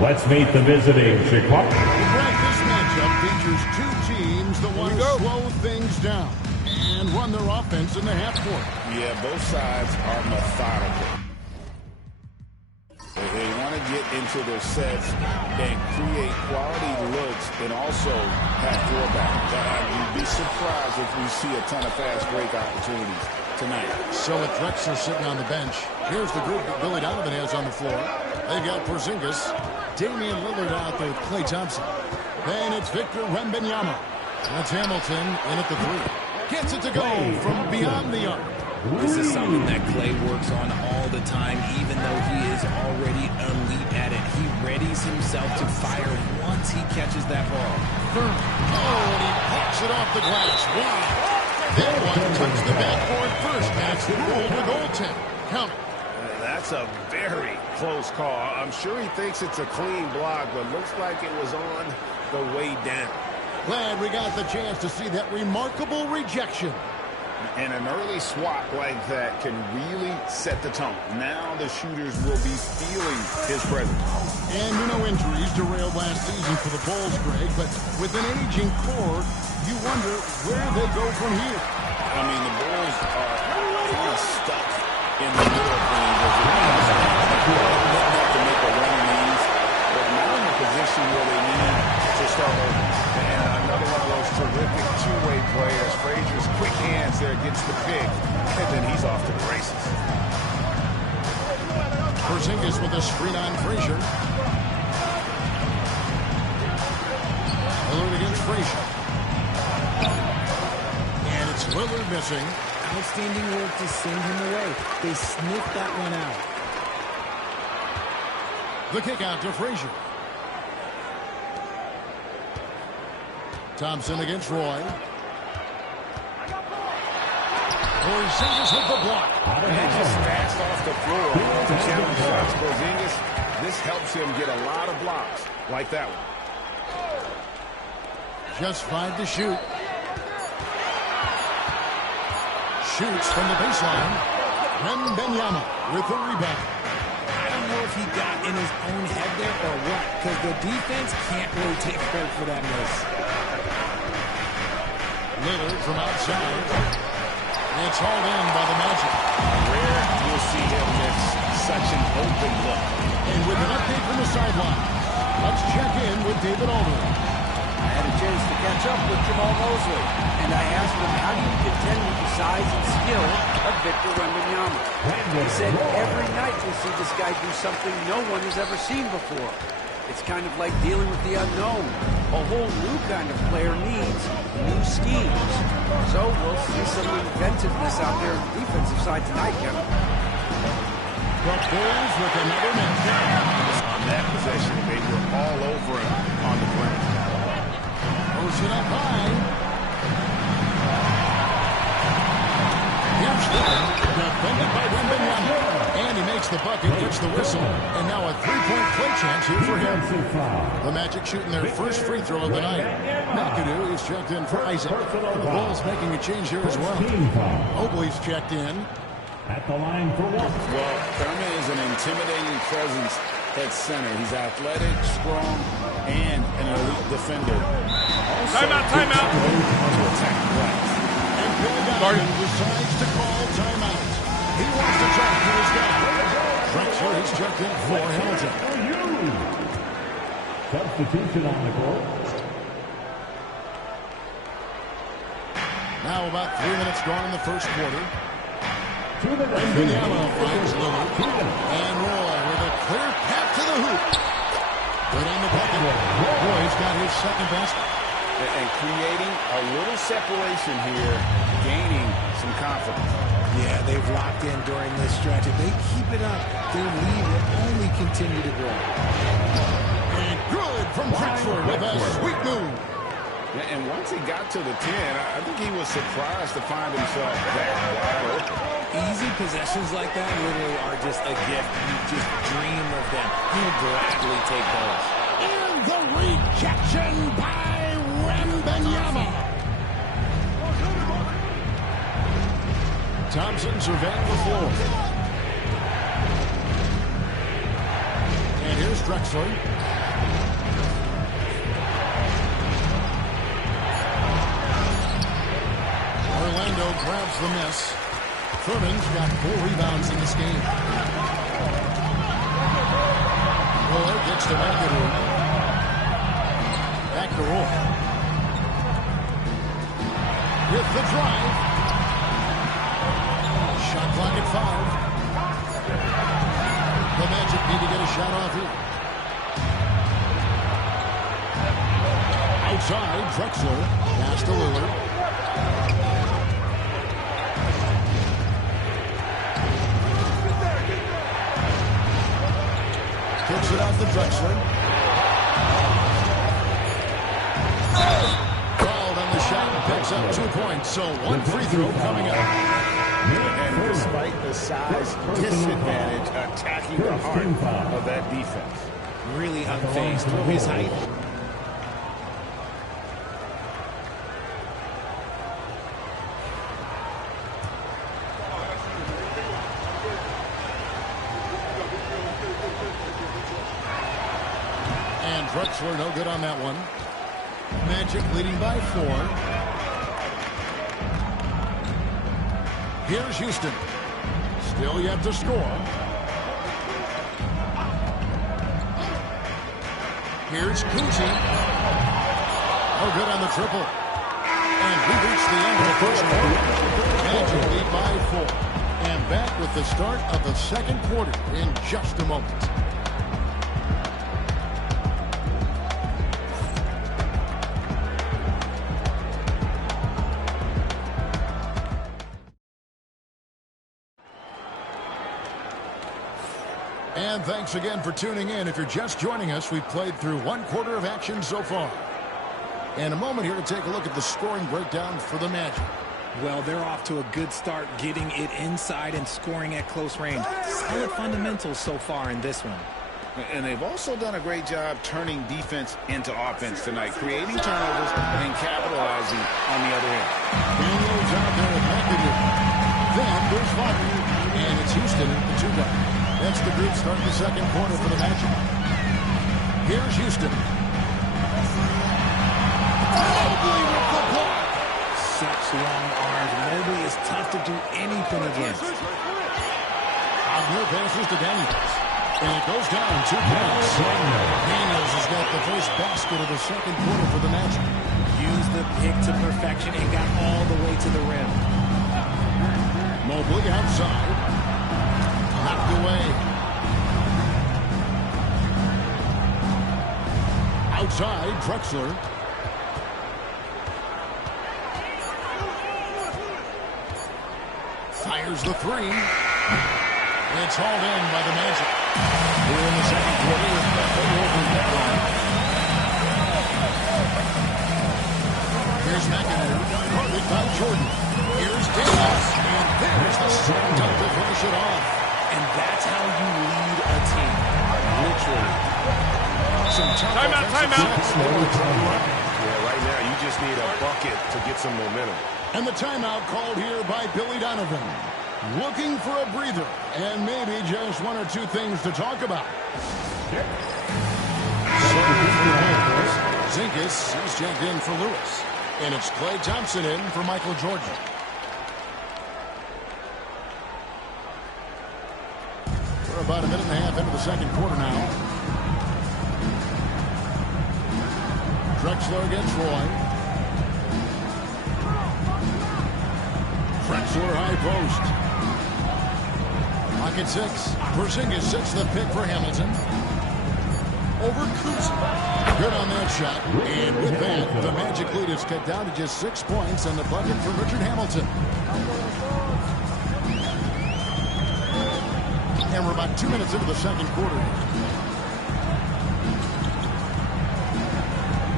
Let's meet the visiting Chicago. Greg, this matchup features two teams that want to slow things down and run their offense in the half court. Yeah, both sides are methodical. They want to get into their sets and create quality looks and also have four-back. You'd be surprised if we see a ton of fast break opportunities tonight. So with Drexler sitting on the bench, here's the group that Billy Donovan has on the floor. They've got Porzingis, Damian Lillard out there with Klay Thompson. Then it's Victor Wembanyama. That's Hamilton in at the three. Gets it to go from beyond the arc. This is something that Klay works on all the time, even though he is already elite at it. He readies himself to fire once he catches that ball. Oh, and he pops it off the glass. Wow. That one touched the backboard first. That's ruled a goaltend. Count it. That's a very close call. I'm sure he thinks it's a clean block, but looks like it was on the way down. Glad we got the chance to see that remarkable rejection. And an early swat like that can really set the tone. Now the shooters will be feeling his presence. And injuries derailed last season for the Bulls, Greg, but with an aging core, you wonder where they go from here. I mean, the Bulls are kind of stuck in the middle of things as it is. They have to make a run in these, but now in a position where they need to start over. And another one of those terrific two-way players. Frazier's quick hands there gets the pick, and then he's off to the races. Porzingis with a screen on Frazier. Lillard against Frazier. And it's Lillard missing. Outstanding work to send him away. They sniffed that one out. The kick out to Frazier. Thompson against Roy. Porzingis with the block. And just fast off the floor. To challenge shots, Porzingis. This helps him get a lot of blocks like that one. Just 5 to shoot. Shoots from the baseline. Wembanyama with the rebound. I don't know if he got in his own head there or what, because the defense can't really take credit for that miss. Lillard from outside. It's hauled in by the Magic. Rare you'll see him miss such an open look. And with an update from the sideline, let's check in with David Aldridge. I had a chance to catch up with Jamal Mosley, and I asked him, how do you contend with the size and skill of Victor Wembanyama? He said, every night we see this guy do something no one has ever seen before. It's kind of like dealing with the unknown. A whole new kind of player needs new schemes. So we'll see some inventiveness out there on the defensive side tonight, Kevin. The Bulls with another miss. On that possession, they were all over him on the ground. Goes it up high. Here's Lillard, defended by Wembanyama. And he makes the bucket, gets the whistle, and now a three-point play chance here for him. The Magic shooting their first free throw of the night. McAdoo is checked in for Isaac. The Bulls making a change here as well. Mobley's checked in. At the line for one. Well, Thurman is an intimidating presence at center. He's athletic, strong, and an elite defender. Also, timeout. To attack the glass. And Billy Donovan decides to call timeout. He wants to talk to his guy. Drexler is checked in for Hamilton. Substitution on the court. Now about 3 minutes gone in the first quarter. Wembanyama finds Lillard. And Roy with a clear path to the hoop. Good on the bucket. Roy's got his second basket. And creating a little separation here, gaining some confidence. Yeah, they've locked in during this stretch. If they keep it up, their lead will only continue to grow. And good from Drexler with a sweet move. And once he got to the 10, I think he was surprised to find himself that wide open. Easy possessions like that literally are just a gift. You just dream of them. He'll gladly take those. And the rejection by Wembanyama. Thompson surveying the floor. And here's Drexler. Orlando grabs the miss. Furman's got 4 rebounds in this game. Roy gets to McAdoo. Back to Roy. With the drive. Shot clock at 5. The Magic need to get a shot off here. Outside, Drexler. Pass to Lillard. Kicks it off the Drexler. Fouled on the shot and picks up 2 points. So 1 free throw coming up. And despite the size disadvantage, attacking the heart of that defense. Really unfazed through his height. And Drexler no good on that one. Magic leading by 4. Here's Houston. Still yet to score. Here's Cousy. No good on the triple. And we reach the end of the first quarter. Magic lead by 4. And back with the start of the second quarter in just a moment. And thanks again for tuning in. If you're just joining us, we've played through 1 quarter of action so far. And a moment here to take a look at the scoring breakdown for the Magic. Well, they're off to a good start getting it inside and scoring at close range. Solid fundamentals so far in this one. And they've also done a great job turning defense into offense tonight, creating turnovers and capitalizing on the other end. Daniels out there with McAdoo. Then there's Vardy. And it's Houston at the 2 guard. That's the group starting the second quarter for the Magic. Here's Houston. Mobley with the block. Such long arms. Mobley is tough to do anything against. Agnew passes to Daniels. And it goes down 2 points. Daniels has got the first basket of the second quarter for the Magic. Used the pick to perfection and got all the way to the rim. Mobley outside. Knocked away. Outside, Drexler. Fires the 3. It's hauled in by the Magic. Here in the second quarter with Bethel over Deadline. Here's McAdoo. Guarded by Jordan. Here's Davis. And there's the second dunk to finish it off. And that's how you lead a team. Literally. Timeout. Yeah, right now you just need a bucket to get some momentum. And the timeout called here by Billy Donovan. Looking for a breather and maybe just 1 or 2 things to talk about. Zinkas is checked in for Lewis. And it's Klay Thompson in for Michael Jordan. We're about a minute and a half into the second quarter now. Drexler against Roy. Drexler high post. Pocket 6. Porzingis sets the pick for Hamilton. Over Cousy. Good on that shot. And with that, the Magic lead is cut down to just 6 points and the bucket for Richard Hamilton. And we're about 2 minutes into the second quarter.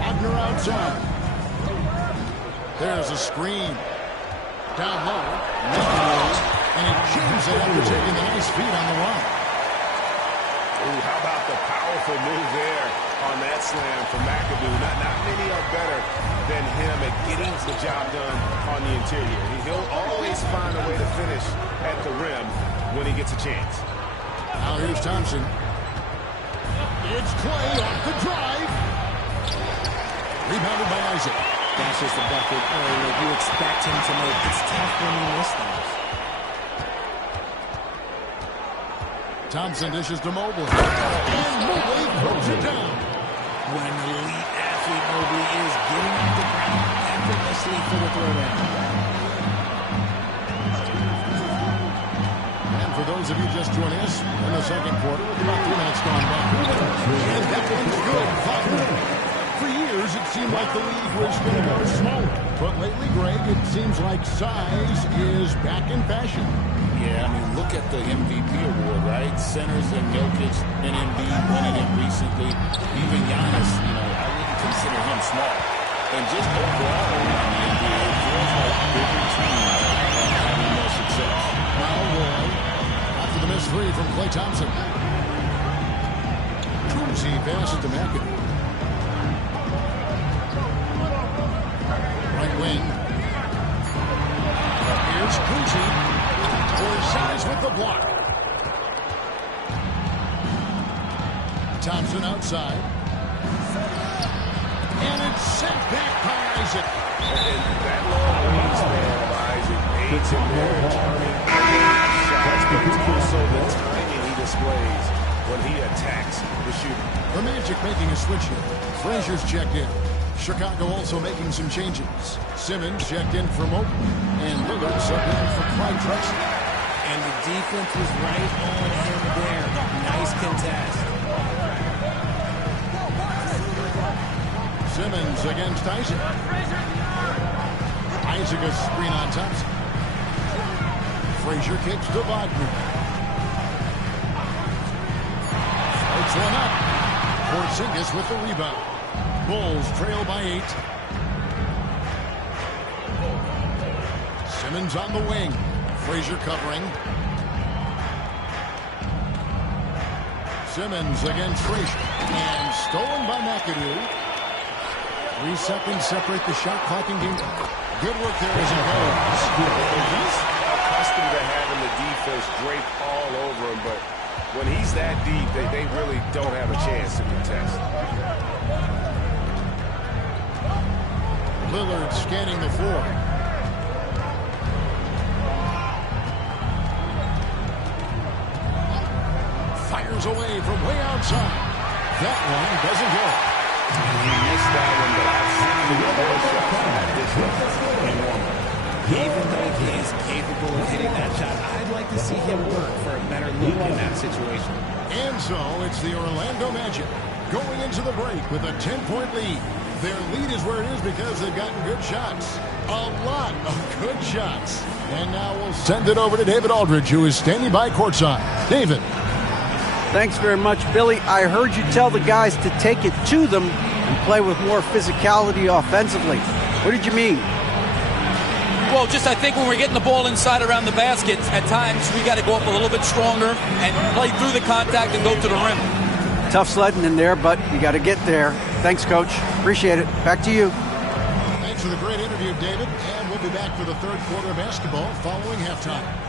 Wagner outside. There's a screen. Down low. And he jams it after taking the nice feed on the run. Ooh, how about the powerful move there on that slam from McAdoo. Not many are better than him at getting the job done on the interior. He'll always find a way to finish at the rim when he gets a chance. Now here's Thompson. It's Klay off the drive. Rebounded by Isaac. That's just a bucket that you expect him to make. It's tough when you miss those. Thompson dishes to Mobley. And Mobley throws it down. What an elite athlete Mobley is, getting off the ground effortlessly for the throwdown. And for those of you just joining us in the second quarter, with about 2 minutes gone by. And that one's good. 5 For years, it seemed like the league was going to go smaller. But lately, Greg, it seems like size is back in fashion. Yeah, I mean, look at the MVP award, right? Centers and Jokic and Embiid winning it recently. Even Giannis, I wouldn't consider him small. And just overall around the NBA, it feels like bigger teams are having more success. Now Roy, after the missed three from Klay Thompson. Cousy passes to McAdoo. Right wing. Here's Cousy. Size with the block. Thompson outside. And it's sent back by Isaac. And that long wingspan of Isaac aids him there in turning shots, but it's also the timing he displays when he attacks the shooter. The Magic making a switch here. Frazier's checked in. Chicago also making some changes. Simmons checked in for Mobley. And Lillard subbed in for Clyde Drexler. And the defense was right on him there. Nice contest. Simmons against Isaac. Isaac a screen on Thompson. Frazier kicks to Wagner. Starts one up. Porzingis with the rebound. Bulls trail by 8. Simmons on the wing. Frazier covering. Simmons against Frazier. And stolen by McAdoo. 3 seconds separate the shot clock and game. Good work there as it goes. He's accustomed to having the defense drape all over him, but when he's that deep, they really don't have a chance to contest. Lillard scanning the floor. Fires away from way outside. That one doesn't go. He missed that one, but I've seen him more shots at this level. Even though he is capable of hitting that shot, I'd like to see him work for a better look in that situation. And so it's the Orlando Magic going into the break with a 10-point lead. Their lead is where it is because they've gotten good shots. A lot of good shots. And now we'll send it over to David Aldridge, who is standing by courtside. David. Thanks very much, Billy. I heard you tell the guys to take it to them and play with more physicality offensively. What did you mean? Well, just I think when we're getting the ball inside around the basket, at times we got to go up a little bit stronger and play through the contact and go to the rim. Tough sledding in there, but you got to get there. Thanks, Coach. Appreciate it. Back to you. Thanks for the great interview, David. And we'll be back for the third quarter of basketball following halftime.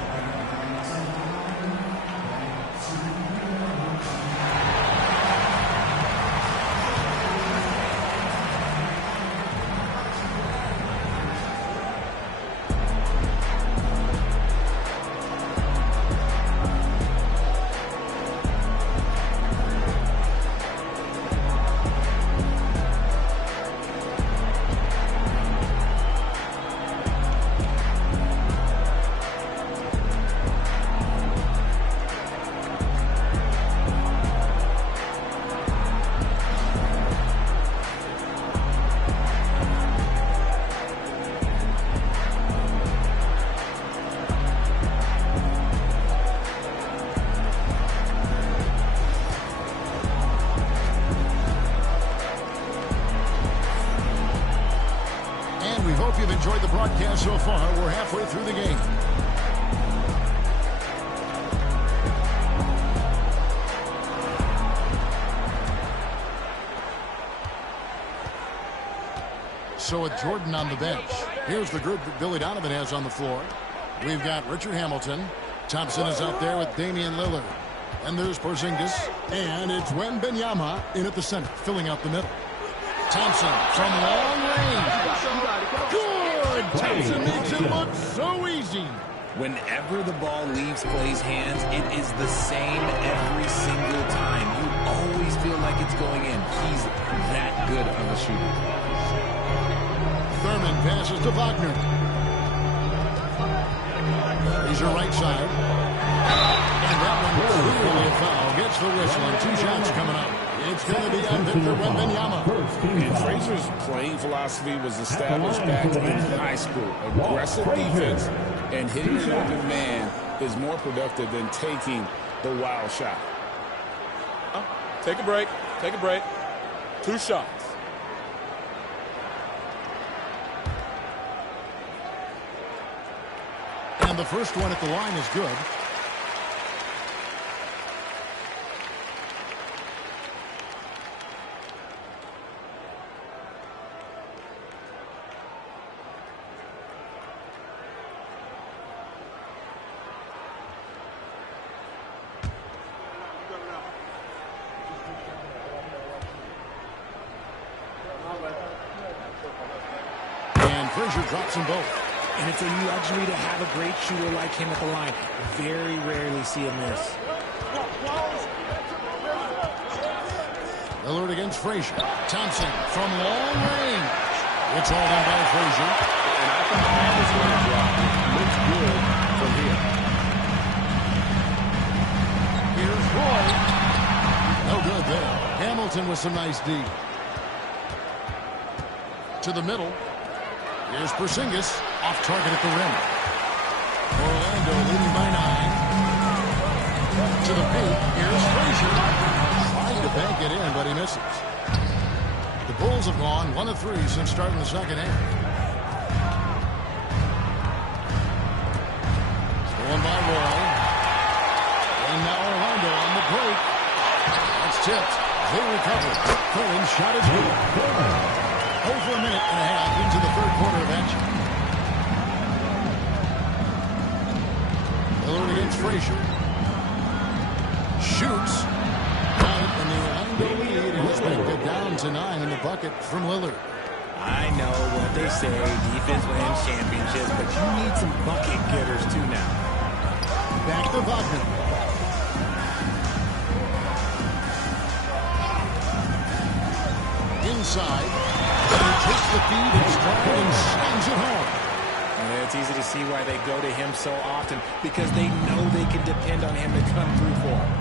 You've enjoyed the broadcast so far. We're halfway through the game. So with Jordan on the bench, here's the group that Billy Donovan has on the floor. We've got Richard Hamilton. Thompson is out there with Damian Lillard. And there's Porzingis. And it's Wembanyama in at the center, filling out the middle. Thompson from long range. Good! Thompson makes it look so easy. Whenever the ball leaves Clay's hands, it is the same every single time. You always feel like it's going in. He's that good of a shooter. Thurman passes to Wagner. He's your right side. And that one clearly a foul. Gets the whistle and 2 shots coming up. It's going to be on Victor Wembanyama. And Frazier's playing philosophy was established back in high school. Aggressive defense and hitting an open man is more productive than taking the wild shot. Take a break. Take a break. 2 shots. And the first one at the line is good. And Frazier drops them both. And it's a luxury to have a great shooter like him at the line. Very rarely see him miss. Lillard against Frazier. Thompson from long range. It's all done by Frazier. And I thought that was going to drop. It looks good from here. Here's Roy. No good there. Hamilton with some nice D. To the middle. Here's Porzingis. Off target at the rim. Orlando leading by 9. To the paint. Here's Frazier. Trying to bank it in, but he misses. The Bulls have gone 1 of 3 since starting the second half. Stolen by Roy. And now Orlando on the break. That's tipped. They recover. Curry's shot is good. Over a minute and a half into the third quarter of action. Lillard against Frazier. Shoots. Got it, and the Orlando lead has been put down to 9 in the bucket from Lillard. I know what they say, defense wins championships, but you need some bucket getters too now. Back to Wagner. Inside. And he takes the feed in stride and slams it home. And it's easy to see why they go to him so often, because they know they can depend on him to come through for them.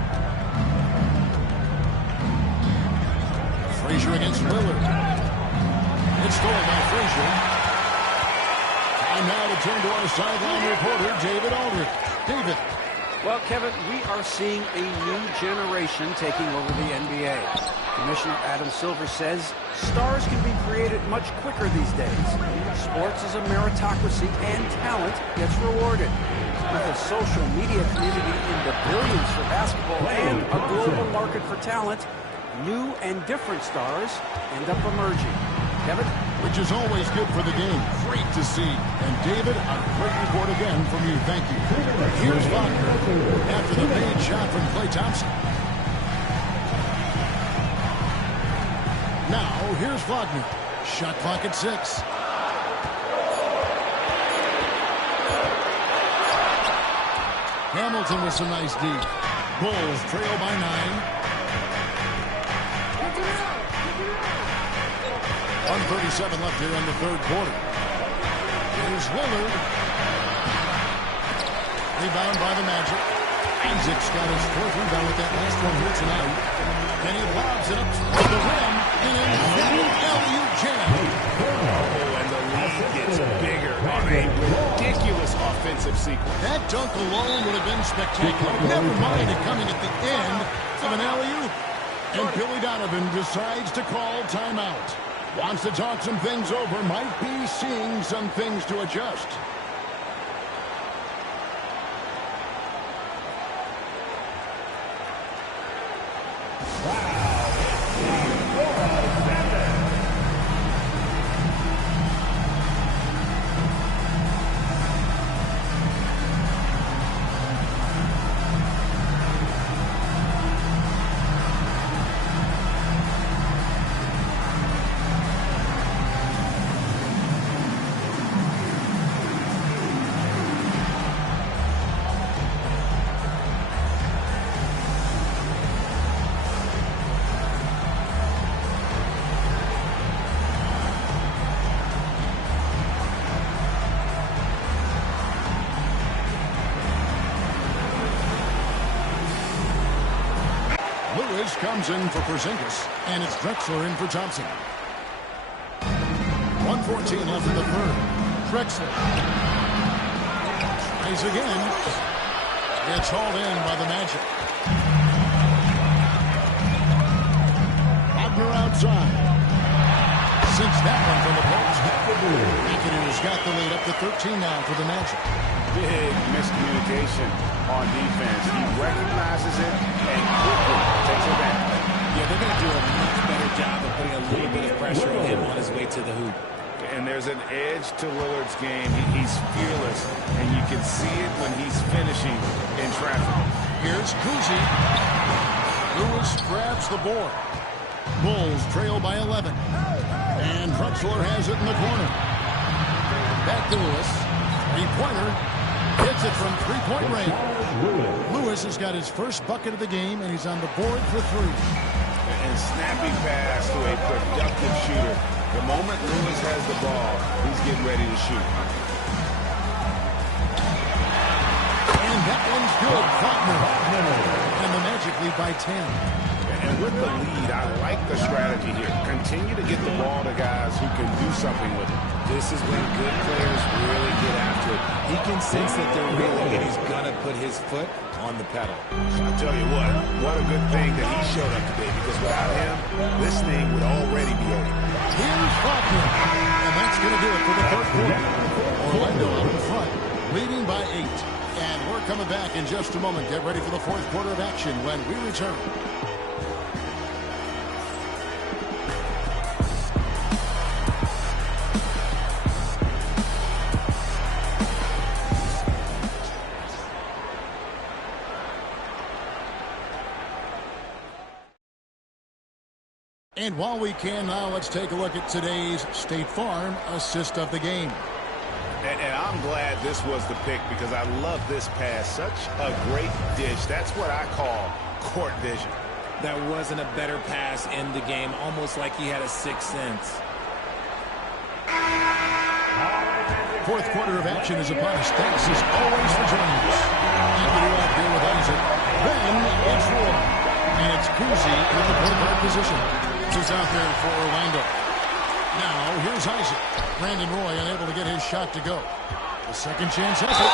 Frazier against Lillard. It's stolen by Frazier. Time now to turn to our sideline reporter, David Aldridge. David. Well, Kevin, we are seeing a new generation taking over the NBA. Commissioner Adam Silver says stars can be created much quicker these days. Sports is a meritocracy and talent gets rewarded. With a social media community in the billions for basketball and a global market for talent, new and different stars end up emerging. Kevin? Which is always good for the game. Great to see. And David, a great report again from you. Thank you. Here's Wagner after the made shot from Klay Thompson. Now, here's Wagner. Shot clock at 6. Hamilton with some nice D. Bulls trail by 9. 1:37 left here in the third quarter. Here's Lillard. Rebound by the Magic. Isaac's got his 4th rebound with that last one here tonight. And he lobs it up to the rim. And an alley-oop jam. Oh, and the lead gets bigger on a ridiculous offensive sequence. That dunk alone would have been spectacular. Never mind it coming at the end of an alley-oop. And Billy Donovan decides to call timeout. Wants to talk some things over. Might be seeing some things to adjust. Lewis comes in for Porzingis, and it's Drexler in for Thompson. 1:14 left in the third. Drexler tries again. Gets hauled in by the Magic. Wagner outside. Sinks that one from the post. McAdoo's got the lead up to 13 now for the Magic. Big miscommunication on defense. He recognizes it and quickly takes it back. Yeah, they're going to do a much better job of putting a little bit of pressure on him on his way to the hoop. And there's an edge to Lillard's game. He's fearless, and you can see it when he's finishing in traffic. Here's Cousy. Lewis grabs the board. Bulls trail by 11. And Drexler has it in the corner. Back to Lewis. Three-pointer. Hits it from three-point range. Lewis has got his first bucket of the game, and he's on the board for three. And snappy pass to a productive shooter. The moment Lewis has the ball, he's getting ready to shoot. And that one's good. Wagner. And the Magic lead by 10. And with the lead, I like the strategy here. Continue to get the ball to guys who can do something with it. This is when good players really get after it. He can sense that they're reeling, and he's going to put his foot on the pedal. I'll tell you what a good thing that he showed up today, because without him, this thing would already be over. Here's Wagner. And that's going to do it for the third quarter. Orlando out in front, leading by 8. And we're coming back in just a moment. Get ready for the fourth quarter of action when we return. And while we can now, let's take a look at today's State Farm assist of the game. And I'm glad this was the pick, because I love this pass. Such a great dish. That's what I call court vision. That wasn't a better pass in the game, almost like he had a sixth sense. Fourth quarter of action is upon us. Thanks as always for joining us. McAdoo out here with Isaac. Then it's Roy. And it's Cousy in the point guard position. He's out there for Orlando. Now, here's Isaac. Brandon Roy unable to get his shot to go. The second chance effort.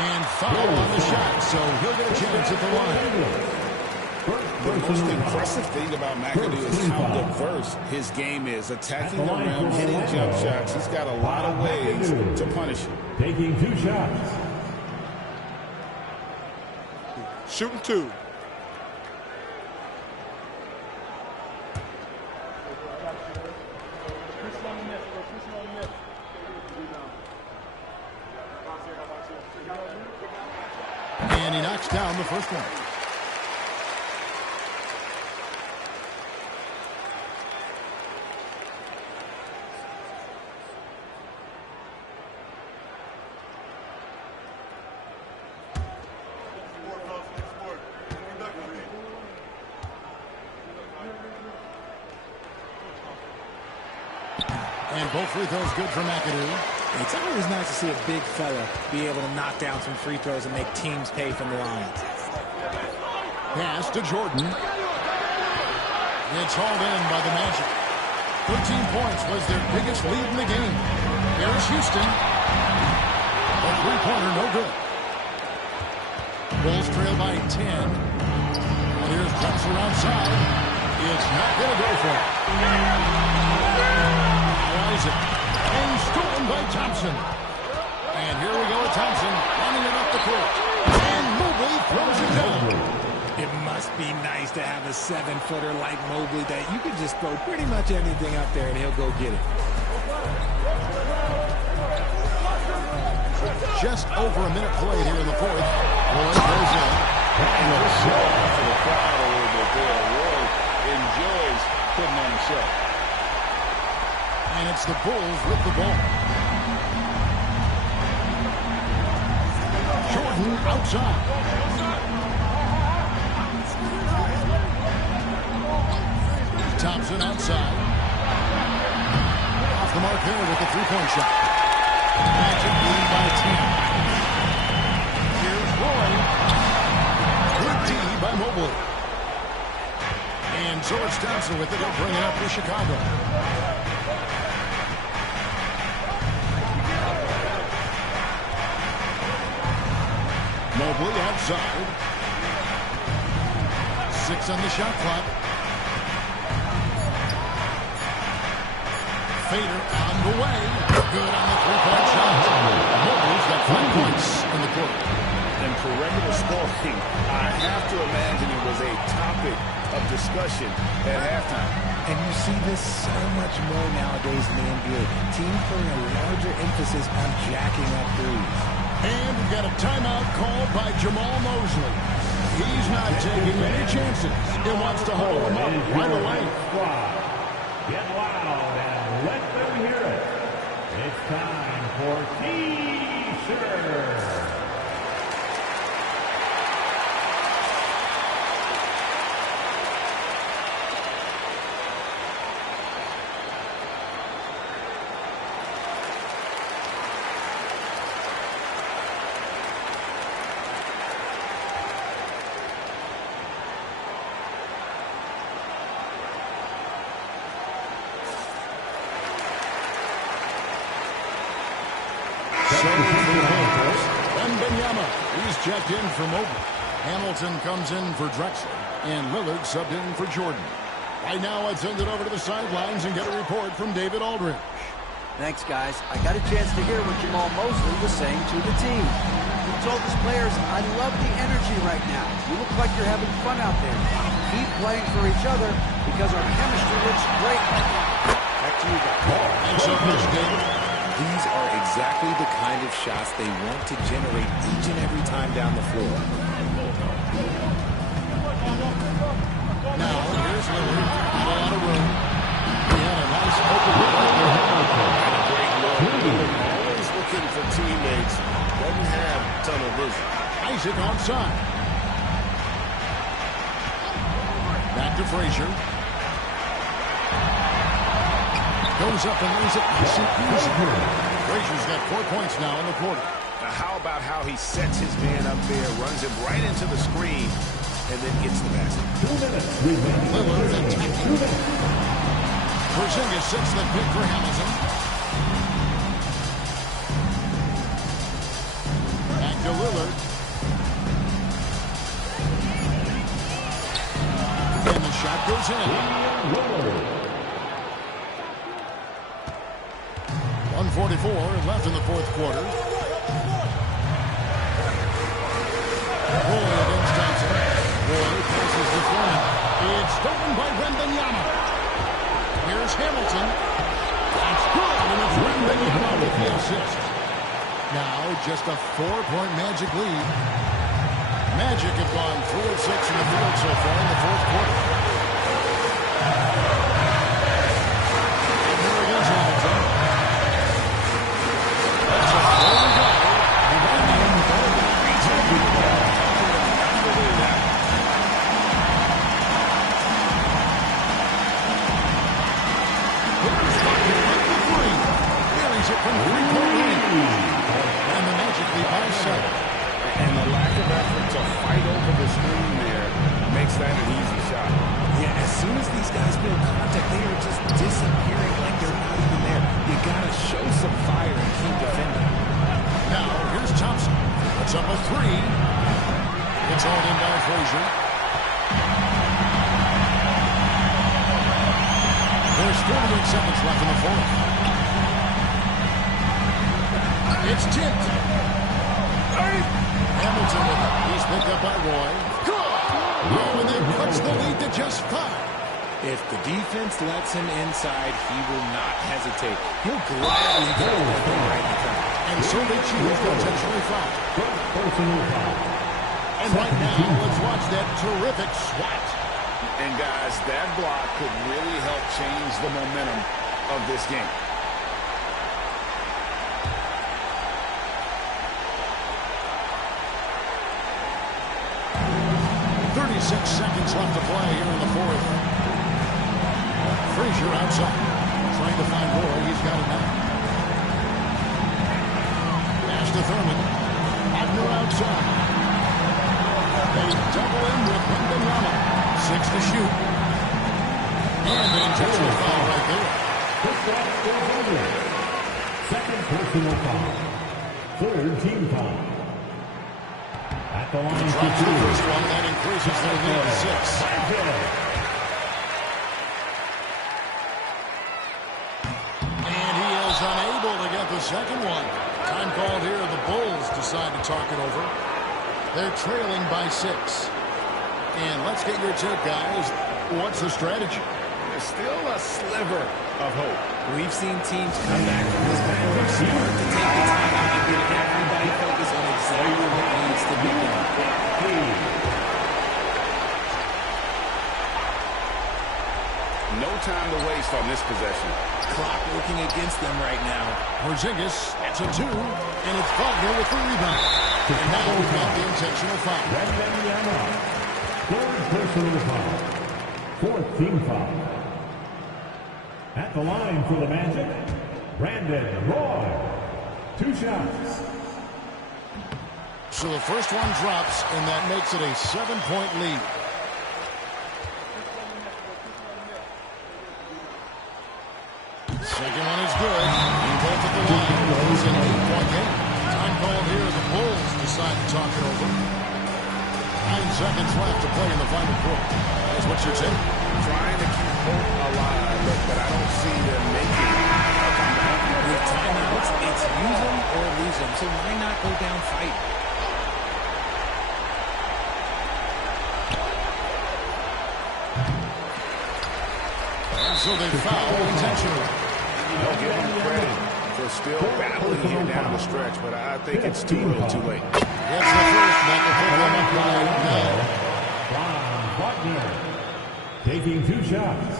And foul on the shot, so he'll get a chance at the line. The most impressive thing about McAdoo is how diverse his game is. Attacking the rim, hitting jump shots. He's got a lot of ways to punish you. Taking 2 shots. Shooting 2. And he knocks down the first one. And both free throws good for McAdoo. It's always nice to see a big fella be able to knock down some free throws and make teams pay from the line. Pass to Jordan. It's hauled in by the Magic. 13 points was their biggest lead in the game. Here's Houston. A three-pointer, no good. Bulls trail by 10. And here's Drexler outside. It's not going to go for it. Isaac. And stolen by Thompson. And here we go with Thompson running it up the court. And Mobley throws it down. It must be nice to have a 7-footer like Mobley that you can just throw pretty much anything up there and he'll go get it. Just over a minute played here in the fourth. Roy goes in. And a show for the crowd a little bit there. Roy enjoys putting on a show. And it's the Bulls with the ball. Jordan outside. Thompson outside. Off the mark there with the three-point shot. Magic leading by 10. Here's Roy. Good D by Mobley. And George Thompson with it. He'll bring it up for Chicago. Mobley outside. 6 on the shot clock. Fader on the way. Good on the three-point shot. Mobley's got 5 points in the quarter. And for regular scoring, I have to imagine it was a topic of discussion at halftime. And you see this so much more nowadays in the NBA. Teams putting a larger emphasis on jacking up threes. And we've got a timeout called by Jamal Mosley. He's not taking any chances. He wants to hold him up right away. Get loud and let them hear it. It's time for T-shirt. Wembanyama, he's checked in for Mobley. Hamilton comes in for Drexler. And Lillard subbed in for Jordan. Right now, let's send it over to the sidelines and get a report from David Aldridge. Thanks, guys. I got a chance to hear what Jamal Mosley was saying to the team. He told his players, I love the energy right now. You look like you're having fun out there. Keep playing for each other because our chemistry looks great right now. Back to you guys. Thanks so much, David. These are exactly the kind of shots they want to generate each and every time down the floor. Now, here's Lillard. A lot of room. He had a nice open look. And a great look. Always looking for teammates. Doesn't have tunnel vision. Isaac onside. Back to Frazier. Goes up and lays it nice and easy. Frazier's got 4 points now in the quarter. Now, how about how he sets his man up there, runs him right into the screen, and then gets the basket. Lillard attacking. Porzingis sits the pick for Hamilton. Back to Lillard. And the shot goes in. 1:44 left in the fourth quarter. Roy against Thompson. Roy passes the front. It's stolen by Wembanyama. Here's Hamilton. That's good, and it's Wembanyama with the assist. Now just a 4-point Magic lead. Magic have gone 3 of 6 in the field so far in the fourth quarter. And here again, Hamilton. That's a full goal. It from 3-point range. And the Magic lead by 7. And the lack of effort to fight over the screen there makes that an easy shot. Yeah, as soon as these guys feel contact, they are just disappearing like they're not even there. You gotta show some fire and keep defending. Now, here's Thompson. Puts up a 3. It's all in by Frazier. There's 48 seconds left in the fourth. It's tipped. Hamilton with it. He's picked up by Roy. Good. Oh, and that cuts the lead to just 5. If the defense lets him inside, he will not hesitate. He'll gladly go with him right in front. And so they choose to intentionally foul. And right now, let's watch that terrific swat. And guys, that block could really help change the momentum of this game. 36 seconds left to play here in the fourth. Frazier outside. Trying to find Roy. He's got it now. Pass to Thurman. Wagner outside. They double in with Wembanyama. 6 to shoot. And an intentional foul right there. This shot goes over. Second personal foul. Third team foul. At the line for Drops the two. first one. That increases their lead to 6. And he is unable to get the second one. Time called here. The Bulls decide to talk it over. They're trailing by 6. And let's get your take, guys. What's the strategy? There's still a sliver of hope. We've seen teams come back from this before. Smart to take the time out and get everybody focused on exactly what needs to be done. No time to waste on this possession. Clock working against them right now. Porzingis to 2, and it's Wagner with the rebound. And now we've got the intentional foul. Wembanyama. Third personal foul. Fourth team foul. At the line for the Magic, Brandon Roy. 2 shots. So the first one drops, and that makes it a 7-point lead. Second one is good. Both at the line. It's an 8-point game. Time called here. The Bulls decide to talk it over. 9 seconds left to play in the final quarter. Guys, what's your take? Trying to keep hope alive, but I don't see them making a comeback. With timeouts, it's use them or lose them. So why not go down fighting? And so they foul intentionally. I'll give them credit for still battling here down the stretch, but I think it's too little too late. Gets the first. That will put them up by 9. Ron Wagner taking 2 shots.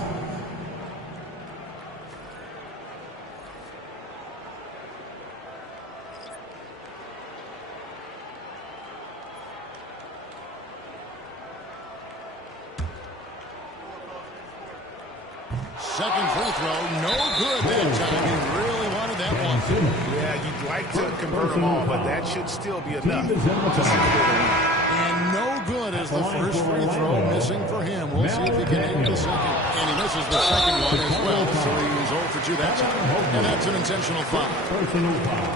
Second free throw, no good that time. He really wanted that one. Yeah, you'd like to convert them all, but that should still be enough. And no good as the first free throw missing for him. We'll see if he can hit the second. And he misses the second one as well, so he's 0 for 2 that time. And that's an intentional foul. Personal foul.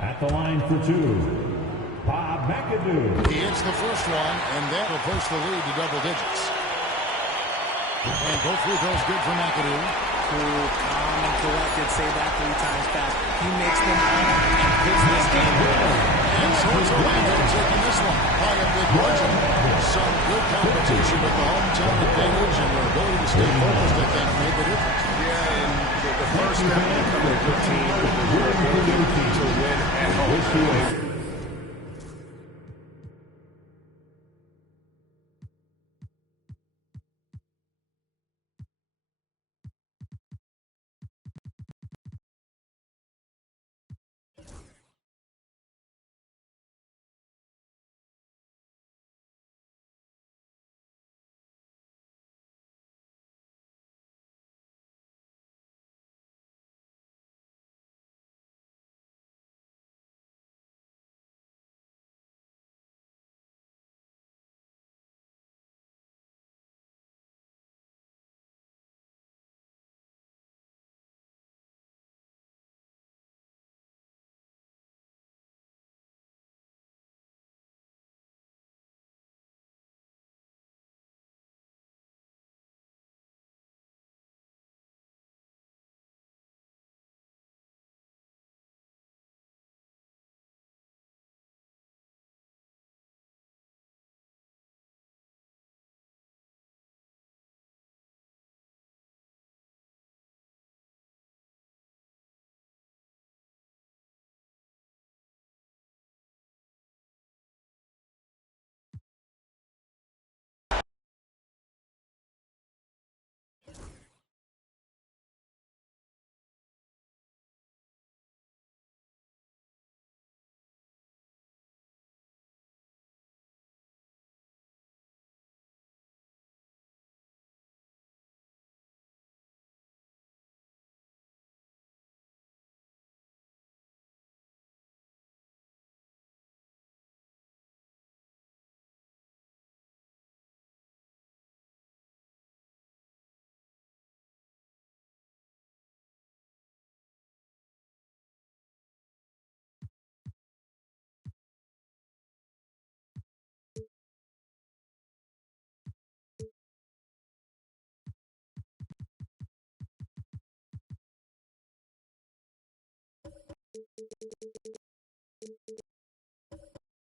At the line for 2, Bob McAdoo. He hits the first one, and that will push the lead to double digits. And both free throws good for McAdoo. Cool, calm, and collected. Say that 3 times fast. He makes them all and puts this game away. And so it's Orlando taking this one by a big margin. Some good competition with the hometown advantage and their ability to stay focused, I think, made the difference. Yeah, and the first step in becoming a good team is your ability to win at home.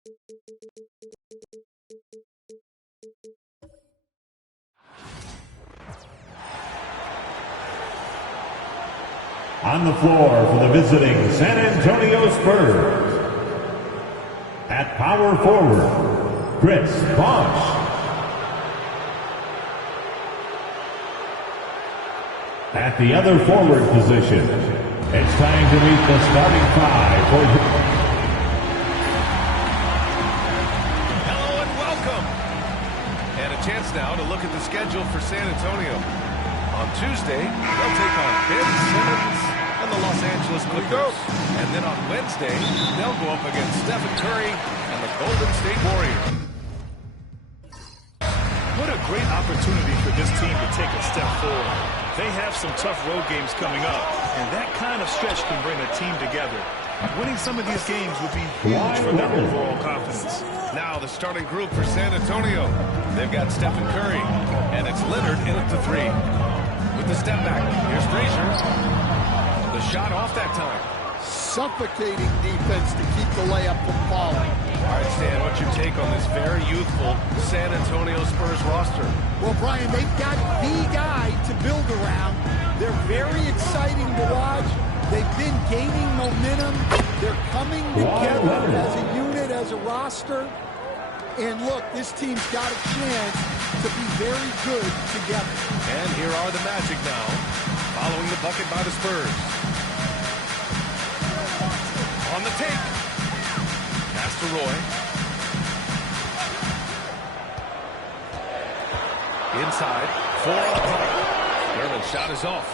On the floor for the visiting San Antonio Spurs, at power forward, Chris Bosh. At the other forward position, it's time to meet the starting five for... Hello and welcome. And a chance now to look at the schedule for San Antonio. On Tuesday, they'll take on Ben Simmons and the Los Angeles Clippers. And then on Wednesday, they'll go up against Stephen Curry and the Golden State Warriors. What a great opportunity for this team to take a step forward. They have some tough road games coming up, and that kind of stretch can bring a team together. Winning some of these games would be huge for their overall confidence. Now the starting group for San Antonio. They've got Stephen Curry, and it's Leonard in at the 3. With the step back, here's Frazier. The shot off that time. Suffocating defense to keep the layup from falling. All right, Stan, what's your take on this very youthful San Antonio Spurs roster? Well, Brian, they've got the guy to build around. They're very exciting to watch. They've been gaining momentum. They're coming together as a unit, as a roster. And look, this team's got a chance to be very good together. And here are the Magic now, following the bucket by the Spurs. On the take. Pass to Roy. Inside. 4 on the clock. Leonard's shot is off.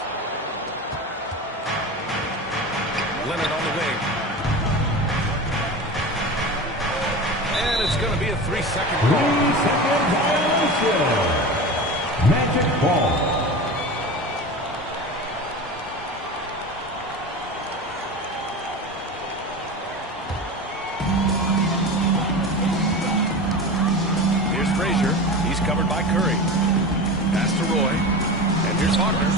Leonard on the wing. And it's going to be a 3-second call. 3-second violation. Magic ball. Frazier, he's covered by Curry. Pass to Roy, and here's Wagner.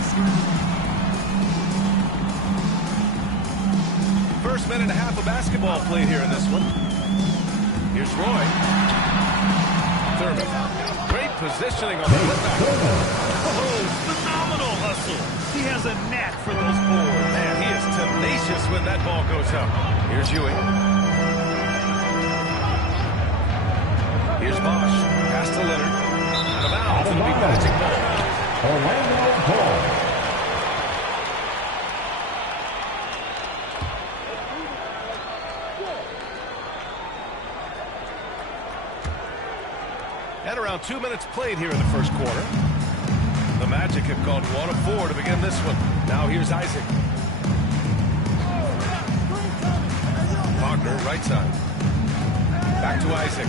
First minute and a half of basketball played here in this one. Here's Roy. Thurman. Great positioning on the putback. Oh, phenomenal hustle. He has a knack for those boards. Man, he is tenacious when that ball goes up. Here's Ewing. Here's Bosh. Pass to Leonard. Out of bounds. It'll be Magic ball. Orlando Ball. And around 2 minutes played here in the first quarter. The Magic have gone 1 of 4 to begin this one. Now here's Isaac. Wagner, right side. Back to Isaac.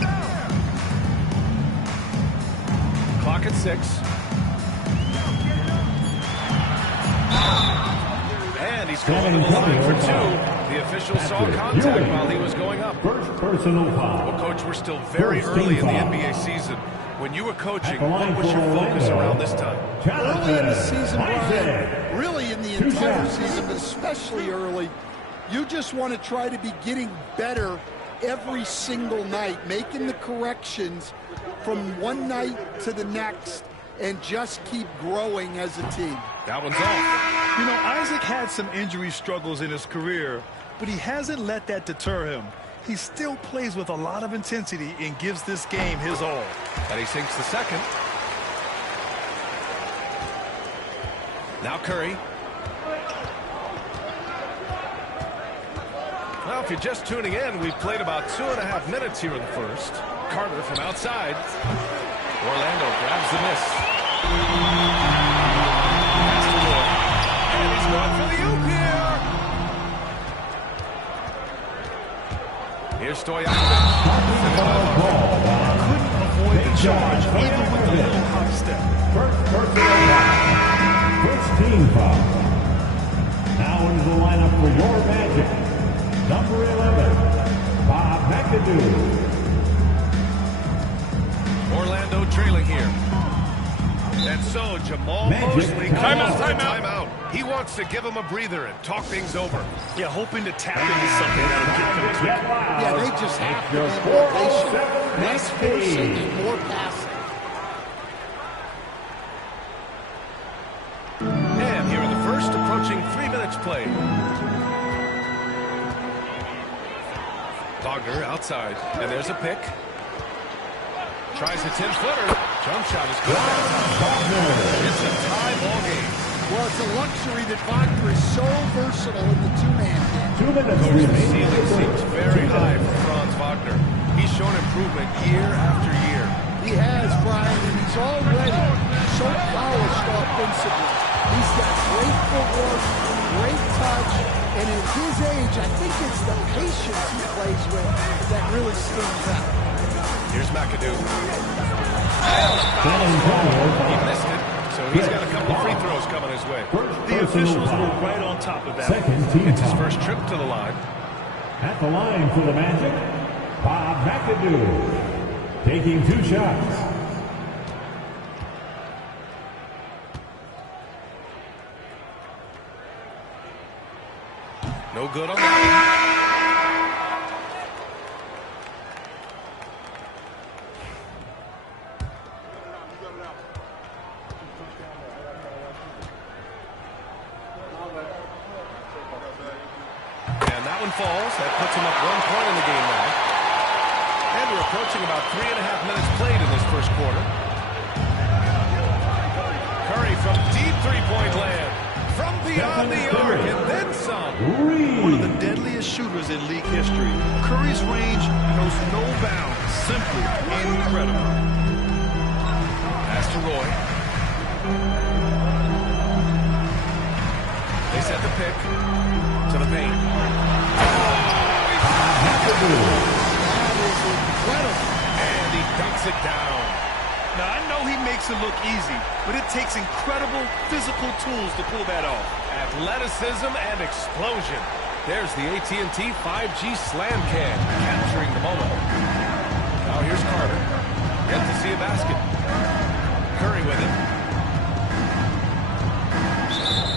Clock at 6. And he's going to the line for 2. The official saw contact while he was going up. First personal foul. Well, Coach, we're still very early in the NBA season. When you were coaching, what was your focus around this time? Early in the season, Brian, really in the entire season, but especially early, you just want to try to be getting better every single night, making the corrections from one night to the next, and just keep growing as a team. That one's off. You know, Isaac had some injury struggles in his career, but he hasn't let that deter him. He still plays with a lot of intensity and gives this game his all. And he sinks the second. Now Curry. Well, if you're just tuning in, we've played about 2.5 minutes here in the first. Carter from outside. Orlando grabs the miss. Pass to Roy. And he's going for the oop here. Here's Stojakovic. Couldn't avoid the charge, even with the little hop step. First personal foul. First team foul. Now into the lineup for your Magic. Number 11, Bob McAdoo. Orlando trailing here. And so Jamal Mosley calls the timeout. He wants to give him a breather and talk things over. Yeah, hoping to tap into something that'll get them quick. Yeah, they just have to be more patient. Less forcing and more passing. And here in the first, approaching 3 minutes played. Wagner outside, and there's a pick. Tries a 10-footer. Jump shot is good. It's a tie ball game. Well, it's a luxury that Wagner is so versatile in the two-man game. 2 minutes The remaining. ceiling seems very high for Franz Wagner. He's shown improvement year after year. He has, Brian, and he's already so polished offensively. He's got great footwork, great touch, and at his age, I think it's the patience he plays with that really stands out. Here's McAdoo. He missed it, so he's got a couple free throws coming his way. The officials were right on top of that. Second team It's his foul. first trip to the line. At the line for the Magic, Bob McAdoo, taking 2 shots. No good on that. And that one falls. That puts him up 1 point in the game now. And we're approaching about 3.5 minutes played in this first quarter. Curry from deep three-point land. From beyond the arc and then some. One of the deadliest shooters in league history. Curry's range knows no bounds. Simply incredible. Pass to Roy. They set the pick to the paint. That is incredible. And he dunks it down. Now, I know he makes it look easy, but it takes incredible physical tools to pull that off. Athleticism and explosion. There's the AT&T 5G Slam Cam, capturing the moment. Now here's Carter. Yet to see a basket. Curry with it.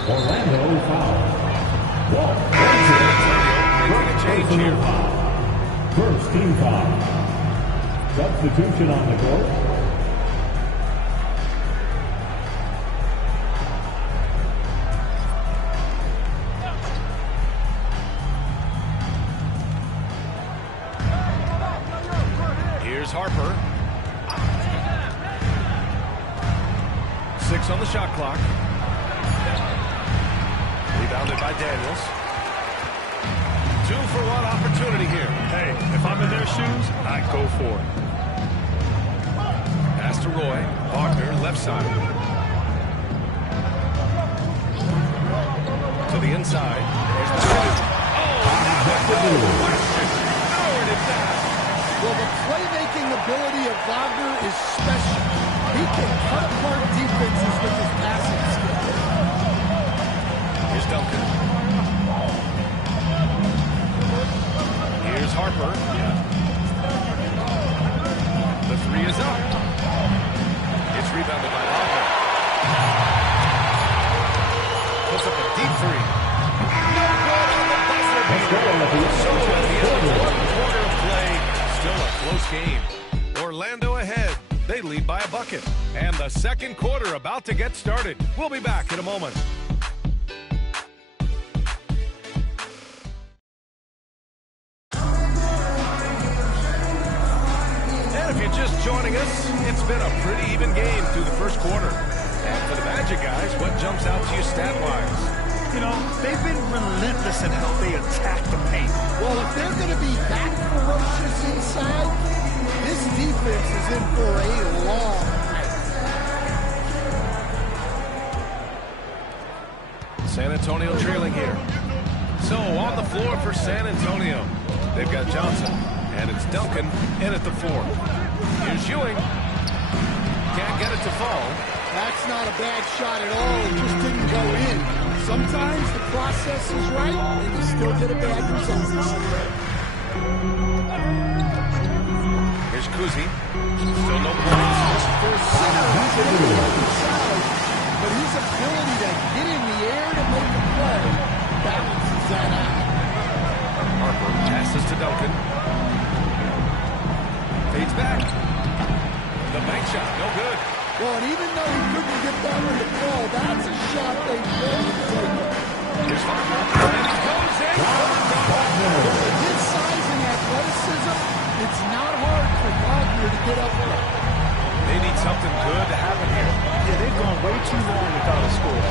Orlando foul. Making a change here. First team foul. Substitution on the court. Here's Harper. 6 on the shot clock. Rebounded by Daniels. 2-for-1 opportunity here. Hey, if I'm in their shoes, I'd go for it. Pass to Roy. Wagner, left side. To the inside. There's the shoot. Oh, no question. Nowhere to pass. Well, the playmaking ability of Wagner is special. He can cut apart defenses with his passing skill. Here's Duncan. Here's Harper. The 3 is up. It's rebounded by Harper. Puts up a deep 3. No good on the buzzer beater. So at the end of 1 quarter of play, still a close game. Orlando ahead. They lead by a bucket. And the second quarter about to get started. We'll be back in a moment. And if you're just joining us, it's been a pretty even game through the first quarter. And for the Magic guys, what jumps out to you stat-wise? You know, they've been relentless in how they attack the paint. Well, if they're going to be that ferocious inside, this defense is in for a long night. San Antonio trailing here. So on the floor for San Antonio. They've got Johnson, and it's Duncan in at the 4. Here's Ewing. Can't get it to fall. That's not a bad shot at all. It just didn't go in. Sometimes the process is right, and you still get a bad result. Here's Cousy. Still no points. For a center, he's on the other side, but his ability to get in the air to make a play balances that out. Harper passes to Duncan. Fades back. The bank shot, no good. Well, and even though he couldn't get that with the ball, that's a shot they really take. Here's Wagner, and he goes in. With his size and athleticism, it's not hard for Wagner to get up there. They need something good to happen here. Yeah, they've gone way too long without a score.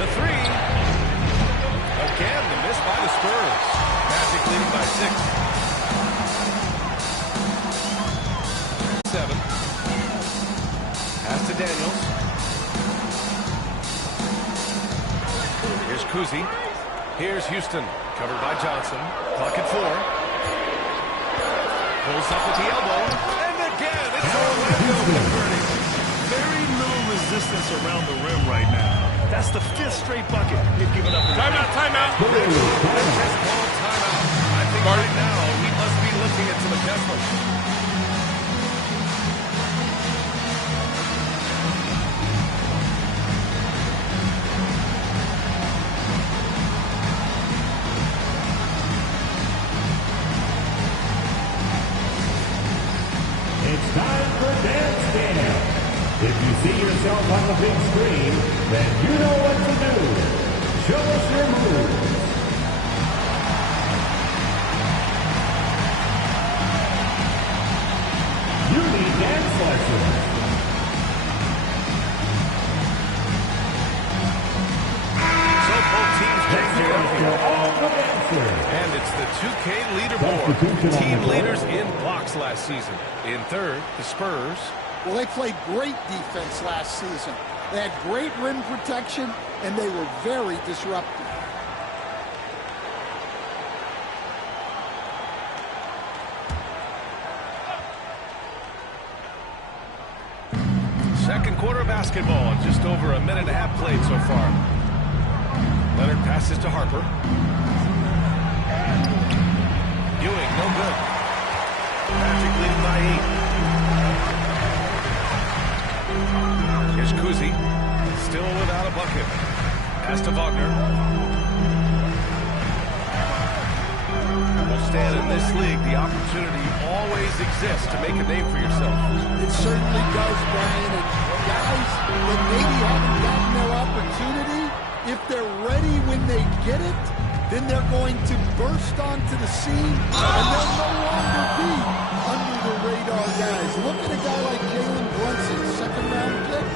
The three. Again, the miss by the Spurs. Magic leading by 6. 7. Pass to Daniels. Here's Cousy. Here's Houston. Covered by Johnson. Clock at 4. Pulls up at the elbow. And again, it's Orlando converting. Very little resistance around the rim right now. That's the 5th straight bucket they've given up. Timeout, timeout. Just called timeout. I think right now he must be looking at some adjustments. It's time for Dance Cam. If you see yourself on the big screen, then you know what to do. Show us your moves. You need dance lessons. So both teams changing up here. All the dancers. And it's the 2K leaderboard. Team leaders in blocks last season. In third, the Spurs. Well, they played great defense last season. They had great rim protection, and they were very disruptive. Second quarter basketball. Just over a minute and a half played so far. Leonard passes to Harper. Ewing, no good. Magic leading by 8. Here's Cousy. Still without a bucket. Pass to Wagner. Well, Stan, in this league, the opportunity always exists to make a name for yourself. It certainly does, Brian. And guys that maybe haven't gotten their opportunity, if they're ready when they get it, then they're going to burst onto the scene, and they'll no longer be under the radar guys. Look at a guy like Jalen Brunson, second-round pick.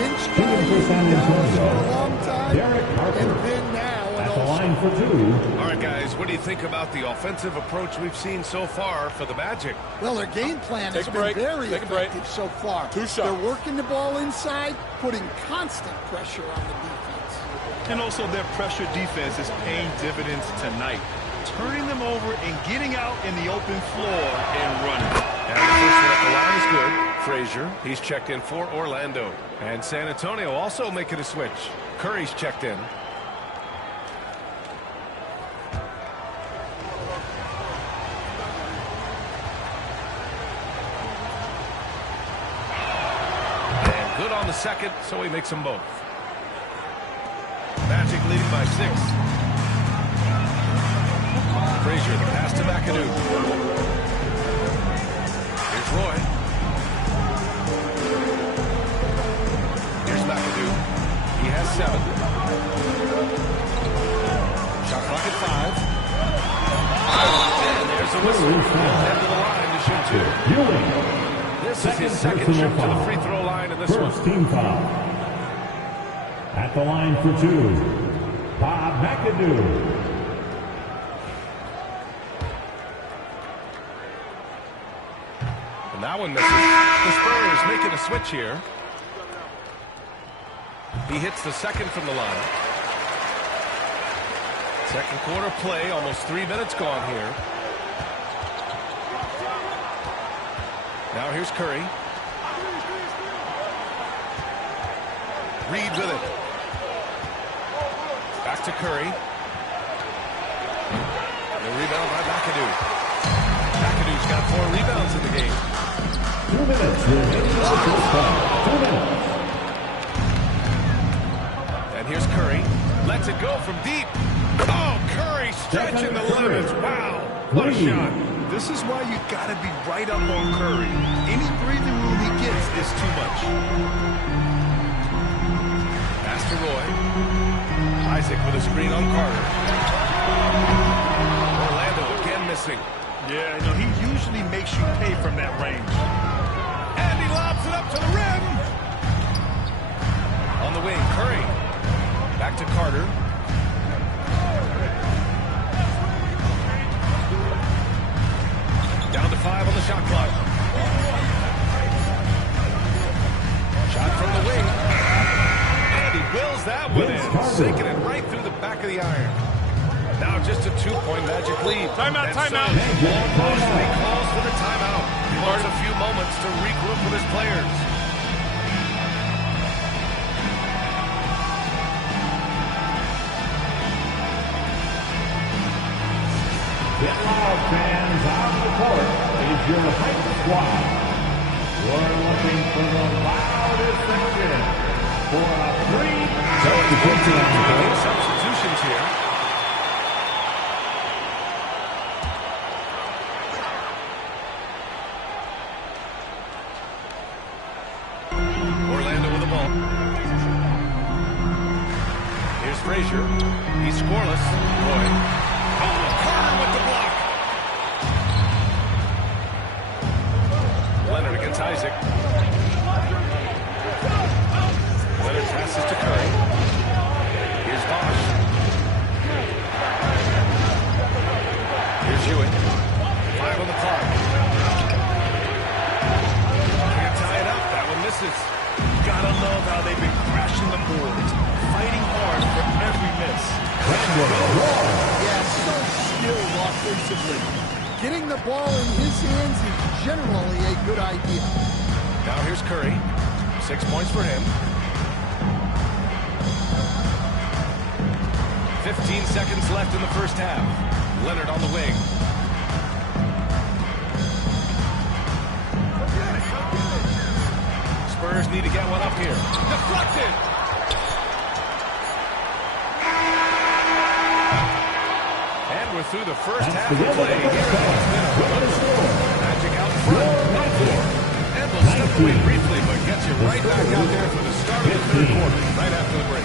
Bench guy in Dallas for a long time, and then now an At the line all-star. for 2. All right, guys, what do you think about the offensive approach we've seen so far for the Magic? Well, their game plan has Take a been break. very Take a break. effective so far. Two shots. They're working the ball inside, putting constant pressure on the defense. And also their pressure defense is paying dividends tonight. Turning them over and getting out in the open floor and running. And the first one at the line is good. Frazier, he's checked in for Orlando. And San Antonio also making a switch. Curry's checked in. And good on the second, so he makes them both. Magic leading by 6. Frazier, the pass to McAdoo. Here's Roy. Here's McAdoo. He has 7. Shot clock at 5. And there's a whistle. Head to the line to shoot 2. Ewing. This is his second trip to the free throw line in this one. First team foul. At the line for 2, Bob McAdoo. And that one misses. The Spurs making a switch here. He hits the second from the line. Second quarter play, almost 3 minutes gone here. Now here's Curry. Reed with it. Back to Curry. The rebound by McAdoo. McAdoo's got 4 rebounds in the game. 2 minutes remaining in the first half. 2 minutes. And here's Curry. Lets it go from deep. Oh, Curry stretching the limits. Wow. What a shot. This is why you got to be right up on Curry. Any breathing room he gets is too much. Pass to Roy. Isaac with a screen on Carter. Orlando again missing. Yeah, you know, he usually makes you pay from that range. And he lobs it up to the rim. On the wing, Curry. Back to Carter. Down to 5 on the shot clock. Shot from the wing. And he wills that one in. Sinking it right through the back of the iron. Now just a 2-point Magic lead. Timeout, timeout. Mosley calls for the timeout. He wants a few moments to regroup with his players. Get loud, fans. On the court is your hype squad. We're looking for the loudest section for a 3. So it's both teams making substitutions here. Orlando with the ball. Here's Frazier. He's scoreless. Roy. Carter with the block. Leonard against Isaac. Leonard passes to Curry. Here's Bosch. Here's Ewing. 5 on the clock. Can't tie it up. That one misses. Gotta love how they've been crashing the boards, fighting hard for every miss. Yeah, so skilled offensively. Getting the ball in his hands is generally a good idea. Now here's Curry. 6 points for him. 15 seconds left in the first half. Leonard on the wing. Spurs need to get one up here. Deflected! And we're through the first half of play here. Magic out front. And we'll step away briefly, but gets you right back out there for the start of the third quarter, right after the break.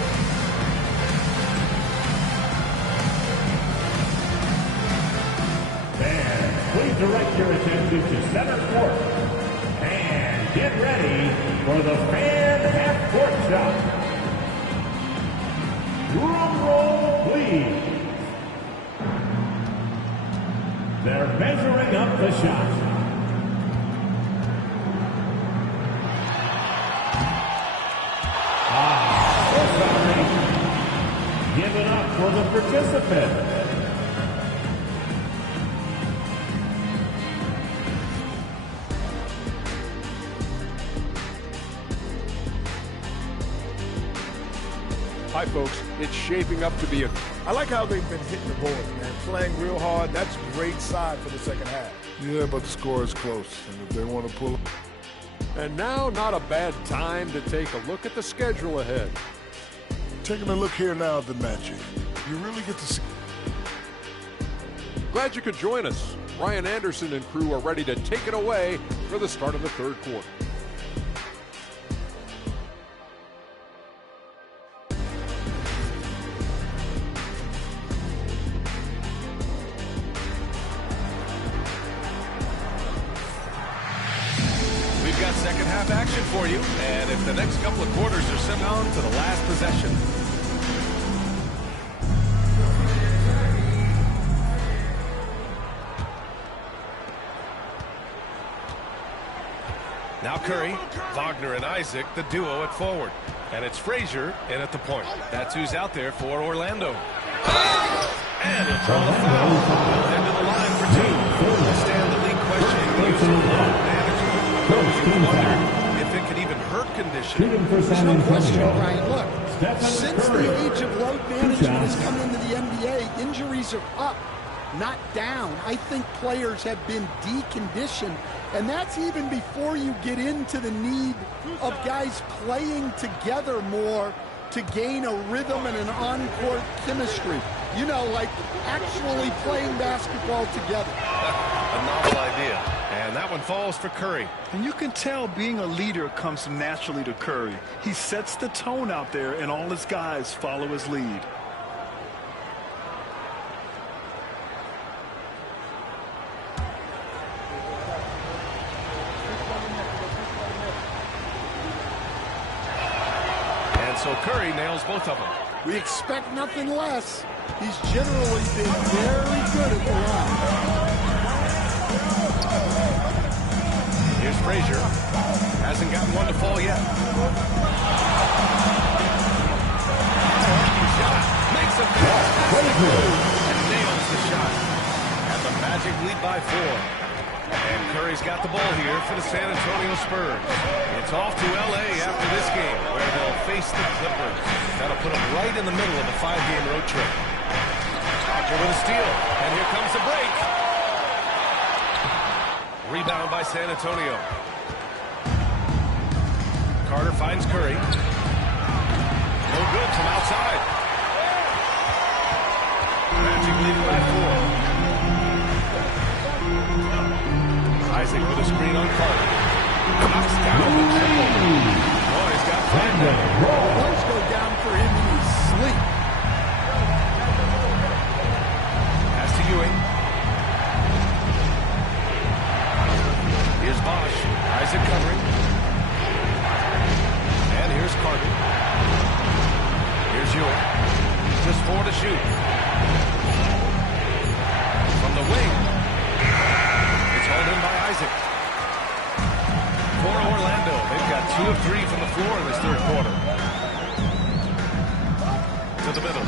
Please direct your attention to center court. And get ready for the fan half-court shot. Drum roll, please. They're measuring up the shot. So sorry. Give it up for the participant. Hi, folks. It's shaping up to be a... I like how they've been hitting the boards, man. Playing real hard. That's a great side for the second half. Yeah, but the score is close. And if they want to pull... And now, not a bad time to take a look at the schedule ahead. Taking a look here now at the Magic. You really get to see... Glad you could join us. Ryan Anderson and crew are ready to take it away for the start of the third quarter. Second half action for you, and if the next couple of quarters are sent on to the last possession. Now Curry, Wagner and Isaac, the duo at forward. And it's Frazier in at the point. That's who's out there for Orlando. And he'll draw the foul. He'll head to the line for 2. Stand the league questioning the use of load management. You wonder if it could even hurt conditioning. There's no question, Ryan. Look, since the age of load management has come into the NBA, injuries are up. not down. I think players have been deconditioned, and that's even before you get into the need of guys playing together more to gain a rhythm and an on-court chemistry. You know, like actually playing basketball together. A novel idea. And that one falls for Curry. And you can tell being a leader comes naturally to Curry. He sets the tone out there, and all his guys follow his lead. And so Curry nails both of them. We expect nothing less. He's generally been very good at the line. Here's Frazier. Hasn't gotten one to fall yet. Shot. Makes a pass. And nails the shot. And the Magic lead by 4. And Curry's got the ball here for the San Antonio Spurs. It's off to L.A. after this game, where they'll face the Clippers. That'll put them right in the middle of a 5-game road trip. Doctor with a steal. And here comes the break. Rebound by San Antonio. Carter finds Curry. No good from outside. Magic leading by 4. Isaac with a screen on Carter. Knocks down the triple. Oh, he's got 5 now. Let's go down for him in his sleep. Pass to Ewing. Here's Bosch. Isaac covering. And here's Carter. Here's Ewing. Just 4 to shoot. From the wing. It's hauled in by Isaac. For Orlando. They've got 2 of 3 from the floor in this third quarter. To the middle.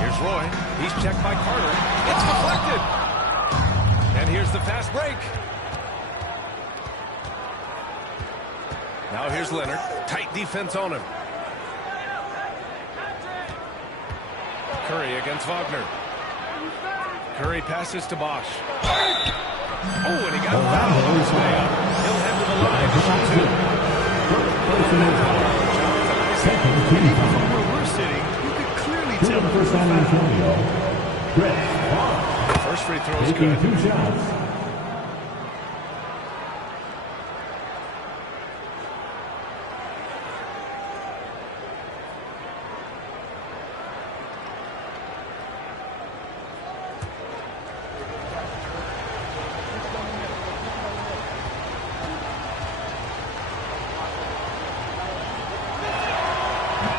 Here's Roy. He's checked by Carter. It's deflected. And here's the fast break. Now here's Leonard. Tight defense on him. Curry against Wagner. Curry passes to Bosch. Oh, and he got fouled on his way up. He'll head to the line to shoot 2. Even from where we're sitting, you could clearly tell for San Antonio, Chris Paul. First free throw is good. 2 shots.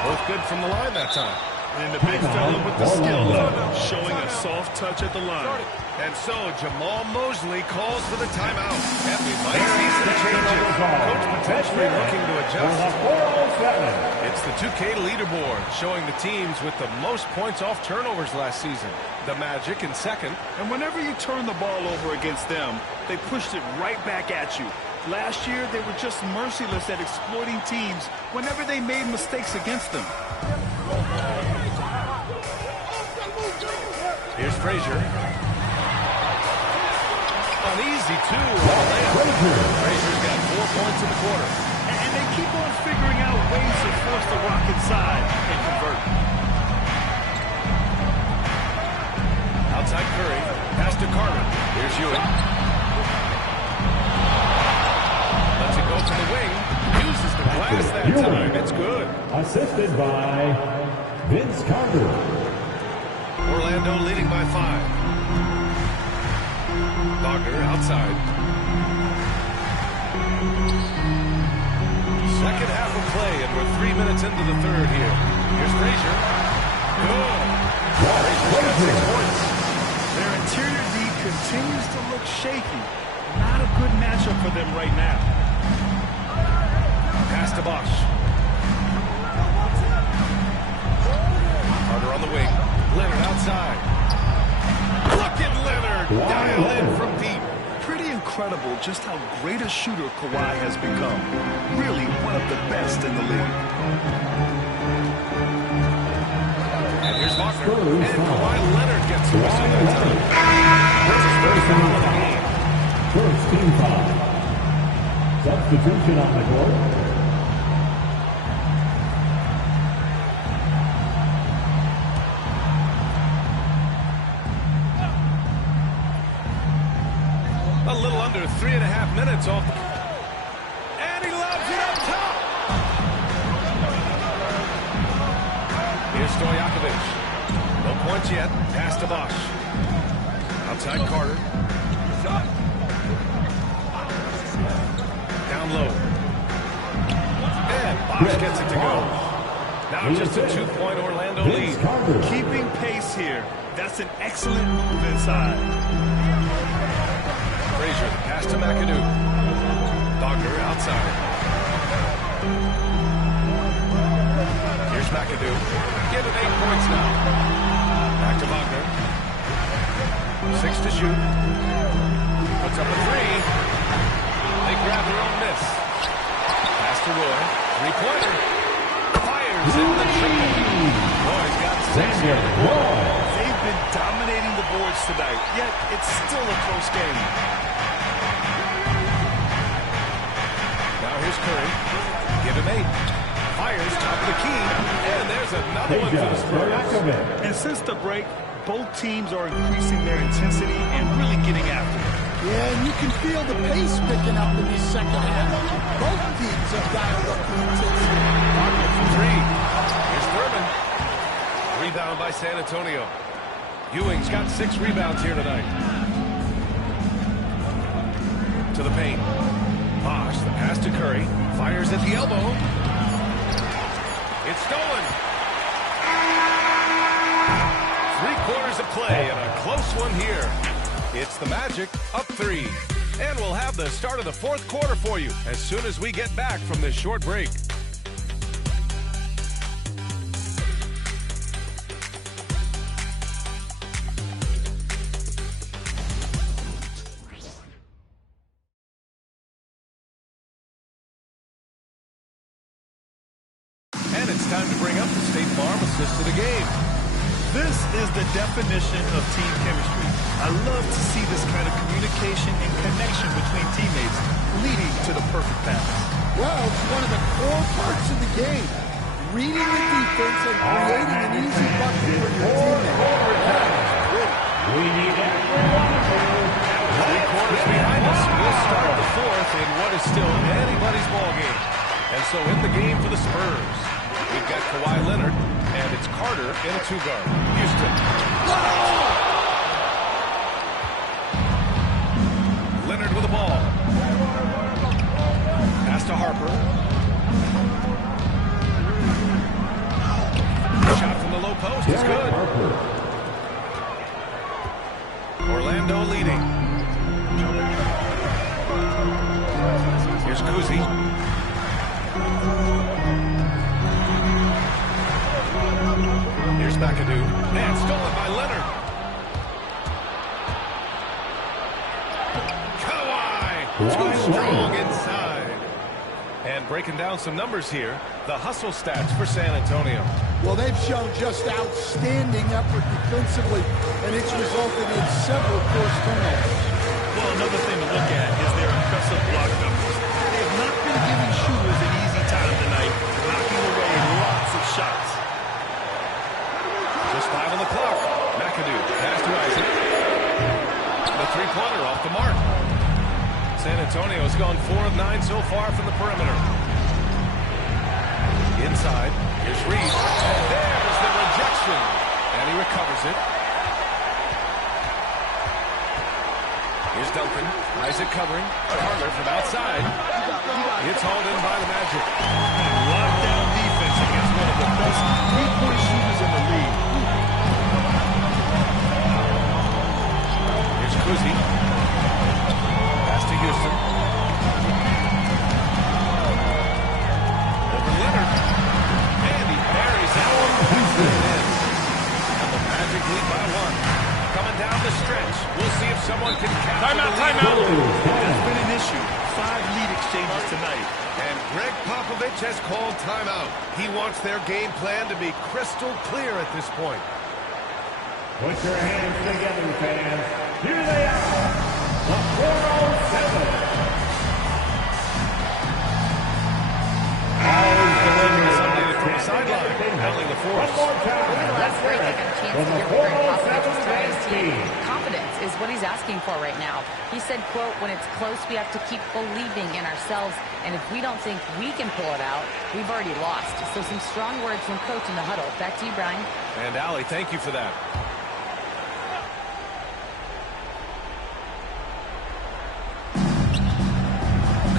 Both good from the line that time. And the big fella with the skill, showing a soft touch at the line. And so Jamal Mosley calls for the timeout. And we might see some changes. Coach potentially looking to adjust. It's the 2K leaderboard showing the teams with the most points off turnovers last season. The Magic in second. And whenever you turn the ball over against them, they pushed it right back at you. Last year, they were just merciless at exploiting teams whenever they made mistakes against them. Here's Frazier. An easy 2 on the layup. Frazier's got 4 points in the quarter. And they keep on figuring out ways to force the rock inside and convert. Outside Curry. Pass to Carter. Here's Ewing. Lets it go to the wing. Uses the glass that time. It's good. Assisted by Vince Carter. Orlando leading by 5. Wagner outside. Second half of play, and we're 3 minutes into the third here. Here's Frazier. Good. Frazier's got 6 points. Their interior D continues to look shaky. Not a good matchup for them right now. Pass to Bosch. Carter on the wing. Leonard outside. Look at Leonard. Dial in from deep. Pretty incredible just how great a shooter Kawhi has become. Really one of the best in the league. And here's Wagner. Wagner, and Kawhi Leonard gets the whistle that time. That's his first foul of the game. First team foul. Substitution on the court. A little under 3.5 minutes off the... And he loves it up top! Here's Stojakovic. No points yet. Pass to Bosch. Outside Carter. Down low. And Bosch gets it to go. Now just a 2-point Orlando lead. Keeping pace here. That's an excellent move inside. Frazier, the pass to McAdoo. Wagner outside. Here's McAdoo. Give him 8 points now. Back to Wagner. 6 to shoot. Puts up a 3. They grab their own miss. Pass to Roy. 3-pointer. Fires in the triple. Roy's got 6 here. They've been dominating the boards tonight, yet it's still a close game. Now here's Curry. Give him 8. Fires top of the key. And there's another one for the Spurs. And since the break, both teams are increasing their intensity and really getting after it. Yeah, and you can feel the pace picking up in this second half. Both teams have dialed up the intensity. Wagner from 3. Here's Thurman. Rebound by San Antonio. Ewing's got 6 rebounds here tonight. To the paint. Bosch, the pass to Curry. Fires at the elbow. It's stolen. 3/4 of play and a close one here. It's the Magic up 3. And we'll have the start of the 4th quarter for you as soon as we get back from this short break. And it's time to bring up the State Farm assist to the game. This is the definition of team chemistry. I love to see this kind of communication and connection between teammates leading to the perfect pass. Well, it's one of the core parts of the game. Reading the defense and creating an easy bucket for your teammate. We need everyone. 3 quarters behind us. We'll start the 4th in what is still anybody's ball game. And so in the game for the Spurs, we've got Kawhi Leonard, and it's Carter in a 2-guard. Houston. Leonard with the ball. Pass to Harper. Shot from the low post is good. Orlando leading. Here's Kuzi. Here's McAdoo. Man, stolen by Leonard. Kawhi. Too strong inside. And breaking down some numbers here, the hustle stats for San Antonio. Well, they've shown just outstanding effort defensively, and it's resulted in several forced turnovers. Well, another thing to look at is their impressive block numbers. They have not been giving shooters an easy time tonight, knocking away lots of shots. Just 5 on the clock. McAdoo, pass to Isaac. The 3-pointer off the mark. San Antonio has gone 4 of 9 so far from the perimeter. Inside, here's Reed. And there's the rejection. And he recovers it. Here's Duncan. Isaac covering. Carter from outside. It's hauled in by the Magic. Lockdown defense against one of the best three-point shooters in the league. Here's Kuzi. Pass to Houston. Over Leonard. And he buries that one. And the Magic lead by 1. Coming down the stretch. We'll see if someone can capture Timeout. That's been an issue. 5 lead exchanges tonight. And Greg Popovich has called timeout. He wants their game plan to be crystal clear at this point. Put your hands together, fans. Here they are, the 407. Sideline, handling the force. Over the last break, I got a chance to hear what Greg Popovich was telling his team. Confidence is what he's asking for right now. He said, quote, when it's close, we have to keep believing in ourselves, and if we don't think we can pull it out, we've already lost. So some strong words from coach in the huddle. Back to you, Brian. And Allie, thank you for that.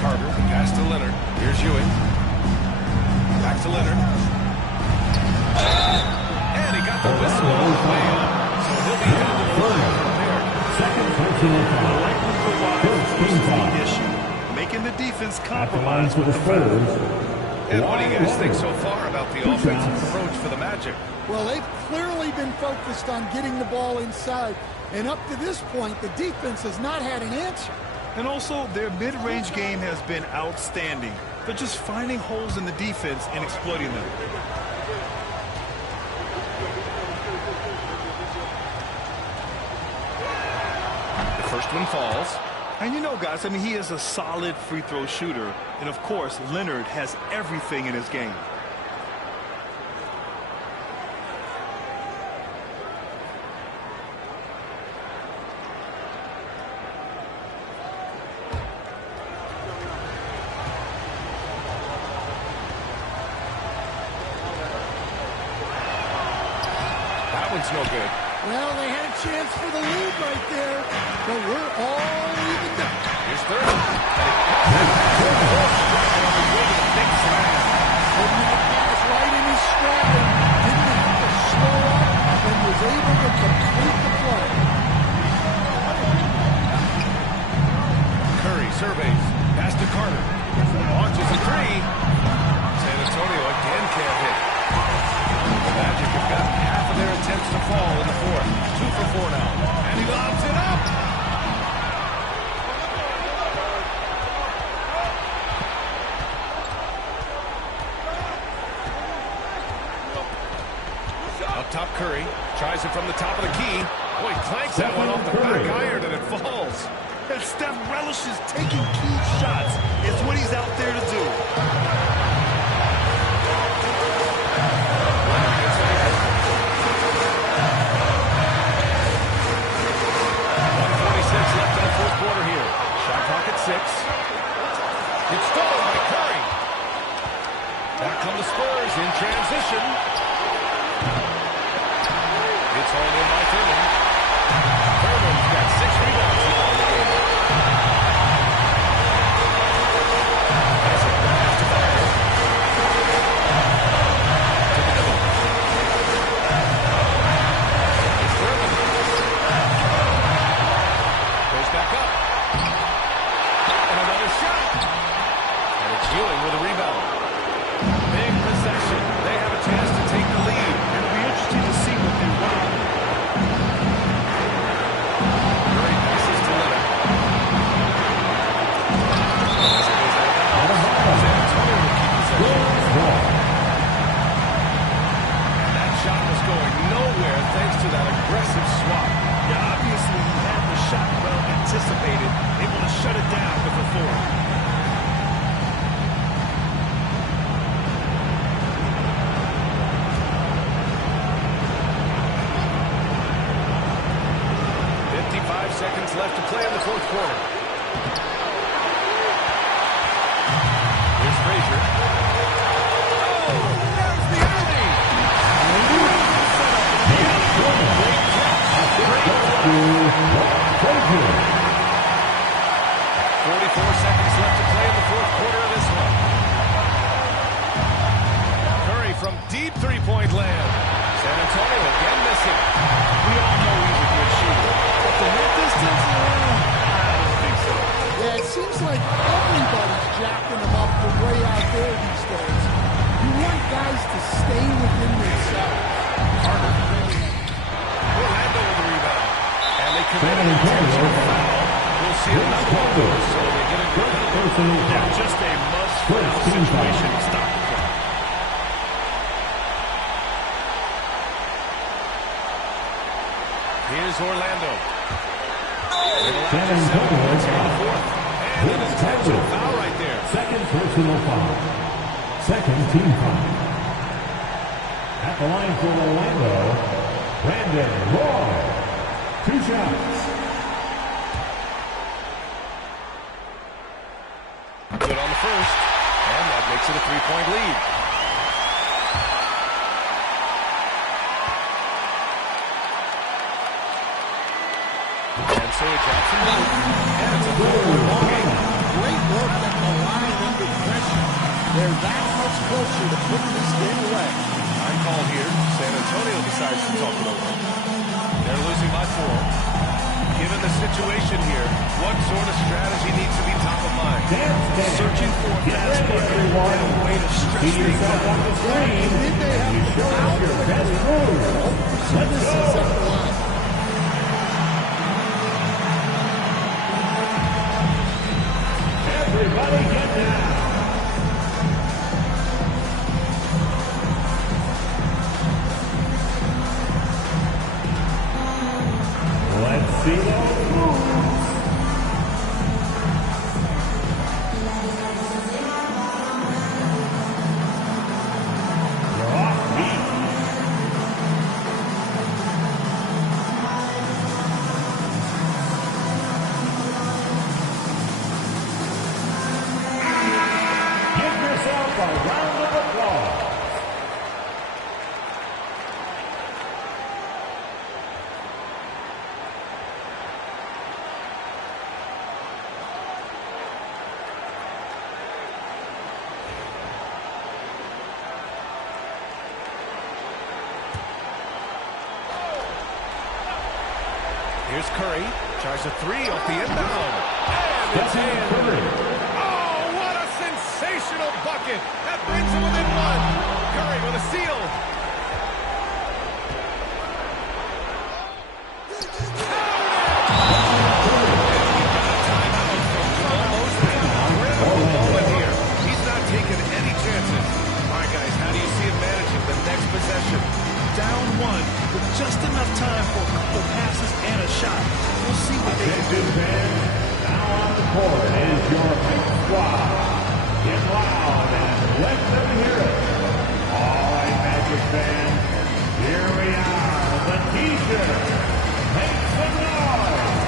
Carter, pass to Leonard. Here's Ewing. Back to Leonard. And he got the whistle all the way up. So he'll be headed to the line from there. Second personal foul. The issue. Making the defense compromise with the Spurs. And what do you guys think so far about the offensive approach for the Magic? Well, they've clearly been focused on getting the ball inside. And up to this point, the defense has not had an answer. And also, their mid-range game has been outstanding. They're just finding holes in the defense and exploiting them. The first one falls. And you know, guys, I mean, he is a solid free throw shooter. And, of course, Leonard has everything in his game. No good. Well, they had a chance for the lead right there, but we're all evened up. Here's third. Big slam. Putting that pass right in his stride. Didn't have to slow up and was able to complete the play. Curry surveys. Pass to Carter. Launches a three. San Antonio again can't hit. The Magic have got half of their attempts to fall in the fourth. 2 for 4 now. And he lobs it up. Up top, Curry. Tries it from the top of the key. Boy, he clanks that one off the back iron and it falls. And Steph relishes taking key shots. It's what he's out there to do. Left in the fourth quarter here. Shot clock at 6. It's stolen by Curry. Back come the Spurs in transition. It's hauled in by Thurman. Thurman's got 6 rebounds now in the game. That's a pass to Thurman. To the middle. It's Thurman. Back up. And another shot. And it's Ewing with a rebound. Big possession. They have a chance to take the lead. It'll be interesting to see what they run. Curry passes to Leonard. San Antonio will keep possession. And that shot was going nowhere thanks to that aggressive swap. Yeah, obviously he had the shot well anticipated, able to shut it down with authority. Seconds left to play in the fourth quarter. Here's Frazier. Oh, there's the alley. 44 seconds left to play in the fourth quarter of this one. Curry from deep three-point land. San Antonio again missing. We all know he's a good shooter. But the mid distance, I don't think so. Yeah, it seems like everybody's jacking them up for way out there these days. You want guys to stay within themselves. Orlando with the rebound. And they commit an intentional foul. We'll see another one go, so they get a good personal foul. Yeah, just a must-foul situation to stop the play. is Orlando. San Antonio is And an intentional foul right there. Second personal foul. Second team foul. At the line for Orlando, Brandon Roy. 2 shots. Good on the first, and that makes it a 3-point lead. And so he drops him out. And it's a 4-1 ball game. Great work at the line under pressure. They're that much closer to putting this game away. Time call here. San Antonio decides to talk it over. They're losing by 4. Given the situation here, what sort of strategy needs to be top of mind? Searching for a fast break and a way to stretch things out. Did they have to go out your best move? Let's go. Everybody get down. Let's see those moves. You're off beat. Give yourself a round of applause. Here's Curry. Tries a 3 off the inbound. And it's in. Oh, what a sensational bucket. That brings him within 1. Curry with a steal. He's not taking any chances. All right, guys, how do you see him managing the next possession? Down 1 with just enough time for a couple passes and a shot. We'll see what they can do. Now on the court is your big squad. Get loud and let them hear it. All right, Magic fans, here we are, the T-shirt. Make some noise.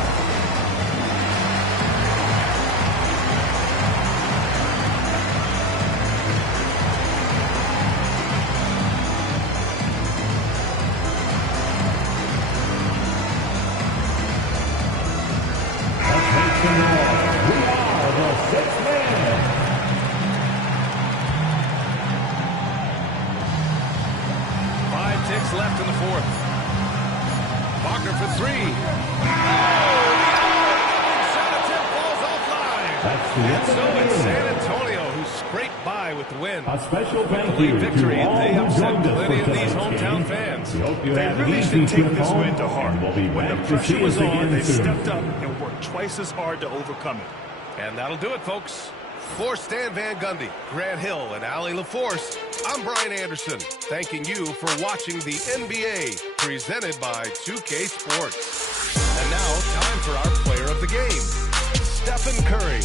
We are the sixth man. 5 ticks left in the 4th. Wagner for 3. And so it's San Antonio who scraped by with the win. A special With the thank late you victory, to all they who upset joined us plenty for of these tonight's hometown game. fans. We hope you They had an really easy should take trip this home, win to heart. and we'll be When the back to see pressure was us on, again they soon. stepped up and worked twice as hard to overcome it. And that'll do it, folks. For Stan Van Gundy, Grant Hill, and Allie LaForce, I'm Brian Anderson, thanking you for watching the NBA, presented by 2K Sports. And now, time for our player of the game, Stephen Curry.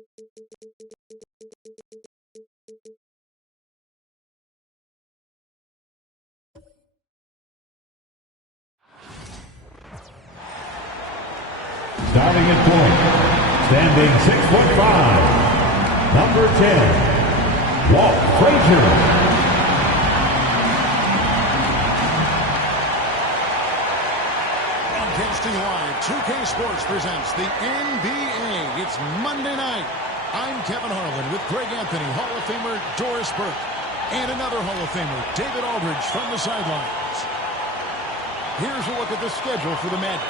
Starting at point, standing 6'5", number 10, Walt Frazier. Broadcasting live, 2K Sports presents the NBA. It's Monday night. I'm Kevin Harlan with Greg Anthony, Hall of Famer Doris Burke, and another Hall of Famer, David Aldridge, from the sidelines. Here's a look at the schedule for the Magic.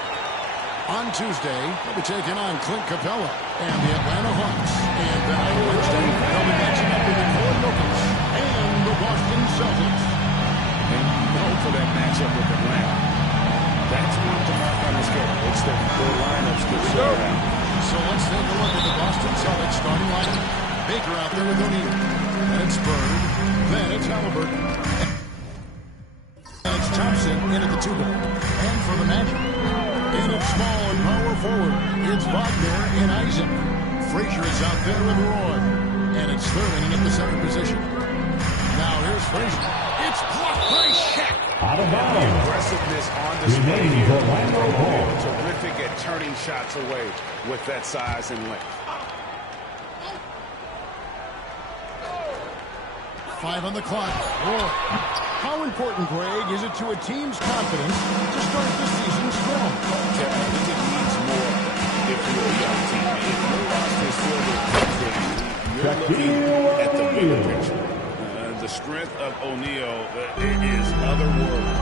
On Tuesday, they'll be taking on Clint Capella and the Atlanta Hawks. And then on Wednesday, they'll be matching up with the Cleveland Jokic and the Boston Celtics. And go for that matchup with Atlanta. That's one to mark on the schedule. It's their lineups that start out. So let's take a look at the Boston Celtics starting lineup. Baker out there with O'Neal. Then it's Bird. Then it's Halliburton. And it's Thompson in at the 2-guard. And for the Magic, in at small and power forward, it's Wagner and Isaac. Frazier is out there with Roy. And it's Thurman in at the center position. Now here's Frazier. It's blocked by Shaq. Out of The bounds. aggressiveness on display Remains here. Orlando Hall. Terrific at turning shots away with that size and length. 5 on the clock. Roy. How important, Greg, is it to a team's confidence to start the season strong? Kevin, I think it needs more if you're a young team. If your roster is filled with veterans, you're looking at the bigger picture. The strength of O'Neal is otherworldly.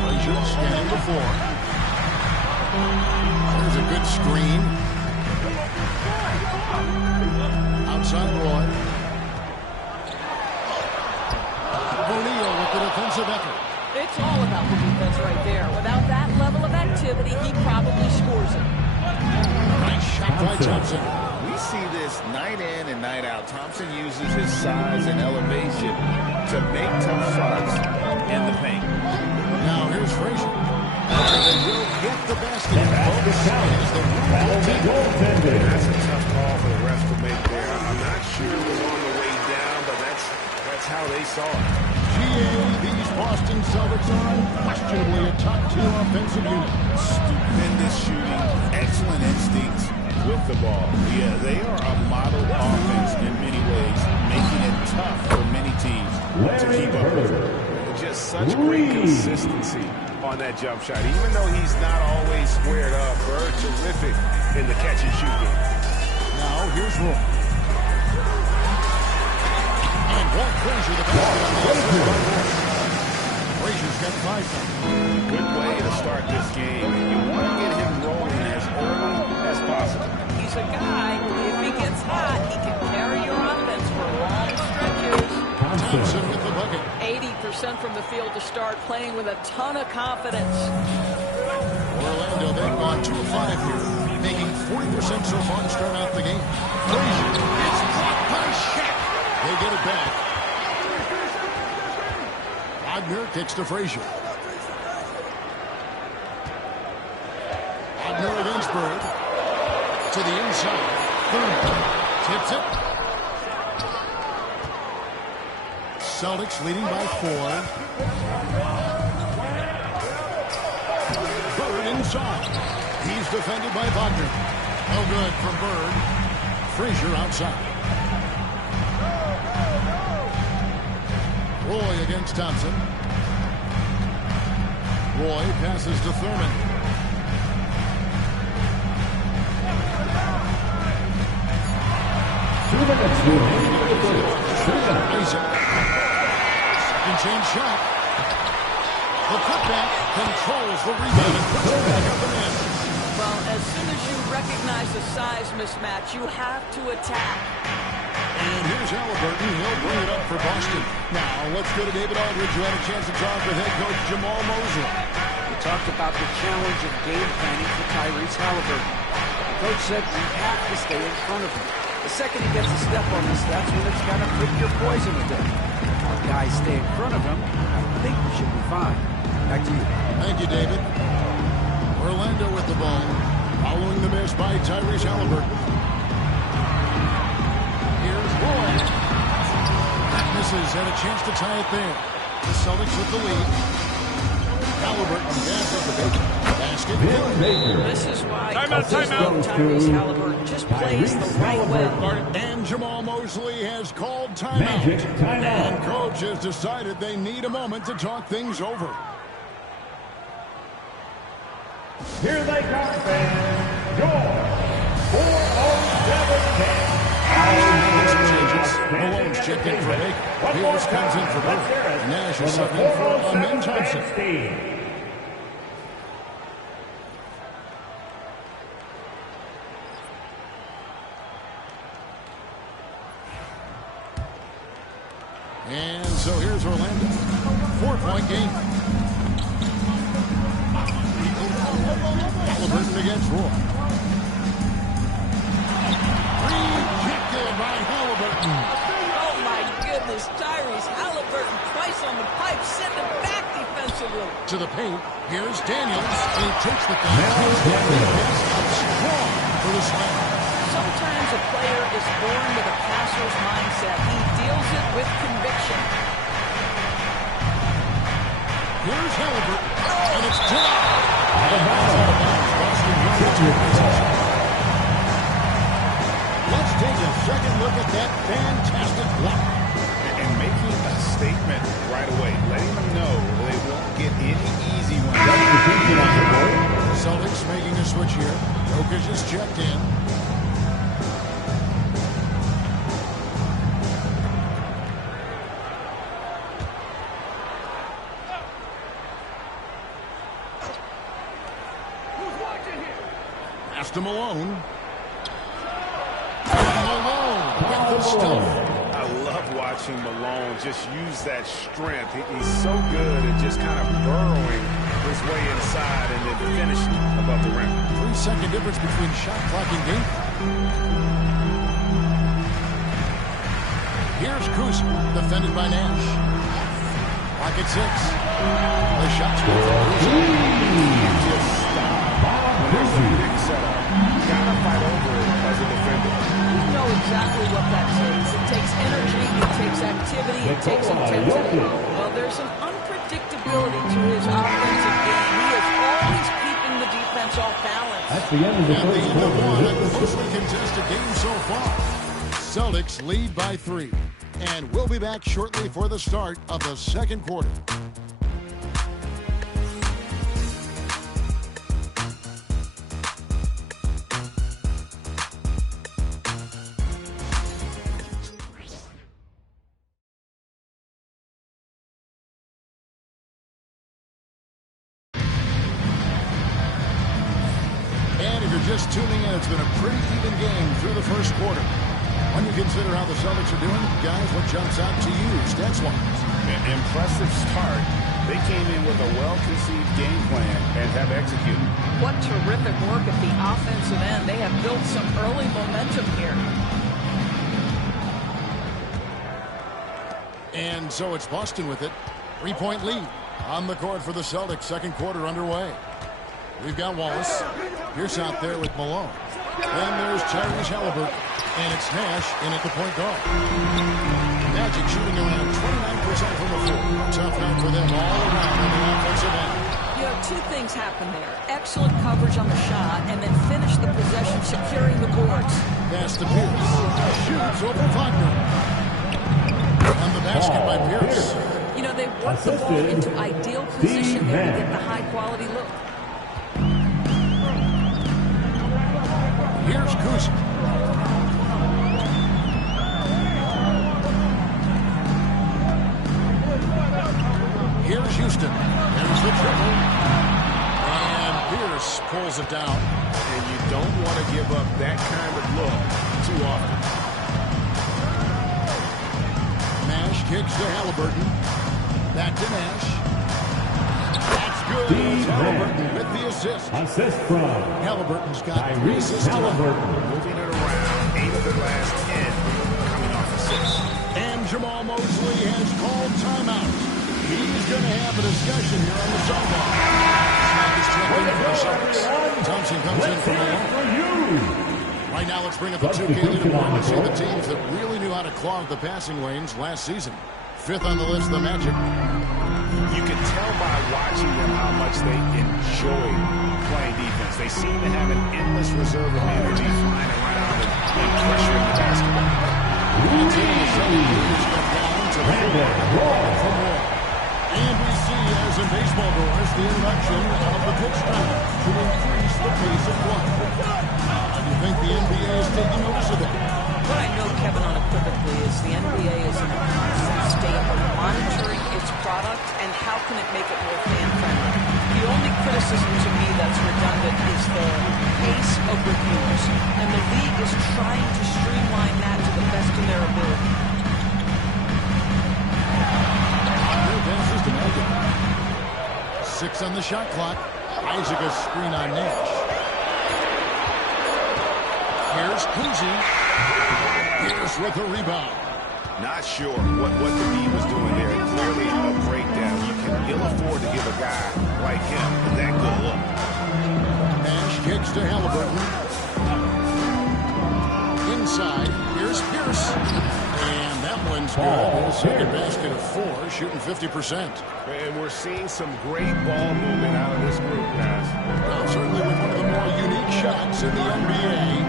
Frazier scanning the floor. There's a good screen. Outside Roy. O'Neal with the defensive effort. It's all about the defense right there. Without that level of activity, he probably scores it. Nice shot by Thompson. We see this night in and night out. Thompson uses his size and elevation to make tough shots in the paint. Now here's Frazier. They will get the basket. That's a tough call for the refs to make there. I'm not sure it was on the way down, but that's how they saw it. These Boston Celtics are unquestionably a top-tier offensive unit. Stupendous shooting, excellent instincts with the ball. Yeah, they are a model offense in many ways, making it tough for many teams to keep up with it. Just such great consistency on that jump shot. Even though he's not always squared up, Bird terrific in the catch and shoot game. Now here's Roy. And Walt Frazier, the basket. Frazier's got 5 points. Good way to start this game. You want to get him rolling as early as possible. He's a guy, if he gets hot, he can carry your offense for long stretches. Thompson with the bucket. 80% from the field to start, playing with a ton of confidence. Orlando, they've gone 2 of 5 here, making 40% so far to start out the game. Frazier, it's blocked by Shaq. They get it back. Wagner kicks to Frazier. Wagner against Bird. To the inside. Thurman tips it. Celtics leading by 4. Bird inside. He's defended by Wagner. No good from Bird. Frazier outside. Roy against Thompson. Roy passes to Thurman. Isaac. Second chance shot. The putback controls the rebound and puts it back up and in. Well, as soon as you recognize the size mismatch, you have to attack. And here's Halliburton. He'll bring it up for Boston. Now, let's go to David Aldridge, who had a chance to talk with head coach Jamal Mosley. We talked about the challenge of game planning for Tyrese Halliburton. The coach said we have to stay in front of him. The second he gets a step on us, that's when it's got to pick your poison a bit. Our guys stay in front of him. I think we should be fine. Back to you. Thank you, David. Orlando with the ball. Following the by Tyrese Halliburton. Here's Roy. That misses, and a chance to tie it there. The Celtics with the lead. Halliburton back up the basket. This is why Tyrese Halliburton just plays the right way. And Jamal Mosley has called timeout. And coach has decided they need a moment to talk things over. Here they come, fans. Your 407 Malone's checked in for Baker. Pierce comes in for Burke. Nash is subbed in for Amin Thompson. And so here's Orlando. 4-point game. Halliburton against Roy. Rejected by Halliburton. Oh, my goodness. Tyrese Halliburton twice on the pipe. Send him back defensively. To the paint. Here's Daniels. And he takes the pass. Strong for the slam. Sometimes a player is born with a passer's mindset. He deals it with conviction. Here's Halliburton. And it's denied. Let's take a second look at that fantastic block. And making a statement right away, letting them know they won't get any easy ones. Celtics making a switch here. Jokic is checked in. Pass to Malone. Malone with the stuff. I love watching Malone just use that strength. He's so good at just kind of burrowing his way inside and then finishing above the rim. 3-second difference between shot clock and game. Here's Kuzma, defended by Nash. Clock at 6. The shot's good for Kuzma. Just stop. There's a big setup. You gotta fight over it as a defender. You know exactly what that takes. It takes energy, it takes activity, it takes intensity. Well, there's an unpredictability to his offensive game. He is always keeping the defense off balance. That's the end of the first quarter. A closely contested game so far. Celtics lead by 3. And we'll be back shortly for the start of the second quarter. Just tuning in, it's been a pretty even game through the first quarter. When you consider how the Celtics are doing, guys, what jumps out to you stats-wise? An impressive start. They came in with a well-conceived game plan and have executed. What terrific work at the offensive end. They have built some early momentum here. And so it's Boston with it. 3-point lead on the court for the Celtics. Second quarter underway. We've got Wallace. Pierce out there with Malone. Then there's Tyrese Halliburton. And it's Nash in at the point guard. Magic shooting around 29% from the floor. Tough night for them all around on the offensive end. You know, two things happen there. Excellent coverage on the shot, and then finish the possession securing the boards. Pass to Pierce. Shoots over Wagner. And the basket by Pierce. You know, they work the ball into ideal position there to get the high-quality look. Here's Kuzma. Here's Houston. There's the triple. And Pierce pulls it down. And you don't want to give up that kind of look too often. Nash kicks to Halliburton. Back to Nash. That's good. Halliburton with the assist. Assist from Halliburton's got 3 assists. Moving it around, 8 of the last 10 coming off assists. And Jamal Mosley has called timeout. He's going to have a discussion here on the sideline. Thompson comes in from the Right now, let's bring up the 2K leaderboard and see the teams that really knew how to clog the passing lanes last season. Fifth on the list, the Magic. You can tell by watching them how much they enjoy playing defense. They seem to have an endless reserve of energy flying around and pressuring the basketball. And we see, as in baseball doors, the introduction of the pitch count to increase the pace of play. Do you think the NBA is taking notice of it? What I know, Kevin, unequivocally is the NBA is in a constant state of monitoring its product and how can it make it more fan-friendly. The only criticism to me that's redundant is the pace of reviews, and the league is trying to streamline that to the best of their ability. Passes to Magic. 6 on the shot clock. Isaac a screen on Nash. Here's Cousy. Here's with a rebound. Not sure what the D was doing there. Clearly a breakdown. You can ill afford to give a guy like him that good look. Nash kicks to Halliburton. Inside. Here's Pierce. And that one's good. His second basket of 4, shooting 50%. And we're seeing some great ball movement out of this group, guys. Well, certainly with one of the more unique shots in the NBA,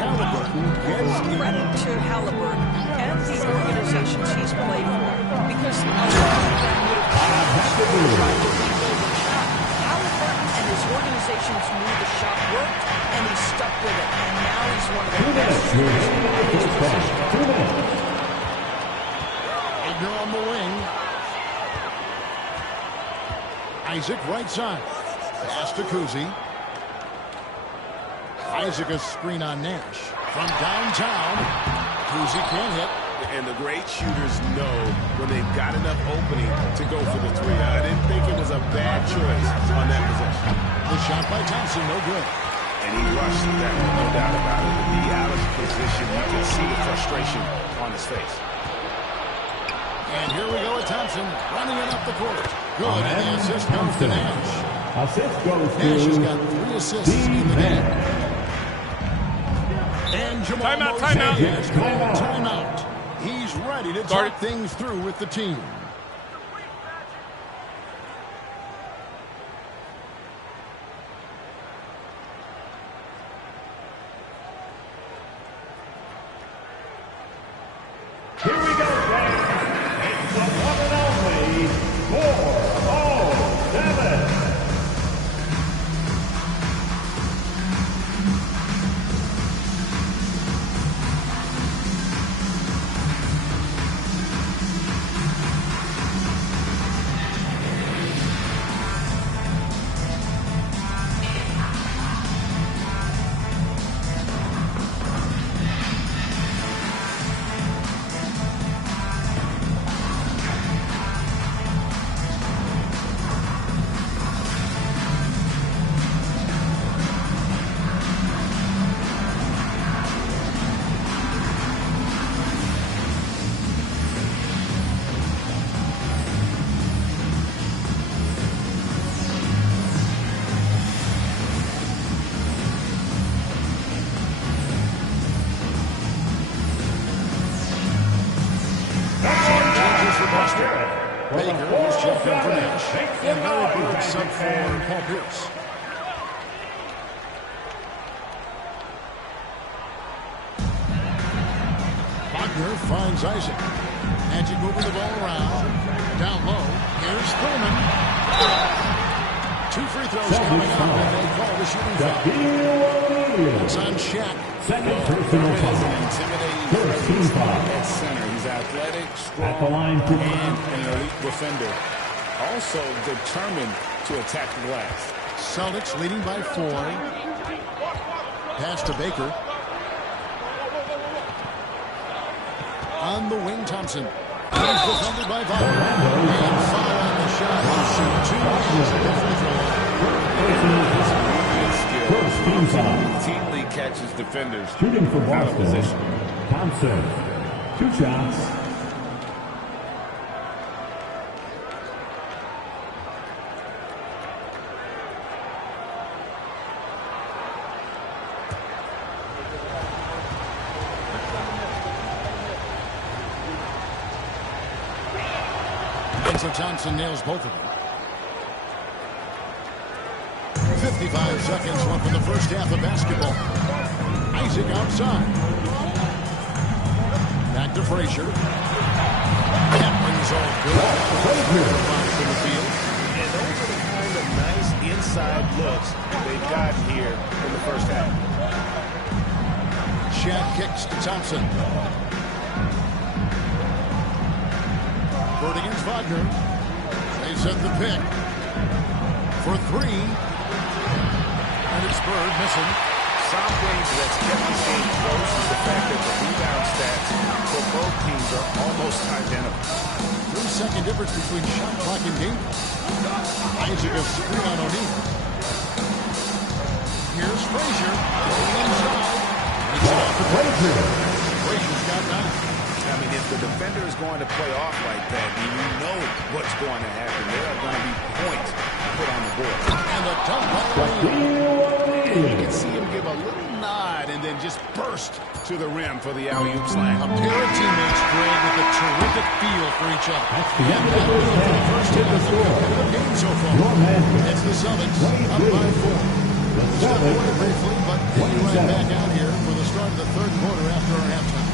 Halliburton gets credit to Halliburton and the organizations he's played for, because a lot of them would have tried to rebuild the shot. Halliburton and his organizations knew the shot worked, and he stuck with it. And now he's one of the best shooters in his position. Aigner on the wing. Isaac right side. Pass to Cousy. Isaac a screen on Nash. From downtown, Cousy can't hit. And the great shooters know when they've got enough opening to go for the three. I didn't think it was a bad choice on that possession. The shot by Thompson, no good. And he rushed that one, no doubt about it. To be out of position, you can see the frustration on his face. And here we go with Thompson running it up the court. Good, and the assist goes to Nash. Assist goes to Nash has got 3 assists in the game. And Jamal Timeout. Has called timeout. He's ready to talk things through with the team. Here we go, guys. It's the one and only 4-0-7. Baker, who's checked in for Nash, and Larry Bird sub for Paul Pierce. Wagner finds Isaac. Magic moving the ball around. Down low. Here's Thurman. 2 free throws coming up, and they call the shooting foul. It's on Shaq. Second personal foul. First team foul. At center, he's athletic, strong, At the line for and an elite defender. Also determined to attack the glass. Celtics leading by 4. Pass to Baker. On the wing, Thompson. He's defended by Wagner. And foul on the shot. He'll shoot 2 hands at the free throw line. First team foul. Routinely catches defenders Shooting for out of Boston. position. Thompson. 2 shots. So Thompson nails both of them. 55 seconds left in the first half of basketball. Isaac outside. Back to Frazier. That brings all good. In the field. And those are the kind of nice inside looks they've gotten here in the first half. Shaq kicks to Thompson. Bird against Wagner. They set the pick for three. And it's Bird missing. Something that's kept this game close is the fact that the rebound stats for both teams are almost identical. 3-second difference between shot clock and game. Isaac a screen on O'Neal. Here's Frazier. Inside. Makes it off the Frazier. Frazier's got that. I mean, if the defender is going to play off like that, then you know what's going to happen. There are going to be points put on the board. And a dunk by O'Neal. You can see him give a little nod and then just burst to the rim for the alley-oop slam. A pair of teammates, Greg, with a terrific feel for each other. That's the end of the first half of the game so far. It's the Celtics up by 4. Step away briefly, but we'll be right back out here for the start of the third quarter after our halftime.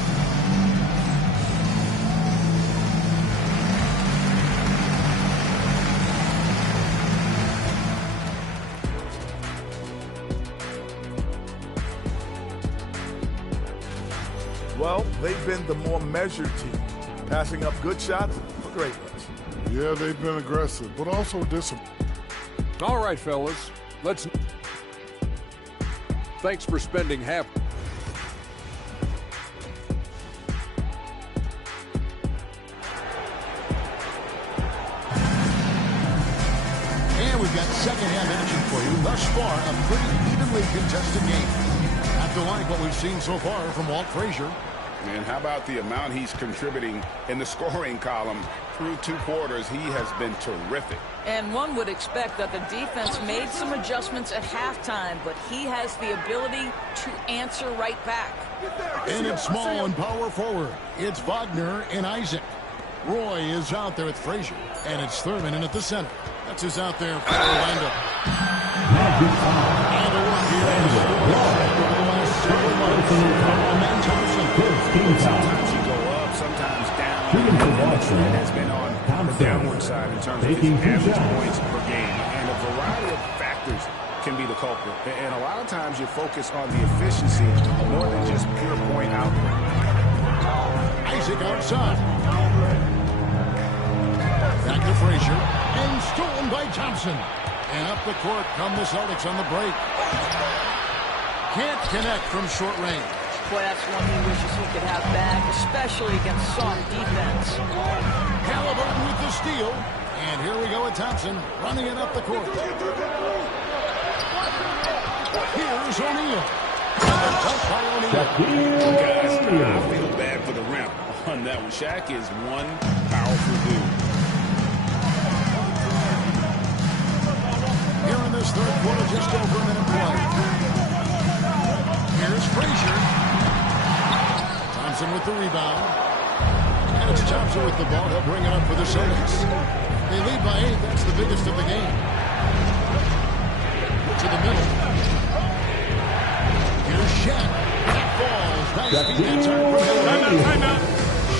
Well, they've been the more measured team, passing up good shots for great ones. Yeah, they've been aggressive, but also disciplined. All right, fellas, let's... Thanks for spending half... And we've got second half action for you. Thus far, a pretty evenly contested game. Have to like what we've seen so far from Walt Frazier. And how about the amount he's contributing in the scoring column through 2 quarters? He has been terrific. And one would expect that the defense made some adjustments at halftime, but he has the ability to answer right back. And it's small and power forward. It's Wagner and Isaac. Roy is out there with Frazier, and it's Thurman in at the center. That's who's out there for Orlando. And a work here in the over the last several months. Sometimes you go up, sometimes down. The trend has been on the downward side in terms of his average points per game. And a variety of factors can be the culprit. And a lot of times you focus on the efficiency more than just pure point output. Isaac outside. Back to Frazier. And stolen by Thompson. And up the court come the Celtics on the break. Can't connect from short range. Boy, that's one he wishes he could have back, especially against soft defense. Halliburton with the steal. And here we go with Thompson running it up the court. Here's O'Neal. Guys, I feel bad for the rim on that one. Shaq is one powerful dude. Here in this third quarter, just over a minute play. Here's Frazier. Thompson with the rebound. And it's Thompson with the ball. He'll bring it up for the Celtics. They lead by 8. That's the biggest of the game. To the middle. Here's Shaq. That falls. Nice feed inside from Hill. Timeout.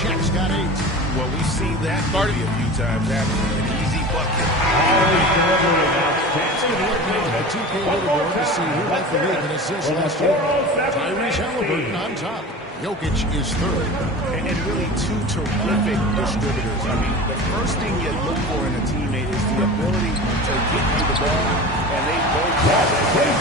Shaq's got 8. Well, we see that party a few times happening. An easy bucket. Let's get a look now at the 2K leaderboard to see who led the league in assists last year. Tyrese Halliburton on top. Jokic is third. And really 2 terrific distributors. I mean, the first thing you look for in a teammate is the ability to get you the ball. And they both have that.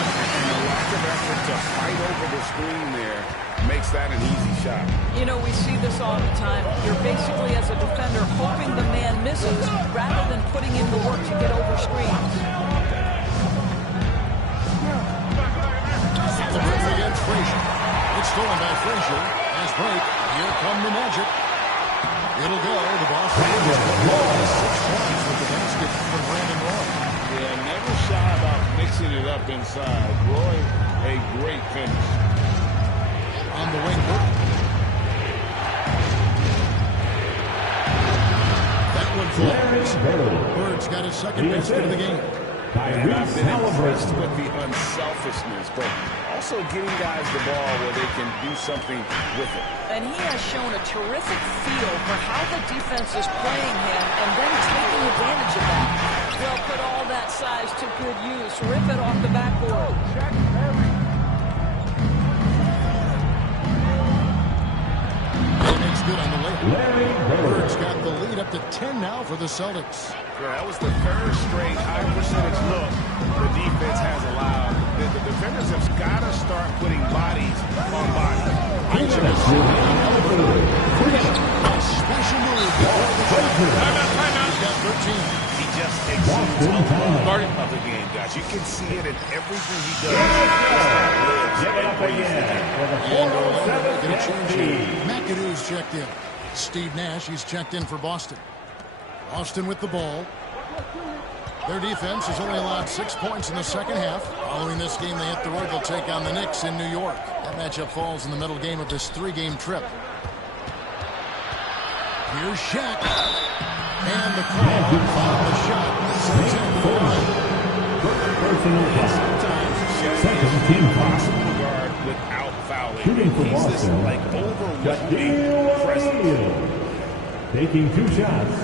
And the lack of effort to fight over the screen there makes that an easy shot. You know, we see this all the time. You're basically, as a defender, hoping the man misses rather than putting in the work to get over screens. Halliburton against Frazier. It's stolen by Frazier. Nice break. Here come the Magic. It'll go. The Boston Celtics get 6 points with the basket from Brandon Roy. Yeah, never shy about mixing it up inside. Roy, a great finish. On the wing, Burton. That got his second basket of the game. And I've been impressed with the unselfishness, but also getting guys the ball where they can do something with it. And he has shown a terrific feel for how the defense is playing him and then taking advantage of that. They'll put all that size to good use. Rip it off the backboard. Makes good on the layup. Bird's got the lead up to 10 now for the Celtics. Yeah, that was the third straight high percentage look the defense has allowed. The defenders have got to start putting bodies on bodies. A special move before the shot. He's got 13. He just exudes a love of the game, guys. You can see it in everything he does. He lives and breathes the game. And Orlando going to change here. McAdoo's checked in. Steve Nash, he's checked in for Boston. Boston with the ball. Their defense has only allowed 6 points in the second half. Following this game, they hit the road. They'll take on the Knicks in New York. That matchup falls in the middle game of this 3-game trip. Here's Shaq. And the call on the shot. Sends in the line. Sometimes Shaq is impossible to guard without fouling. He's this like overwhelming presence. Taking 2 shots.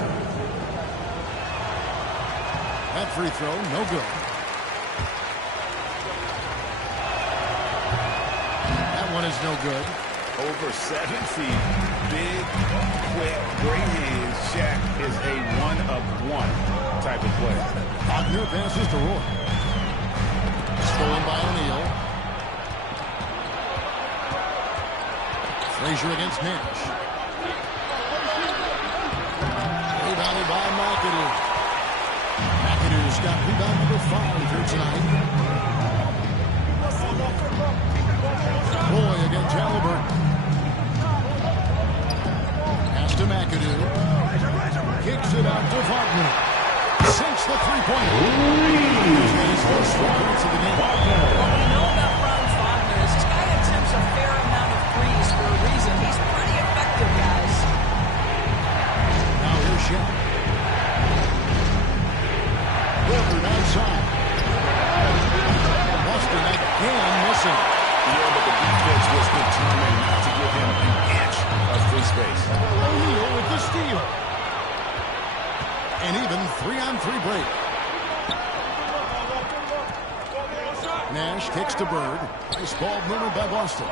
That free throw, no good. That one is no good. Over 7 feet, big, quick, great hands. Shaq is a one-of-one type of player. Wagner passes to Roy. Stolen by O'Neal. Frazier against Nash. Rebounded by McAdoo. McAdoo's got rebound number 5 here tonight. Roy against Halliburton. Pass to McAdoo. Kicks it out to Wagner. Sinks the three-pointer. He's got his first 3 points of the game. What we know about Franz Wagner is this guy attempts a fair amount of threes for a reason. He's pretty effective, guys. Now here's Shaq. Wilbur outside. Boston again missing. Yeah, but the defense was determined not to give him an inch of free space. O'Neal with the steal. An even 3-on-3 break. Nash kicks to Bird. Nice ball movement by Boston.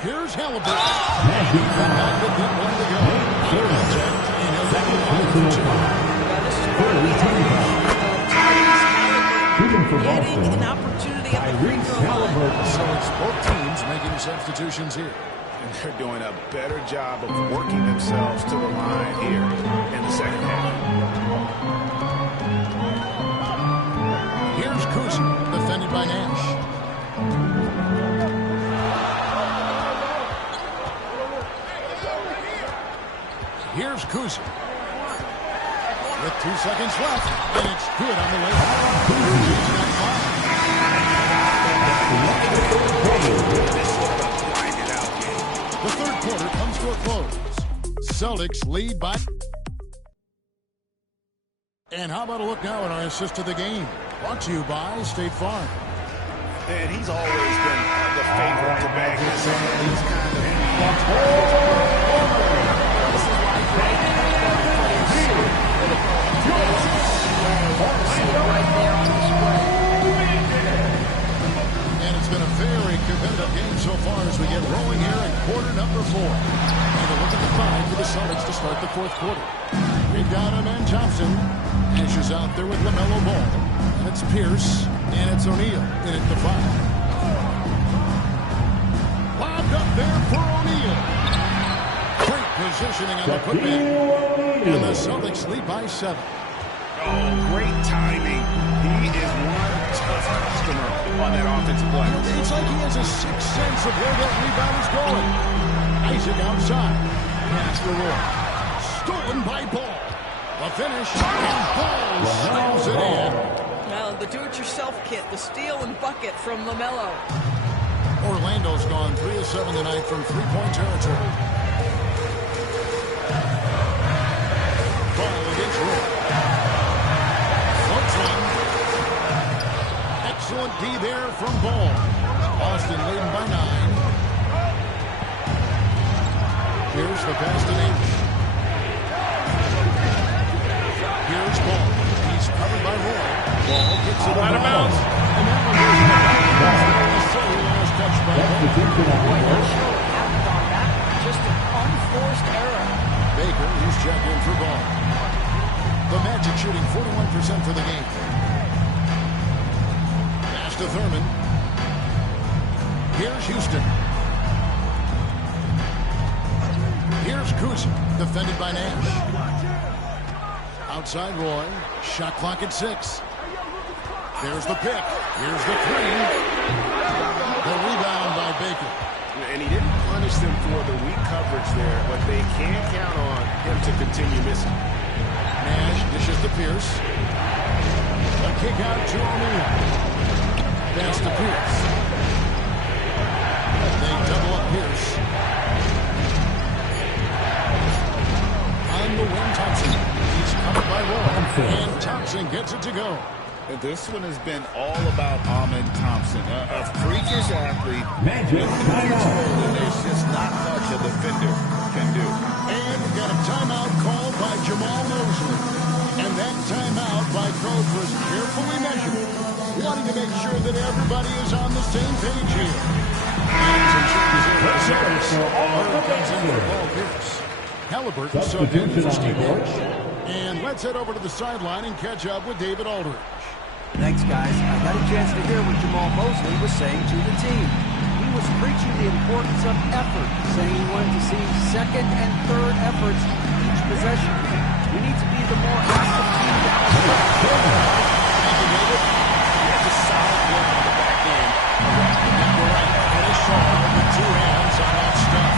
Here's Halliburton. Nash not with that one to go. And he'll take it on for 2. Getting an opportunity at the free throw line. So it's both teams making substitutions here. And they're doing a better job of working themselves to the line here in the second half. Here's Kuzma, defended by Nash. Here's Kuzma. With 2 seconds left, and it's good on the way. Kuzma's got 5. The third quarter comes to a close. Celtics lead by... And how about a look now at our assist of the game? Brought to you by State Farm. And he's always been the favorite to bag this up. These kind of This is why great right there on display. And it's been a very competitive game so far as we get rolling here in quarter number 4. And a look at the time for the Celtics to start the fourth quarter. We've got him and Thompson. Nash is out there with LaMelo Ball. And it's Pierce. And it's O'Neal in at the 5. Lobbed up there for O'Neal. Great positioning on the putback. And the Celtics lead by 7. Oh, great timing. He is one tough customer on that offensive play. It's like he has a sixth sense of where that rebound is going. Isaac outside. Pass to Roy. Stolen by Ball. The finish. And Ball slams it in. Well, the do-it-yourself kit, the steal and bucket from LaMelo. Orlando's gone 3 of 7 tonight from 3-point territory. Ball against Roy. Excellent D there from Ball. Boston leading by 9. Here's the pass to Nash. Here's Ball. He's covered by Roy. Ball gets it out of bounds. And that one goes last touch by Boy, not sure what happened on that. Just an unforced error. Baker, who's checked in for Ball. The Magic shooting 41% for the game. Pass to Thurman. Here's Houston. Here's Kuzma, defended by Nash. Outside Roy. Shot clock at 6. There's the pick. Here's the 3. The rebound by Baker. And he didn't punish them for the weak coverage there, but they can't count on him to continue missing. Nash dishes to Pierce. A kick out to O'Neal. Pass to Pierce. They double up Pierce. On the wing, Thompson. He's covered by Roy. And Thompson gets it to go. This one has been all about Amen Thompson, a freakish athlete. Magic timeout. There's just not much a defender can do. And we've got a timeout called by Jamal Mosley. And that timeout by Coach was carefully measured, wanting to make sure that everybody is on the same page here. And some changes in the service. Bird comes in for Paul Pierce. Halliburton subbed in for Steve Nash. And let's head over to the sideline and catch up with David Aldridge. Thanks, guys. I got a chance to hear what Jamal Mosley was saying to the team. He was preaching the importance of effort, saying he wanted to see second and third efforts each possession. We need to be the more active team down the stretch. Thank you, David. That's a solid work on the back end. You're right. Finish strong with 2 hands on that stuff.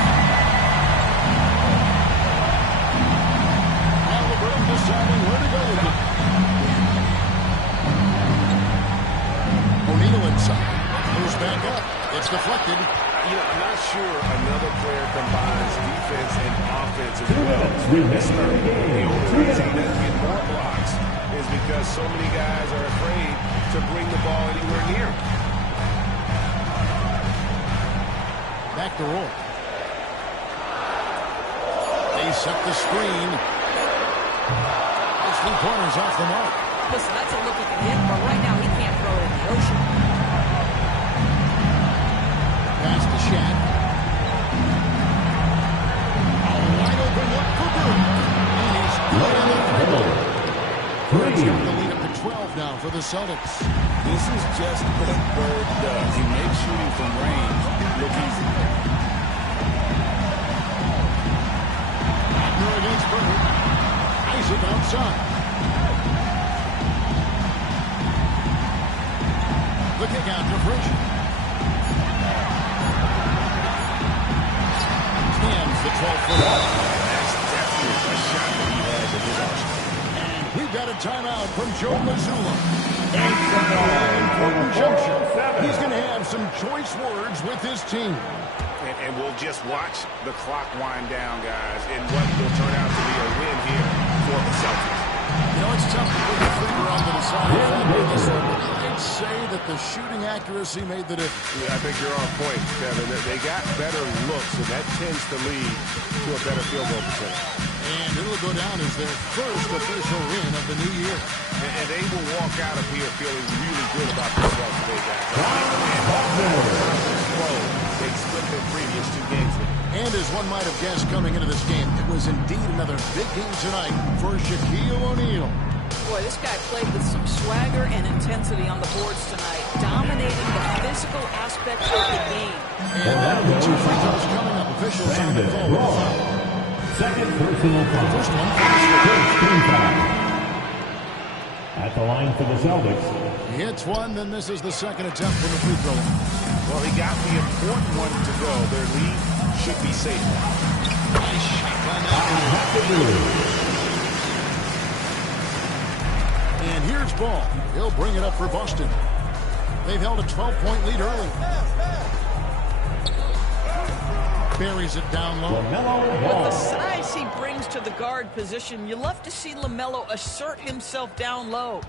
Halliburton deciding where to go with it. O'Neal inside. Moves back up. It's deflected. I'm not sure another player combines defense and offense as well. This the only reason he doesn't get more blocks is because so many guys are afraid to bring the ball anywhere near him. Back to Roy. They set the screen. Those 3-pointers off the mark. Listen, that's a look he can hit, but right now he can't throw it in the ocean. Pass to Shaq. A wide open look for Bird. And he's good in the dribble. Bird's got the lead up to 12 now for the Celtics. This is just what Bird does. He makes shooting from range look easy. Wagner against Bird. Isaac outside. The kick out to Frazier. Cams the 12-foot out. That's definitely a shot that he has at his arsenal. And we've got a timeout from Joe Mazzulla. And from an important juncture, he's going to have some choice words with his team. And we'll just watch the clock wind down, guys, in what will turn out to be a win here for the Celtics. You know, it's tough to put your finger on the deciding factor in this one, but I'd say that the shooting accuracy made the difference. Yeah, I think you're on point, Kevin. They got better looks, and that tends to lead to a better field goal percentage. And it'll go down as their first official win of the new year. And they will walk out of here feeling really good about themselves today, guys. They split their previous 2 games with. And as one might have guessed coming into this game, it was indeed another big game tonight for Shaquille O'Neal. Boy, this guy played with some swagger and intensity on the boards tonight, dominating the physical aspects of the game. And now the 2 free throws coming up. Officials on the call. Second personal foul. First one. Team foul. At the line for the Celtics. He hits one, then misses the second attempt from the free throw line. Well, he got the important one to go. Their lead should be safe now. Nice shot by McAdoo. And here's Ball. He'll bring it up for Boston. They've held a 12-point lead early. Buries it down low. With the size he brings to the guard position, you love to see LaMelo assert himself down low.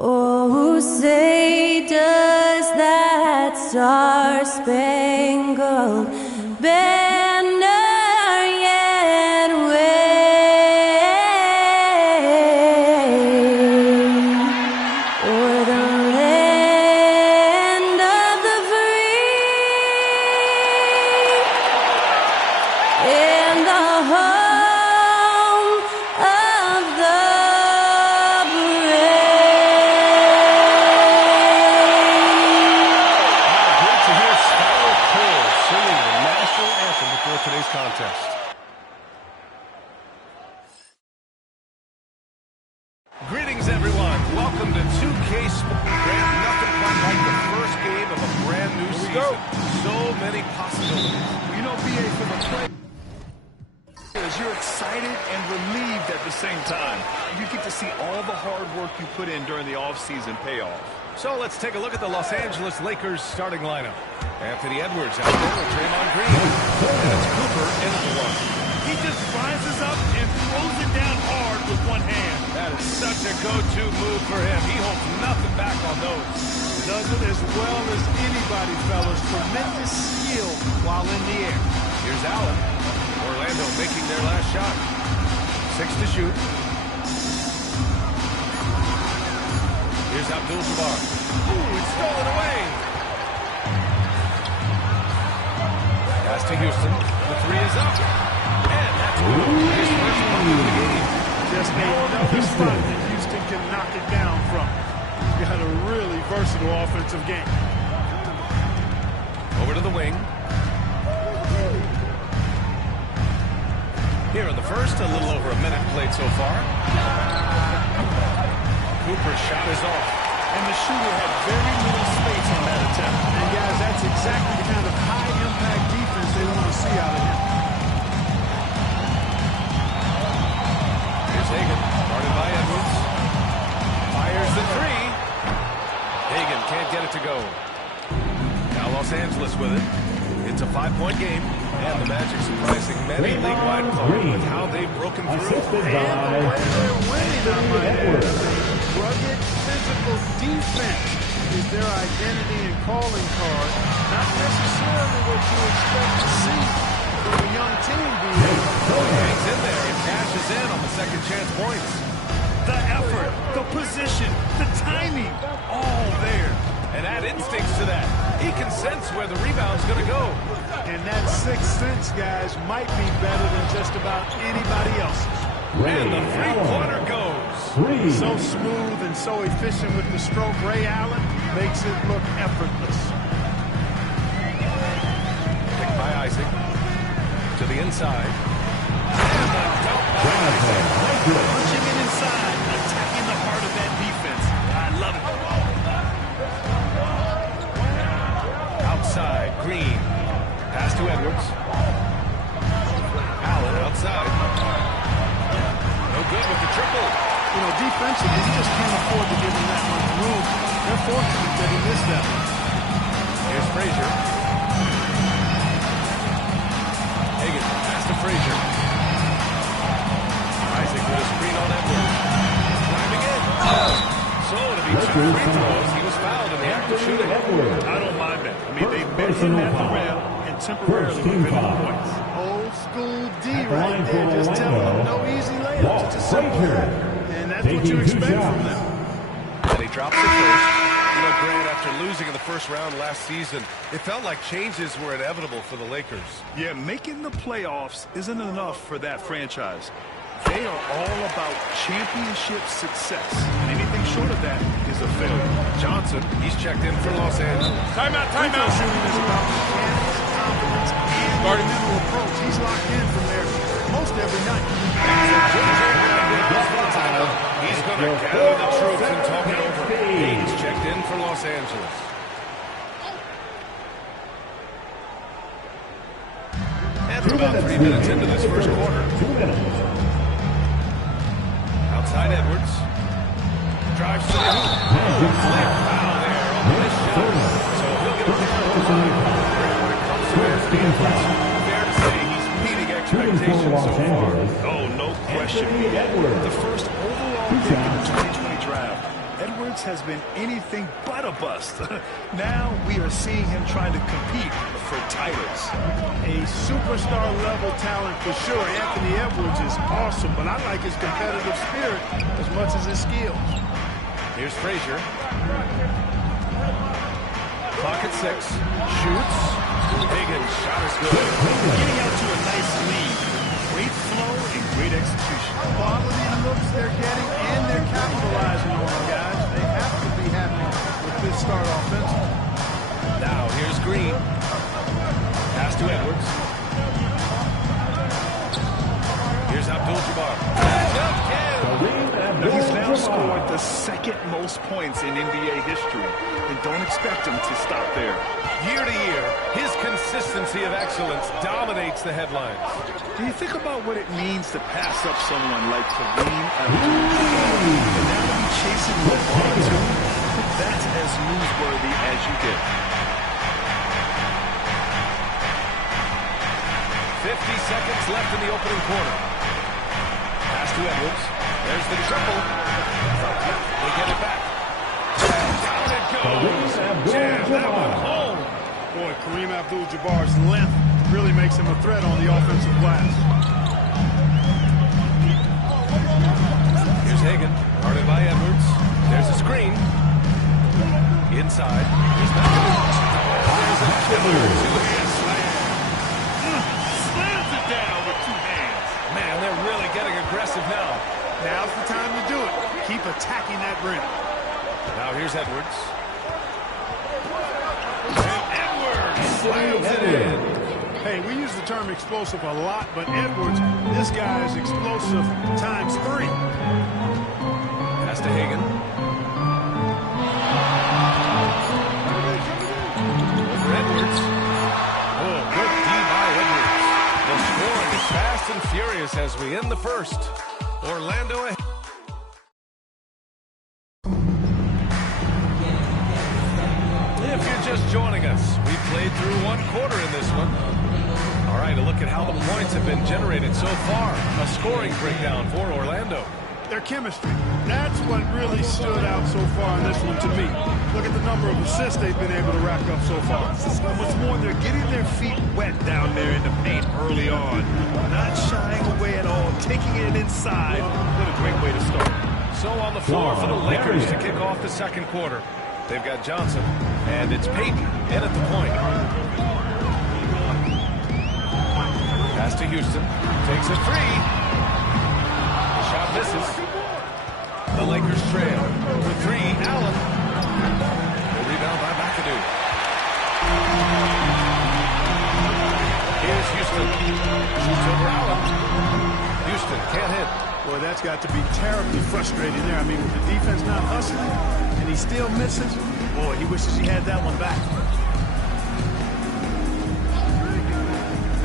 Oh, say does that star-spangled banner yet wave o'er the land of the free and the home of the today's contest. Greetings, everyone. Welcome to 2K Sports. Nothing quite like the first game of a brand new season. So many possibilities. You know, BA, for the players, you're excited and relieved at the same time. You get to see all the hard work you put in during the offseason pay off. So let's take a look at the Los Angeles Lakers starting lineup. Anthony Edwards out there with Draymond Green. And it's Cooper in at the one. He just rises up and throws it down hard with one hand. That is such a go-to move for him. He holds nothing back on those. Does it as well as anybody, fellas. Tremendous skill while in the air. Here's Allen. Orlando making their last shot. 6 to shoot. Here's Abdul-Jabbar. Ooh, it's stolen away. Pass to Houston. The three is up. And that's good. His first point of the game. Just another spot that Houston can knock it down from. He's got a really versatile offensive game. Over to the wing. Here in the first, a little over a minute played so far. Cooper's shot is off. And the shooter had very little space on that attempt. And guys, that's exactly the kind of high-impact defense they want to see out of him. Here's Hagan, guarded by Edwards. Fires the three. Hagan can't get it to go. Now Los Angeles with it. It's a 5-point game. And the Magic surprising many league-wide players with how they've broken through. And the way they're winning, I might add. Rugged, physical defense is their identity and calling card. Not necessarily what you expect to see from a young team being. Hangs in there and cashes in on the second chance points. The effort, the position, the timing, all there. And add instincts to that. He can sense where the rebound's going to go. And that sixth sense, guys, might be better than just about anybody else's. And the three-pointer goes. So smooth and so efficient with the stroke. Ray Allen makes it look effortless. Picked by Isaac. To the inside. And the dump by Isaac. Punching it inside, attacking the heart of that defense. I love it. Outside, Green. Pass to Edwards. Allen outside. No good with the triple. You know, defensively, he just can't afford to give him that much room. They're fortunate that he missed that one. Here's Frazier. Hagan, pass to Frazier. Isaac with a screen on Edwards. Driving in. So to be 2 free throws, he was fouled in the act of shooting. I don't mind that. I mean, they've been in at the rim and temporarily prevented points. Old school D right there, just telling them no easy layups. It's a simple one. And that's what you expect from them. And he drops it first. You know, Grant, after losing in the first round last season, it felt like changes were inevitable for the Lakers. Yeah, making the playoffs isn't enough for that franchise. They are all about championship success. And anything short of that is a failure. Johnson, he's checked in for Los Angeles. Timeout, timeout. Shooting is about mechanics, confidence, and mental approach. He's locked in from there most every night. He's going to gather the troops and talk it over. He's checked in for Los Angeles. And we're about 3 minutes into this first quarter. Outside Edwards. Drives to the hoop. Foul there. Fair to say he's meeting expectations so far. Oh, no question. The first overall pick in the 2020 draft. Edwards has been anything but a bust. Now we are seeing him trying to compete for titles. A superstar-level talent for sure. Anthony Edwards is awesome, but I like his competitive spirit as much as his skills. Here's Frazier. Clock at 6. Shoots. Higgins' shot is good. Getting out to a nice lead. Great flow and great execution. Quality looks they're getting, and they're capitalizing on them, guys. They have to be happy with this start offensively. Now here's Green. Pass to Edwards. Here's Abdul-Jabbar. He's now scored the second most points in NBA history, and don't expect him to stop there. Year to year, his consistency of excellence dominates the headlines. Do you think about what it means to pass up someone like Kareem Abdul-Jabbar and now to be chasing LeBron too? That's as newsworthy as you get. 50 seconds left in the opening quarter. Pass to Edwards. There's the triple. They get it back. Down it goes. Jam that one home. Boy, Kareem Abdul-Jabbar's length really makes him a threat on the offensive glass. Here's Hagan. Guarded by Edwards. There's a screen. Inside. Here's McAdoo. There's a killer two-hand slam. Slams it down with two hands. Man, they're really getting aggressive now. Now's the time to do it. Keep attacking that rim. Now here's Edwards. And Edwards slams it in. Hey, we use the term explosive a lot, but Edwards, this guy is explosive times 3. Pass to Hagan. Over Edwards. Oh, good D by Edwards. The scoring is fast and furious as we end the first. Orlando ahead. If you're just joining us, we played through one quarter in this one. All right, a look at how the points have been generated so far. A scoring breakdown for Orlando. Their chemistry. That's what really stood out so far in this one to me. Look at the number of assists they've been able to rack up so far. What's more, they're getting their feet wet down there in the paint early on. Not shying away at all, taking it inside. What a great way to start. So on the floor for the Lakers to kick off the second quarter. They've got Johnson, and it's Payton in at the point. Pass to Houston. Takes a three. The shot misses. The Lakers trail. For three, Allen. The rebound by McAdoo. Here's Houston. Shoots over Allen. Houston can't hit. Boy, that's got to be terribly frustrating there. I mean, with the defense not hustling, and he still misses. Boy, he wishes he had that one back.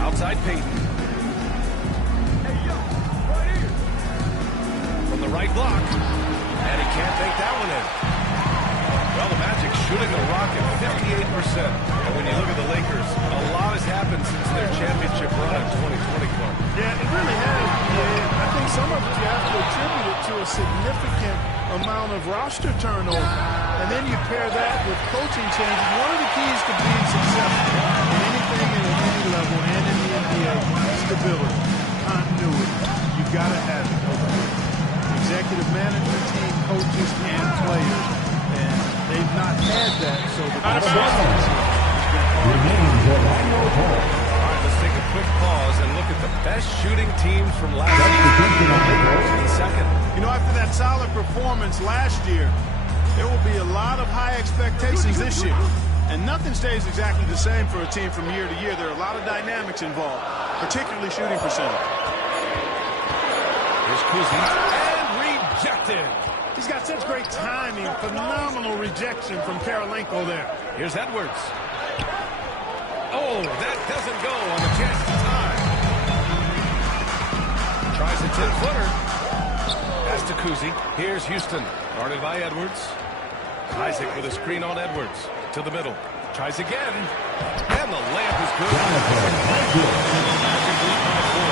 Outside Payton. From the right block. And he can't make that one in. Well, the Magic shooting the rock at 58%. And when you look at the Lakers, a lot has happened since their championship run in 2020. Yeah, it really has. Yeah, I think some of it you have to attribute it to a significant amount of roster turnover. And then you pair that with coaching changes. One of the keys to being successful in anything and at any level and in the NBA, stability, continuity. You've got to have it. Executive management team, coaches, and players. And they've not had that, so the consistency remains Orlando Hall. All right, let's take a quick pause and look at the best shooting teams from last season. In second. You know, after that solid performance last year, there will be a lot of high expectations this year. And nothing stays exactly the same for a team from year to year. There are a lot of dynamics involved, particularly shooting percentage. Here's Cousins. And rejected. He's got such great timing. Phenomenal rejection from Karolinko there. Here's Edwards. Oh, that doesn't go on the chance to tie. Tries a 10-footer. Pass to Cousy. Here's Houston. Guarded by Edwards. Isaac with a screen on Edwards. To the middle. Tries again. And the layup is good. Magic lead by 4.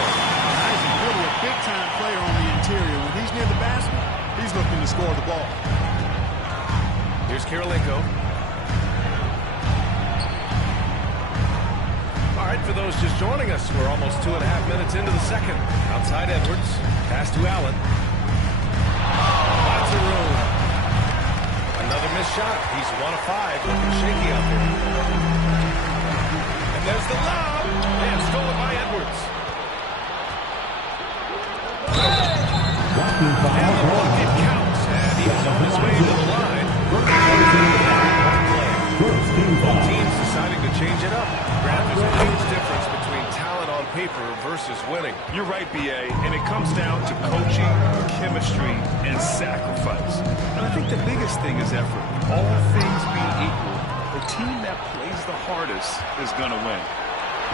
Isaac really a big-time player on the interior. When he's near the basket, he's looking to score the ball. Here's Kirilenko. All right, for those just joining us, we're almost 2.5 minutes into the second. Outside Edwards. Pass to Allen. Lots of room. Another missed shot. He's 1 of 5. Looking shaky out there. And there's the lob. And stolen by Edwards. And the bucket counts. And he's on his way to the line. Both teams deciding to change it up. Grant, there's a huge difference between talent on paper versus winning. You're right, B.A., and it comes down to coaching, chemistry, and sacrifice. And I think the biggest thing is effort. All things being equal, the team that plays the hardest is going to win.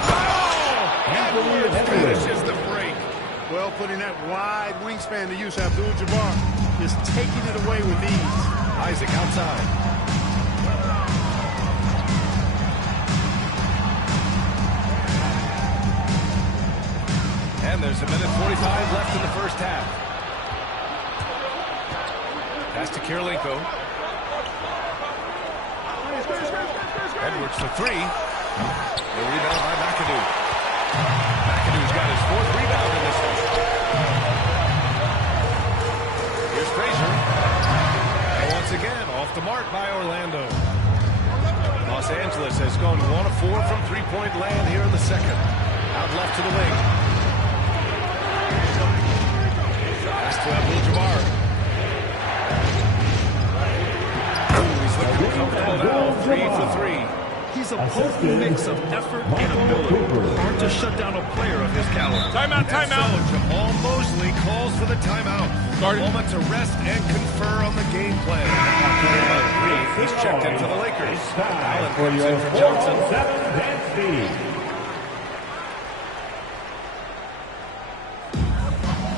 Oh! Edwards finishes the break. Well, putting that wide wingspan to use, Abdul-Jabbar is taking it away with ease. Isaac outside. And there's 1:45 left in the first half. Pass to Kirilenko. Edwards for 3. The rebound by McAdoo. McAdoo's got his 4th rebound in this one. Here's Frazier. And once again, off the mark by Orlando. Los Angeles has gone 1 of 4 from three-point land here in the second. Out left to the wing. Pass to Abdul-Jabbar. He's looking comfortable now. 3 for 3. He's a potent mix of effort and ability. Hard to shut down a player of his caliber. Timeout, timeout. So Jamal Mosley calls for the timeout. A moment to rest and confer on the game plan. He's checked in for the Lakers. Allen comes in for Johnson.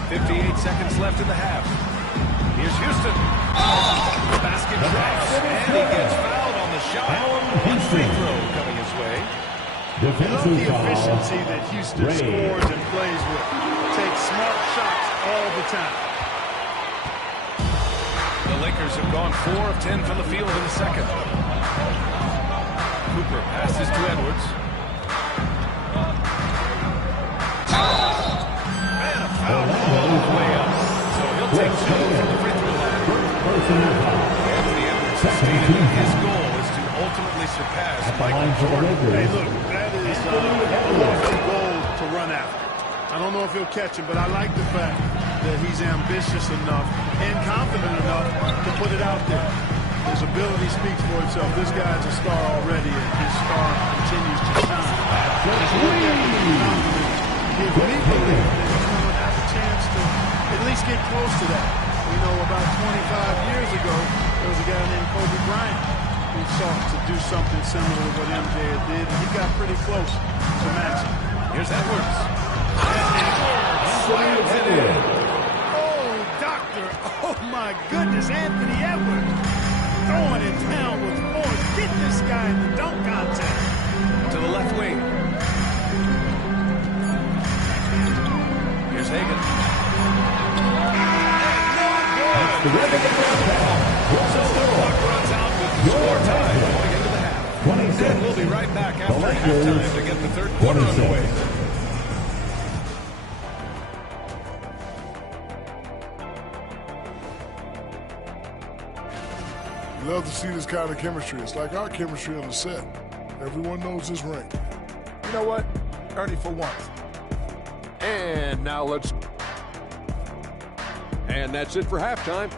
58 seconds left in the half. Here's Houston. Basket drops, and he gets fouled on the shot. One free throw coming his way. I love the efficiency that Houston scores and plays with. Takes smart shots all the time. The Lakers have gone 4 of 10 from the field in the second. Cooper passes to Edwards. And a foul all the way up. So he'll take 2 from the free throw line. Anthony Edwards has stated that his goal is to ultimately surpass Michael Jordan. Hey, look, that is a lofty goal to run after. I don't know if he'll catch him, but I like the fact that he's ambitious enough and confident enough to put it out there. His ability speaks for itself. This guy's a star already, and his star continues to shine. Give me belief that he's going to have a chance to at least get close to that. We know about 25 years ago, there was a guy named Kobe Bryant who sought to do something similar to what MJ did, and he got pretty close to matching. Here's Edwards. Slams it in. Oh, doctor. Oh, my goodness. Anthony Edwards throwing it down with force. Get this guy in the dunk contest. To the left wing. Here's Hagan. And no good. So the clock runs out with the score time going into the half. And we'll be right back after halftime to get the third quarter underway. Love to see this kind of chemistry. It's like our chemistry on the set. Everyone knows his ring. You know what? Ernie, for once. And now let's... And that's it for halftime.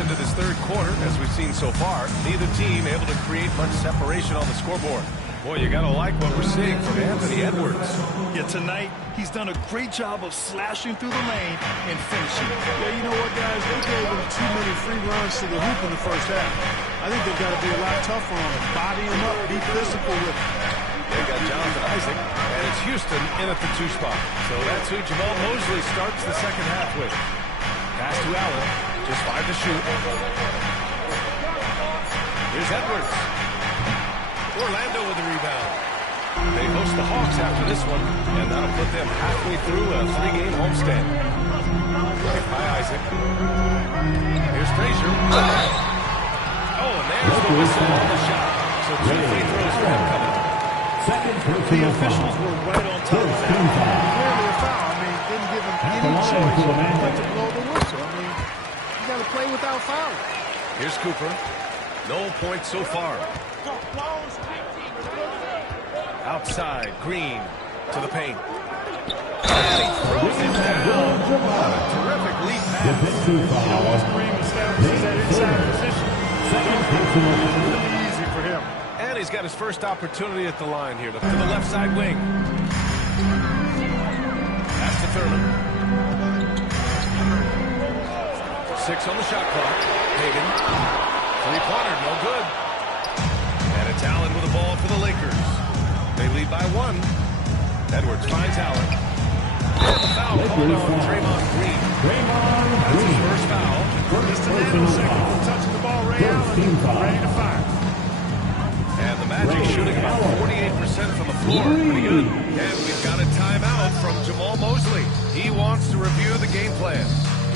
Into this third quarter, as we've seen so far, neither team able to create much separation on the scoreboard. Boy, you gotta like what we're seeing from Anthony Edwards. Yeah, tonight, he's done a great job of slashing through the lane and finishing. Yeah, you know what, guys? They gave him too many free runs to the hoop in the first half. I think they've got to be a lot tougher on him. Body him up, be physical with him. They got Jonathan Isaac, and it's Houston in at the 2 spot. So that's who Jamal Mosley starts the second half with. Pass to Allen. Just 5 to shoot. Here's Edwards. Orlando with the rebound. They host the Hawks after this one, and that'll put them halfway through a 3-game homestand. Right by Isaac. Here's Frazier. Oh, and there's the whistle on the shot. So 2 free throws for him coming. The officials were right on top of that. Clearly a foul. I mean, didn't give him any choice but to blow the whistle. I mean, you got to play without foul. Here's Cooper. No points so far. Outside, Green to the paint. And he throws it down. Terrific lead pass. Once Green establishes that inside position, really easy for him. And he's got his first opportunity at the line here to the left side wing. Pass to Thurman. 6 on the shot clock. Hagan. 3-pointer, no good. And it's Allen with the ball for the Lakers. They lead by 1. Edwards finds Allen. And the foul called on Draymond Green. That's his first foul. Just a nanosecond from touching the ball, Ray Allen ready to fire. And the Magic shooting about 48% from the floor. Pretty good. And we've got a timeout from Jamal Mosley. He wants to review the game plan.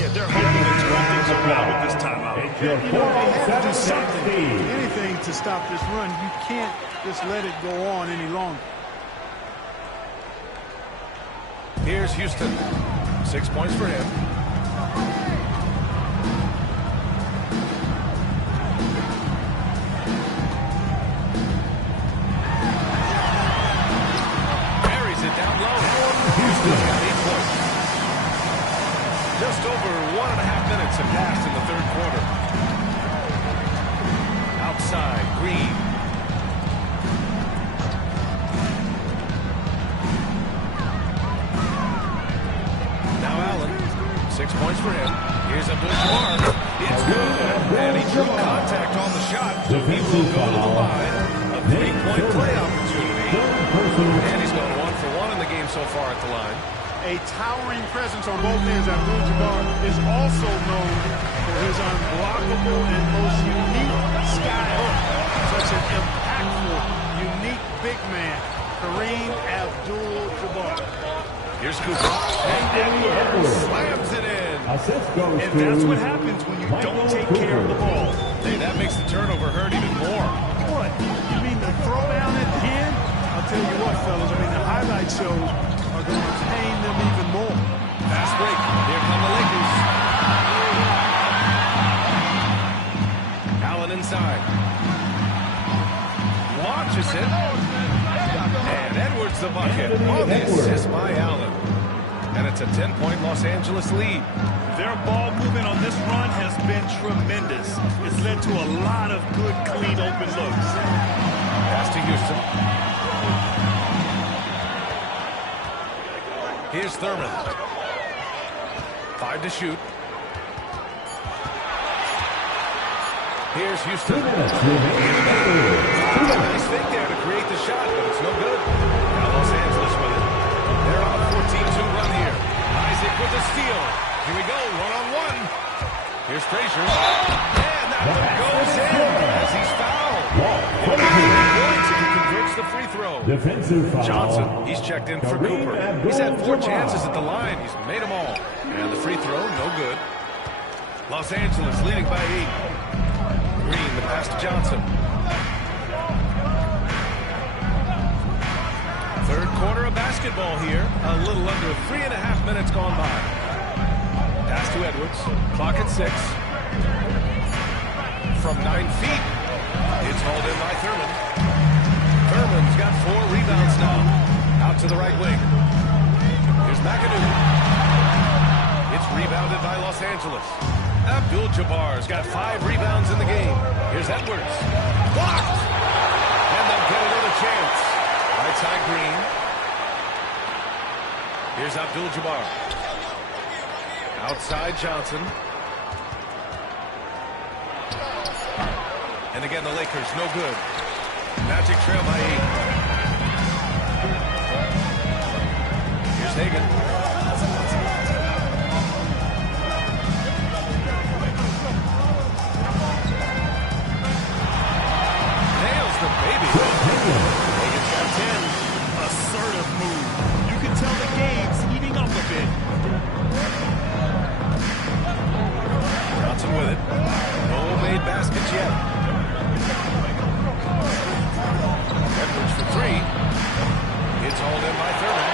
Yeah, they're hoping to turn things around with this timeout. You know, they have to do something, anything to stop this run. You can't just let it go on any longer. Here's Houston. 6 points for him. Carries it down low. Houston's got 8 points. Just over 1.5 minutes have passed in the third quarter. Outside, Green. Now Allen. 6 points for him. Here's Abdul-Jabbar. It's good. And he drew contact on the shot. So he will go to the line. A 3-point play opportunity. And he's gone 1 for 1 in the game so far at the line. A towering presence on both ends. Abdul-Jabbar is also known for his unblockable and most unique sky hook. Such an impactful, unique big man, Kareem Abdul-Jabbar. Here's Cooper. And Edwards slams it in. And that's what happens when you don't take care of the ball. Hey, that makes the turnover hurt even more. What? You mean the throwdown at the end? I'll tell you what, fellas. I mean, the highlight shows are going to pain them even more. Fast break. Here come the Lakers. Allen inside. Launches it. And Edwards the bucket. On the assist by Allen. And it's a 10-point Los Angeles lead. Their ball movement on this run has been tremendous. It's led to a lot of good, clean, open looks. Pass to Houston. Here's Thurman. 5 to shoot. Here's Houston. Nice fake there to create the shot, but it's no good. Now Los Angeles with it. They're on a 14-2 run here. Isaac with the steal. Here we go, one-on-one. Here's Frazier. And that one goes in as he's fouled. Points if he converts the free throw. Defensive foul. Johnson, he's checked in for Cooper. He's had 4 chances at the line. He's made them all. And the free throw, no good. Los Angeles leading by 8. Green, the pass to Johnson. Third quarter of basketball here. A little under 3.5 minutes gone by. Pass to Edwards. Clock at 6. From 9 feet. It's hauled in by Thurman. Thurman's got 4 rebounds now. Out to the right wing. Here's McAdoo. It's rebounded by Los Angeles. Abdul-Jabbar's got 5 rebounds in the game. Here's Edwards. Blocked! And they'll get another chance. Right side Green. Here's Abdul-Jabbar. Outside Johnson. And again, the Lakers, no good. Magic trail by 8. Hagan. Nails the baby. Hagan's got 10. Assertive move. You can tell the game's heating up a bit. Johnson with it. No made baskets yet. Edwards for three. It's hauled in by Thurman.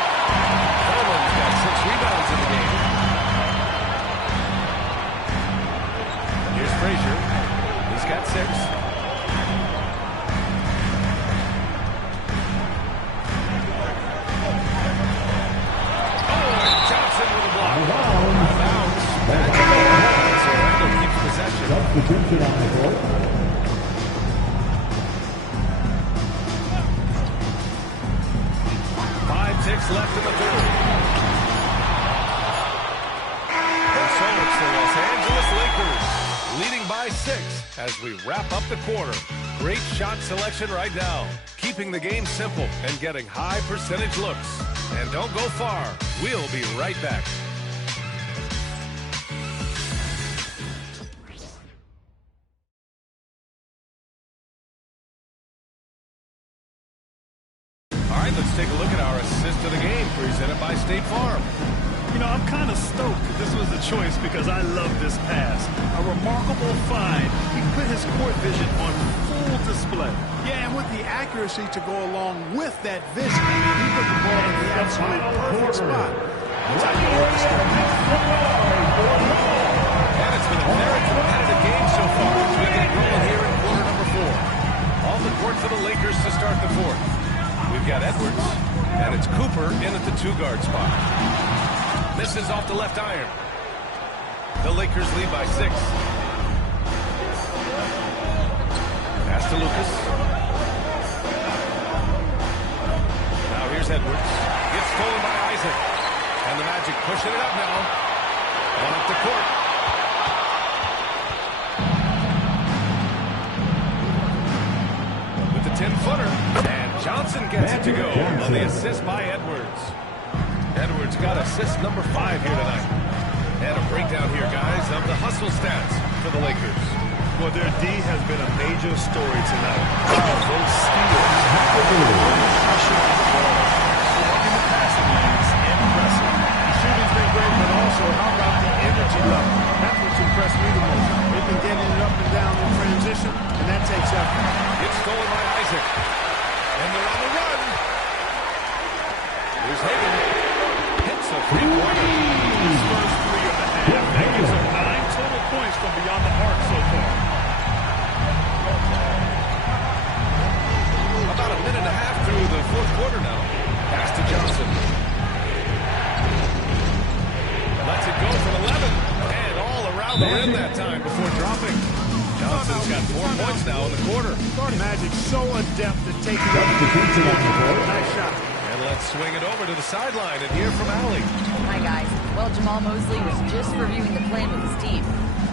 Thurman's got 6 rebounds in the game. Here's Frazier. He's got 6. Oh, and Johnson with a block. Bounce. So Randall keeps possession. Substitution on the court. 5 ticks left in the third. And so it's the Los Angeles Lakers leading by 6 as we wrap up the quarter. Great shot selection right now, keeping the game simple and getting high percentage looks. And don't go far. We'll be right back. All right, let's take a look at our assist of the game presented by State Farm. You know, I'm kind of stoked that this was the choice because I love this pass. A remarkable find. He put his court vision on full display. Yeah, and with the accuracy to go along with that vision. I mean, he put the ball in the absolute perfect spot. That's how you work this game. And it's been a very competitive game so far. So we get it rolling here in quarter number 4. On the court for the Lakers to start the fourth. We've got Edwards, and it's Cooper in at the 2-guard spot. Misses off the left iron. The Lakers lead by 6. Pass to Lucas. Now here's Edwards. Gets stolen by Isaac. And the Magic pushing it up now. One up the court. With the 10-footer. And Johnson gets it to go on the assist by Edwards. Edwards got assist number 5 here tonight. And a breakdown here, guys, of the hustle stats for the Lakers. Well, their D has been a major story tonight. Those steals, pressure on the ball, in the passing lanes, impressive. The shooting's been great, but also how about the energy level? That's what's impressed me the most. They've been getting it up and down in transition, and that takes effort. It's stolen by Isaac. And they're on the run. Here's Hagan. Hits a three-pointer. His first 3 of the half. That gives them 9 total points from beyond the arc so far. About a minute and a half through the fourth quarter now. Pass to Johnson. Lets it go from 11. And all around the rim that time before dropping. Johnson's got 4 points now in the quarter. Magic so adept at taking up the court. Nice shot. And let's swing it over to the sideline and hear from Allie. Hi, guys. Well, Jamal Mosley was just reviewing the plan with his team.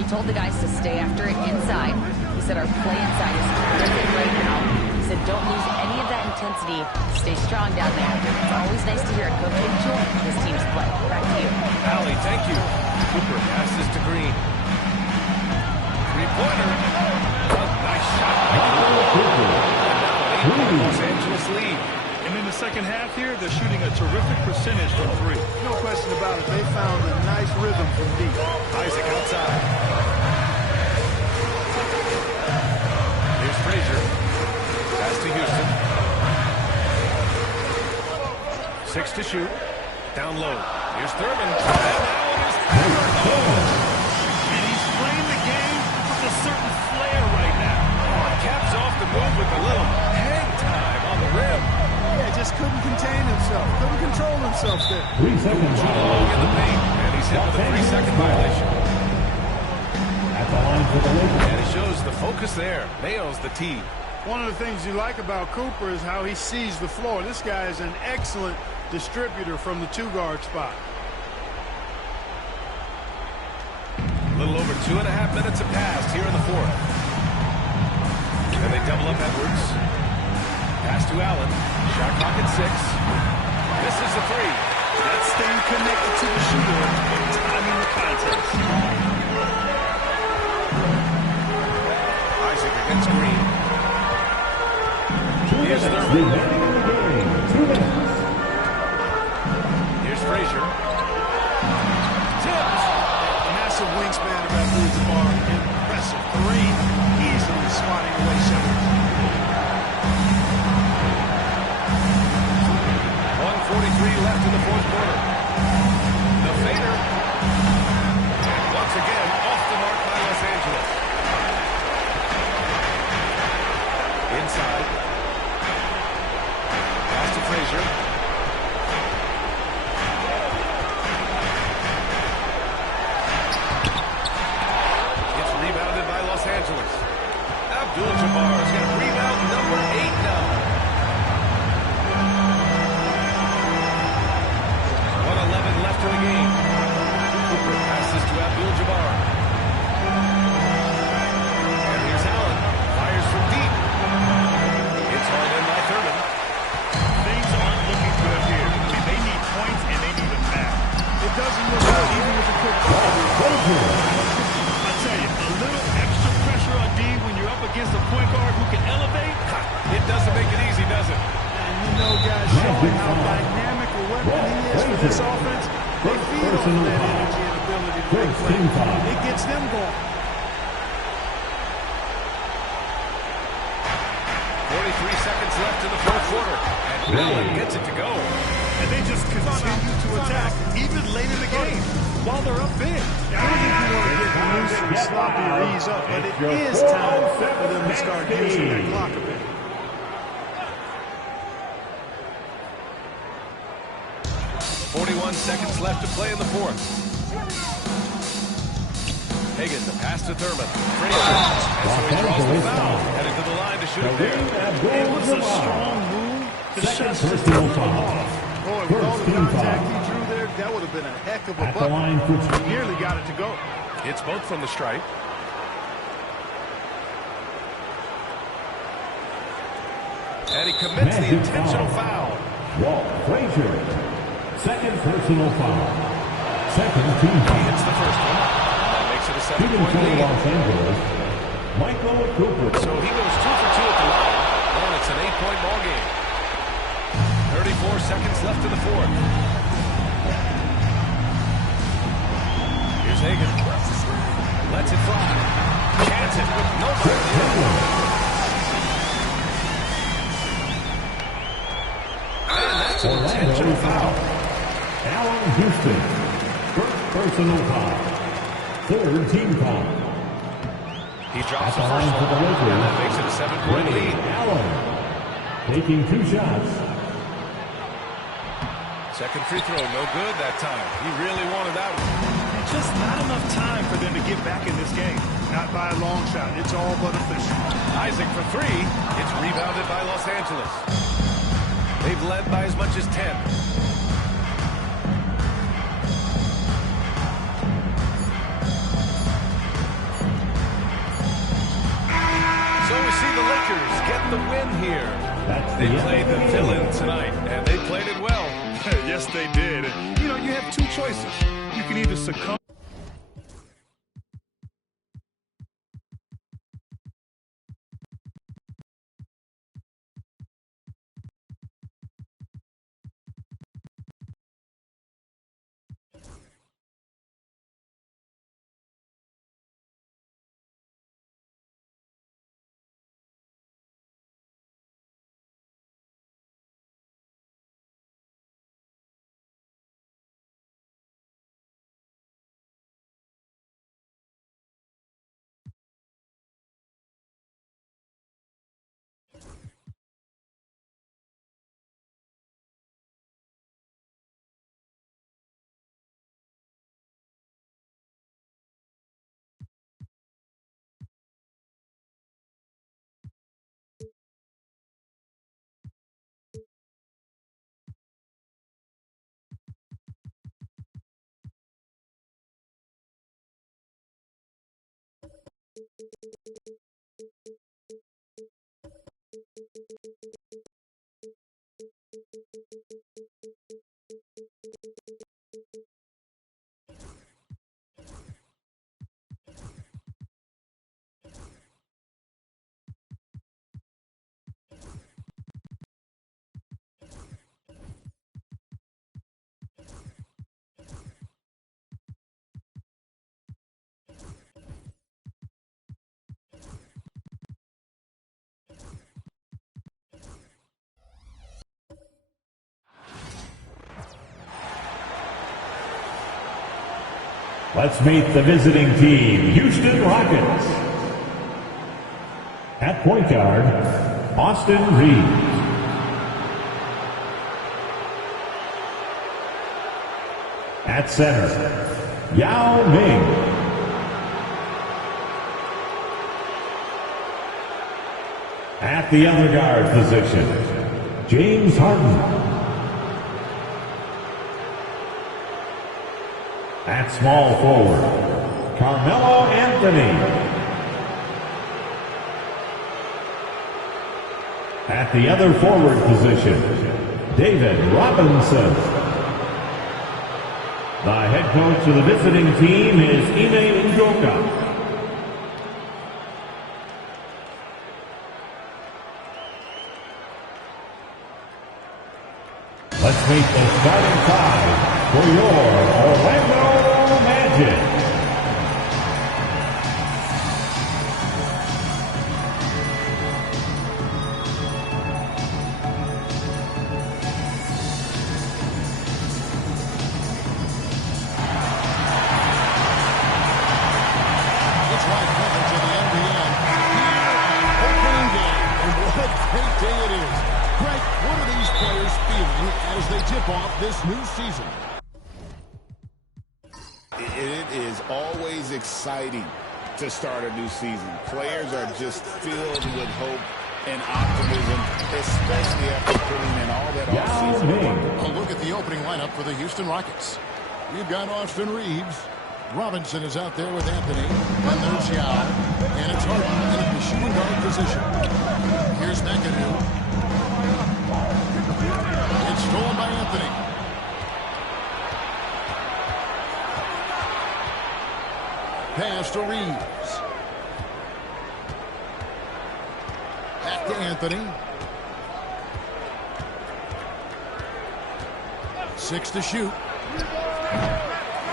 He told the guys to stay after it inside. He said our play inside is terrific right now. He said don't lose any of that intensity. Stay strong down there. It's always nice to hear a coach enjoy his team's play. Back to you. Allie, thank you. Cooper passes to Green. Three-pointer. A nice shot. Los Angeles lead. And in the second half here, they're shooting a terrific percentage from 3. No question about it. They found a nice rhythm from deep. Isaac outside. Here's Frazier. Pass to Houston. 6 to shoot. Down low. Here's Thurman. And now it is Thurman. And he's playing the game with a certain flair right now. Caps off the move with a little hang time on the rim. Yeah, just couldn't contain himself. Couldn't control himself there. 3 seconds. Too long in the paint. And he's hit with a 3-second violation. At the line for the Lakers. And he shows the focus there. Nails the tee. One of the things you like about Cooper is how he sees the floor. This guy is an excellent distributor from the 2-guard spot. A little over 2.5 minutes have passed here in the fourth. And they double up Edwards. Pass to Allen. Shot clock at 6. Misses the 3. That's staying connected to the shooter and timing the contest. Isaac against Green. Here's Thurman. Here's Frazier. Tipped. Massive wingspan of Abdul-Jabbar. Impressive. Three. Easily swatting away Shepard. 1:43 left in the fourth quarter. The fader. And once again, off the mark by Los Angeles. Inside. Pass to Frazier. It's rebounded by Los Angeles. Abdul-Jabbar's got rebound number 8 now. 1:11 left in the game. Cooper passes to Abdul-Jabbar. And here's Allen. Fires from deep. It's hauled in by Thurman. Things aren't looking good here. I mean, they need points and they need them now. It doesn't look good, even with the quick ball. I tell you, a little extra pressure on D when you're up against a point guard who can elevate. It doesn't make it easy, does it? And you know, guys, showing how dynamic a weapon he is for this offense, they feed off of that energy and ability to make plays. It gets them going. 43 seconds left in the fourth quarter. And Allen gets it to go. And they just continue to attack, even late in the game, while they're up big. I don't think you want to get loose and sloppy or ease up, but it is time for them to start using that clock a bit. 41 seconds left to play in the fourth. Hagan, the pass to Thurman. Frazier. And so he draws the foul. Headed to the line to shoot it there. It was a strong move. The shot's just took him off. Boy, with all the contact he drew there, that would have been a heck of a bucket. He nearly got it to go. It's both from the stripe. And he commits the intentional foul. Walt Frazier. Second personal foul. Second team foul. He hits the first one. That makes it a 7-point lead. Los Angeles, Michael Cooper. So he goes 2 for 2 at the line. And it's an 8-point ball game. 34 seconds left in the fourth. Here's Hagan. Lets it fly. Chance it with nobody. And that's an intentional foul. Allen Houston. First personal foul. Third team foul. He drops the first one, and that makes it a 7-point lead. Allen taking 2 shots. Second free throw, no good that time. He really wanted that one. Just not enough time for them to get back in this game. Not by a long shot. It's all but official. Isaac for 3. It's rebounded by Los Angeles. They've led by as much as 10. So we see the Lakers get the win here. They played the villain tonight, and they played it well. Yes, they did. And, you know, you have 2 choices. You can either succumb Let's meet the visiting team, Houston Rockets. At point guard, Austin Reeves. At center, Yao Ming. At the other guard position, James Harden. At small forward, Carmelo Anthony. At the other forward position, David Robinson. The head coach of the visiting team is Ime Udoka. Let's meet the starting five for your Orlando Magic. This new season. It is always exciting to start a new season. Players are just filled with hope and optimism, especially after putting in all that offseason work. A look at the opening lineup for the Houston Rockets. We've got Austin Reeves. Robinson is out there with Anthony. And there's Yao. And it's Harden in the shooting guard position. Here's McAdoo. It's stolen by Anthony. Pass to Reeves. Back to Anthony. 6 to shoot.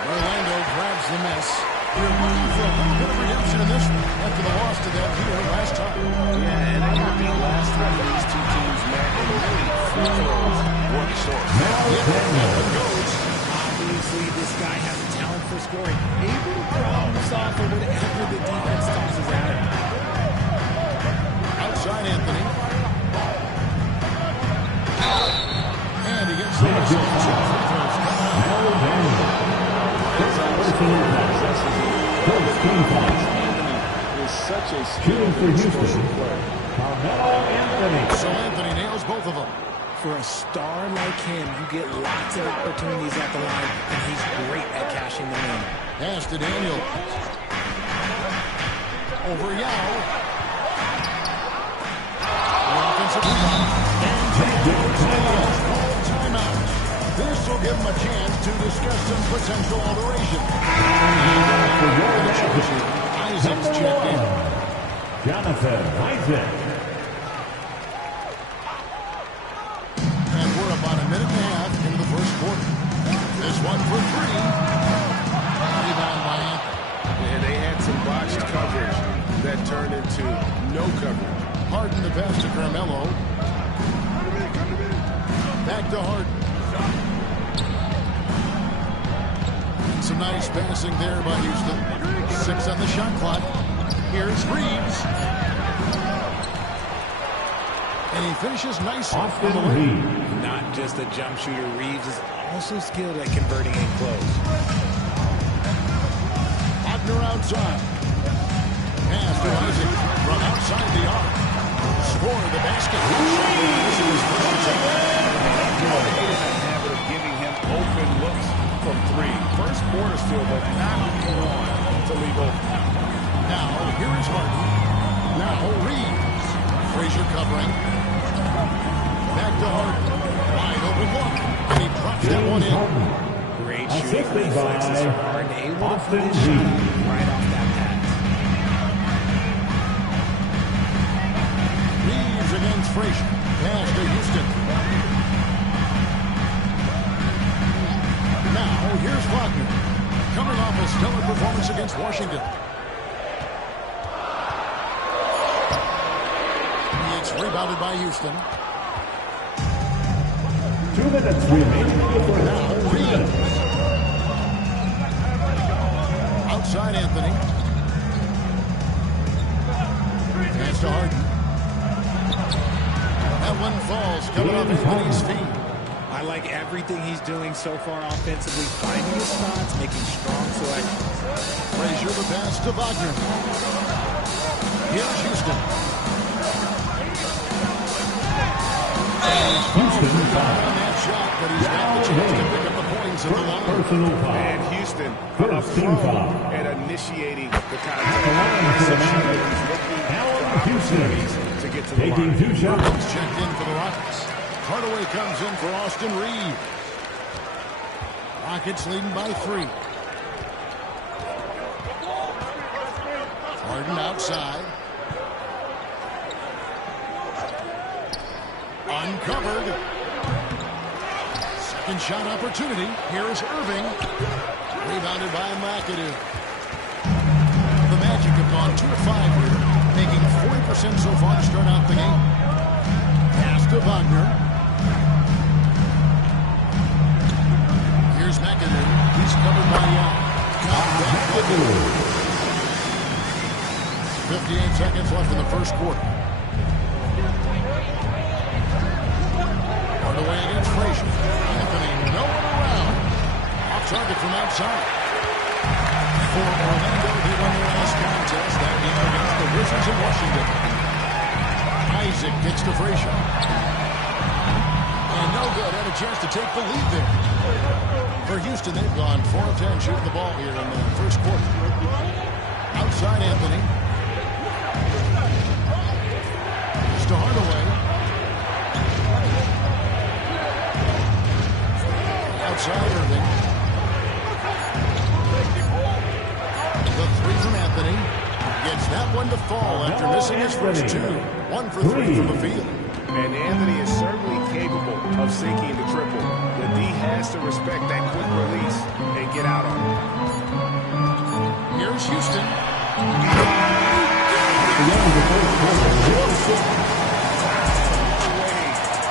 Orlando grabs the miss. They're looking for a little bit of redemption in this one after the loss to them here last time. Yeah, and it would be the last time these two teams met, and really free throws were the source. Obviously, this guy has a talent for scoring. Able to problem solve for whatever the defense tosses at him. Outside Anthony. And he gets the whistle. Is such a shooting for Houston, Carmelo Anthony. So Anthony nails both of them. For a star like him, you get lots of opportunities at the line, and he's great at cashing them in. Pass to Daniel. Over Yao. Offensive rebound. Timeout. This will give him a chance to discuss some potential alteration. Isaac's checked in. Jonathan Isaac. And we're about a minute and a half into the first quarter. This one for 3. Rebound by Anthony. And they had some botched coverage that turned into no coverage. Harden the pass to Carmelo. Back to Harden. Some nice passing there by Houston. 6 on the shot clock. Here's Reeves. And he finishes nicely. Not just a jump shooter, Reeves is also skilled at converting in close. Wagner outside. Pass to Isaac from outside the arc. Score the basket. Habit of giving him open looks from 3. First quarter still, but not one to leave open. Now, here is Harden. Now, Reeves. Frazier covering. Back to Harden. Wide open look. And he drops that one in. Great shooting reflexes from Harden. Able to put his shot right off that pass. Reeves against Frazier. Pass to Houston. Now, here's Wagner. Coming off a stellar performance against Washington. It's rebounded by Houston. 2 minutes remaining. Now, Reeves. outside Anthony. Pass to Harden. That one falls, coming off Anthony's feet. I like everything he's doing so far offensively, finding his spots, making strong selections. Frazier the pass to Wagner. Here's Houston. Houston on that shot, but he's got the chance to pick up the points at the line. And Houston, a pro at initiating the kind of he's looking for opportunities to get to the line. Irving's checked in for the Rockets. Hardaway comes in for Austin Reed. Rockets leading by 3. Harden outside. Uncovered. Second shot opportunity. Here's Irving. Rebounded by McAdoo. The Magic have gone 2 of 5 here, making 40% so far to start out the game. Pass to Wagner. Here's McAdoo. He's covered by Young. 58 seconds left in the first quarter. Hardaway against Frazier. Anthony, no one around. Off target from outside. For Orlando, they won their last contest. That game against the Wizards in Washington. Isaac gets to Frazier. And no good. Had a chance to take the lead there. For Houston, they've gone 4 of 10 shooting the ball here in the first quarter. Outside Anthony. It's to Hardaway. Outside Irving. The 3 from Anthony. Gets that one to fall after missing his first 2. 1 for 3 from the field. And Anthony is certainly capable of sinking the triple. The D has to respect that quick release and get out on it. Here's Houston. Way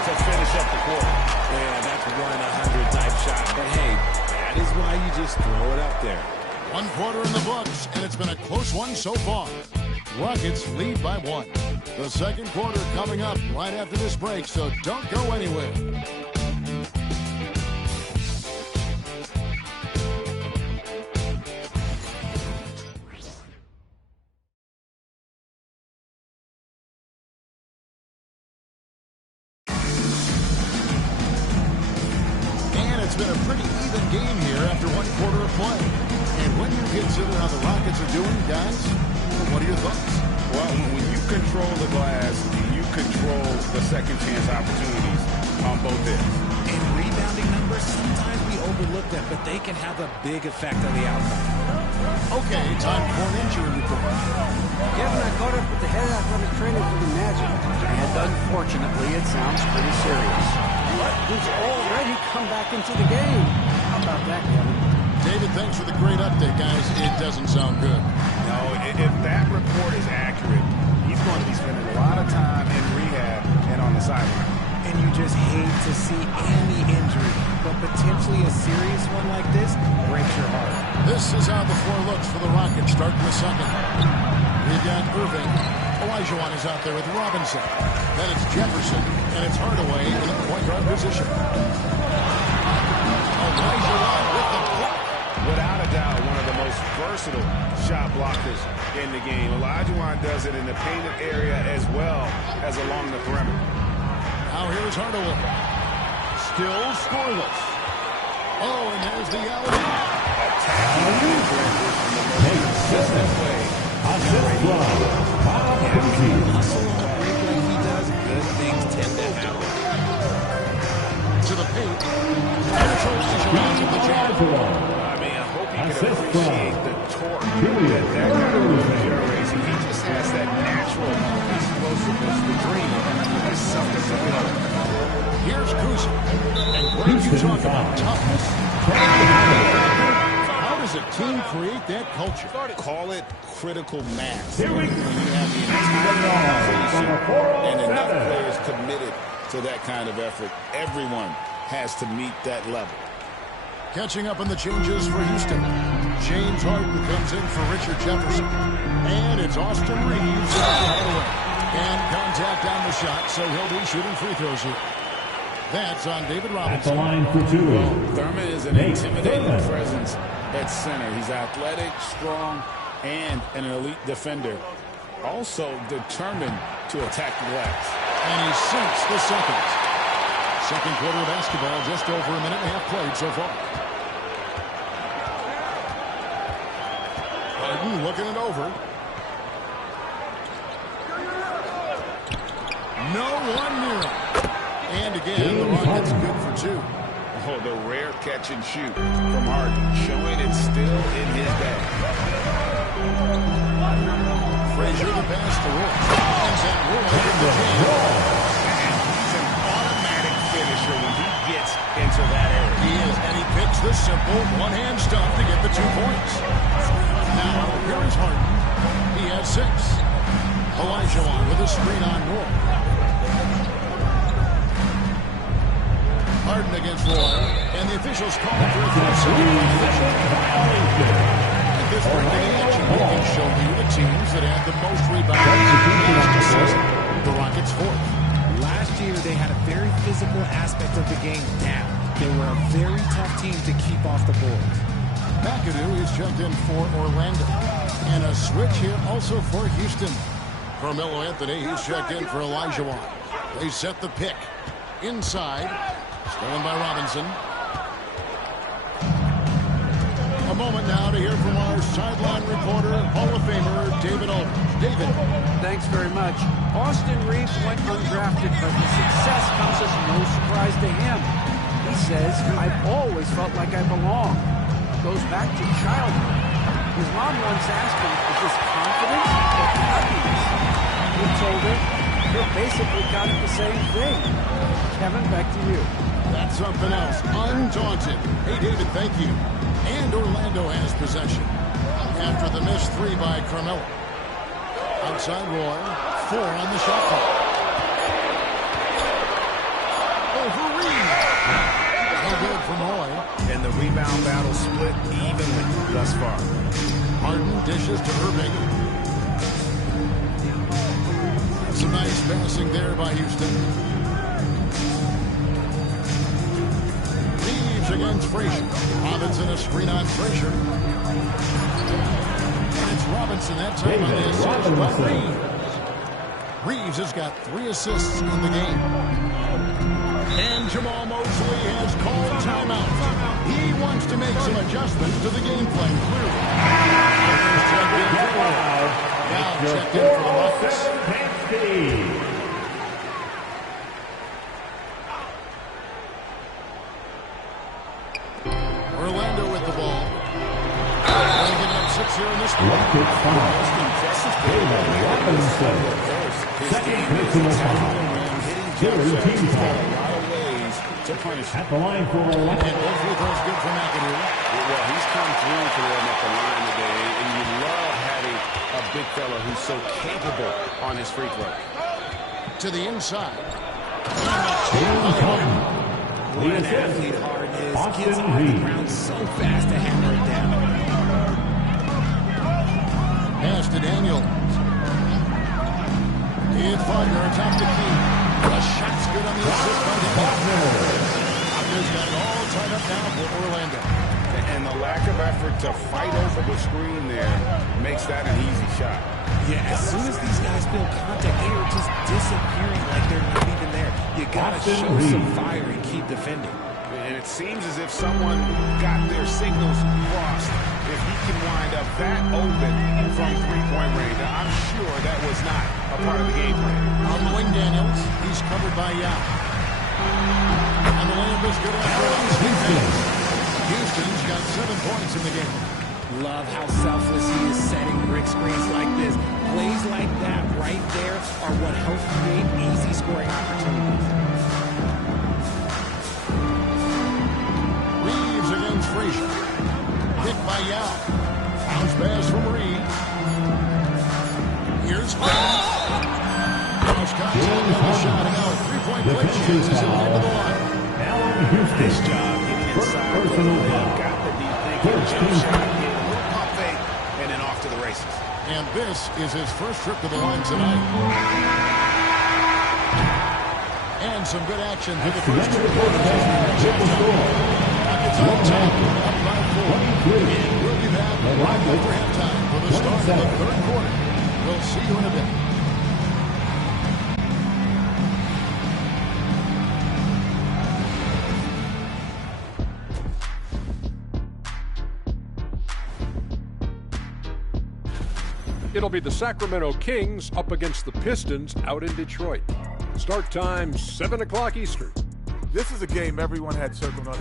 to finish up the quarter. Yeah, that's 100 type shot. But hey, that is why you just throw it up there. 1 quarter in the books, and it's been a close one so far. Rockets lead by 1. The second quarter coming up right after this break, so don't go anywhere. And it's been a pretty even game here after 1 quarter of play. And when you consider how the Rockets are doing, guys, what are your thoughts? Well, when you control the glass, you control the second chance opportunities on both ends. And rebounding numbers, sometimes we overlook that, but they can have a big effect on the outcome. Okay, time for an injury report. Kevin, I caught up with the head athletic trainer for the Magic, and unfortunately, it sounds pretty serious. But he's already come back into the game. How about that, Kevin? David, thanks for the great update, guys. It doesn't sound good. No, if that report is accurate, he's going to be spending a lot of time in rehab and on the sideline. And you just hate to see any injury, but potentially a serious one like this breaks your heart. This is how the floor looks for the Rockets starting the second. We've got Irving. Olajuwon is out there with Robinson. Then it's Jefferson, and it's Hardaway in the point guard position. Olajuwon with the block. Without a doubt, one of the most versatile shot blockers in the game. Olajuwon does it in the painted area as well as along the perimeter. Now here's Hardaway. Still scoreless. Oh, and there's the alley. Hustle on a break like he does, good things tend to happen. To the paint. Controls the jab. I mean, I hope you can appreciate the torque that guy generates. He just has that natural explosiveness, the dream. There's something to behold. Here's Kuzma. And Greg, you talk about toughness. How does a team create that culture? Call it critical mass. When you have the entire organization and enough players committed to that kind of effort, everyone has to meet that level. Catching up on the changes for Houston. James Harden comes in for Richard Jefferson. And it's Austin Reeves out of the way. And contact on the shot, so he'll be shooting free throws here. That's on David Robinson. At the line for two. Thurman is an intimidating presence at center. He's athletic, strong, and an elite defender. Also determined to attack the glass. And he sinks the second. Second quarter of basketball, just over a minute and a half played so far. Harden looking it over. No one near him. And again, the Rockets good for two. Oh, the rare catch and shoot from Harden, showing it's still in his bag. Frazier the pass to Roy. And that Roy in the jam. He's an automatic finisher when he gets into that area. He is, and he picks the simple one-hand stuff to get the 2 points. Now, here is Harden. He has 6. Olajuwon with a screen on Roy. Harden against Roy, and the officials call for a 3-second violation. At this point in the action, we can show you the teams that had the most rebounds last season. The Rockets 4th. Last year, they had a very physical aspect of the game down. They were a very tough team to keep off the boards. McAdoo is jumped in for Orlando. And a switch here also for Houston. Carmelo Anthony, he's checked in for Olajuwon. They set the pick. Inside. Stolen by Robinson. A moment now to hear from our sideline reporter, Hall of Famer, David Aldridge. David. Thanks very much. Austin Reeves went undrafted, but the success comes as no surprise to him. He says, I've always felt like I belong. Goes back to childhood. His mom once asked him, is this confidence or happiness? He told her, they basically got it the same thing. Kevin, back to you. That's something else. Undaunted. Hey, David, thank you. And Orlando has possession. After the missed 3 by Carmelo. Outside Roy. 4 on the shot clock. Over Reed. No good from Roy. And the rebound battle split evenly thus far. Harden dishes to Irving. Some nice passing there by Houston. Against Frazier. Robinson a screen on Frazier. And it's Robinson that time on the assist by Reeves. Reeves has got 3 assists in the game. And Jamal Mosley has called timeout. He wants to make some adjustments to the game plan, clearly. Now checked in for the Rockets. Orlando with the ball. Going to get up 6 here in this one. Rockets foul. David Robinson. Second personal foul. Third team foul. At the line for Orlando. And both free throws good for McAdoo. Well, he's come through for them at the line today, and you love having a big fella who's so capable on his free throw. To the inside. What an athlete Harden is. Gets on the ground so fast to hammer it down. Pass to Daniel. It's Wagner atop the key. The shot's good on the assist by Daniel. Wagner's got it all tied up now for Orlando. And the lack of effort to fight over the screen there makes that an easy shot. Yeah, as soon as these guys build contact, they are just disappearing like they're not even there. You gotta show some fire and keep defending. And it seems as if someone got their signals crossed. If he can wind up that open from three-point range, I'm sure that was not a part of the game plan. On the wing, Daniels. He's covered by Yao. And the layup is good after Houston's got 7 points in the game. Love how selfless he is setting brick screens like this. Plays like that right there are what help create easy scoring opportunities. Reeves against Frazier. Hit by Yao. Bounce pass from Reed. Here's Harden. Cross contact on the shot. And now a three-point play chance is at the end of the line. Allen Houston. Nice job getting inside. Personal foul. Got the deep thinking jump shot. basis. And this is his first trip to the line tonight. And some good action for the first two quarters as we reach halftime. Rockets on top, up by 4. And we'll be back right after halftime for the start of the third quarter. We'll see you in a bit. It'll be the Sacramento Kings up against the Pistons out in Detroit. Start time, 7 o'clock Eastern. This is a game everyone had circled on.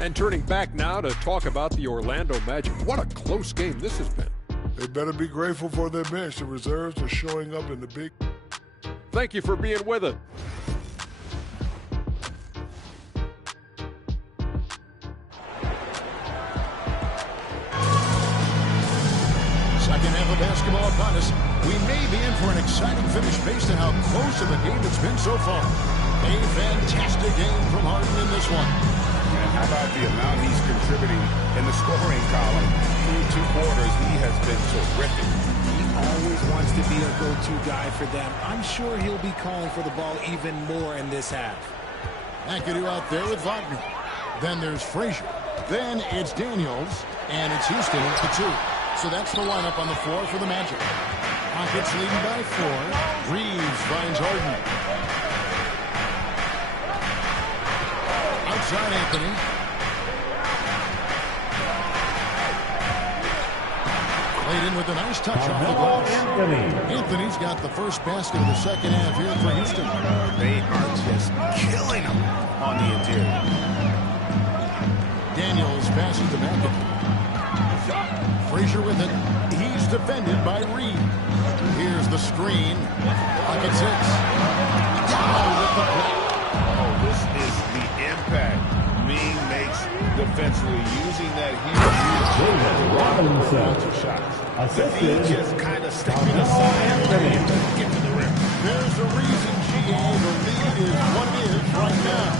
And turning back now to talk about the Orlando Magic. What a close game this has been. They better be grateful for their bench. The reserves are showing up in the big. Thank you for being with us. Second half of basketball upon us. We may be in for an exciting finish based on how close of a game it's been so far. A fantastic game from Harden in this one. And how about the amount he's contributing in the scoring column through 2 quarters? He has been terrific. He always wants to be a go-to guy for them. I'm sure he'll be calling for the ball even more in this half. McAdoo out there with Wagner. Then there's Frazier. Then it's Daniels. And it's Houston at the 2. So that's the lineup on the floor for the Magic. Rockets leading by 4. Reeves finds Harden. Outside Anthony. Played in with a nice touch off the glass. Anthony's got the first basket of the second half here for Houston. They are just killing them on the interior. Daniels passes to McAdoo. Frazier with it. He's defended by Reed. Here's the screen. Pocket 6. Oh, this is the impact Ming makes defensively, using that huge shots. The feet just kind of stepping aside and get to the rim. There's a reason, GA, the lead is what it is right now.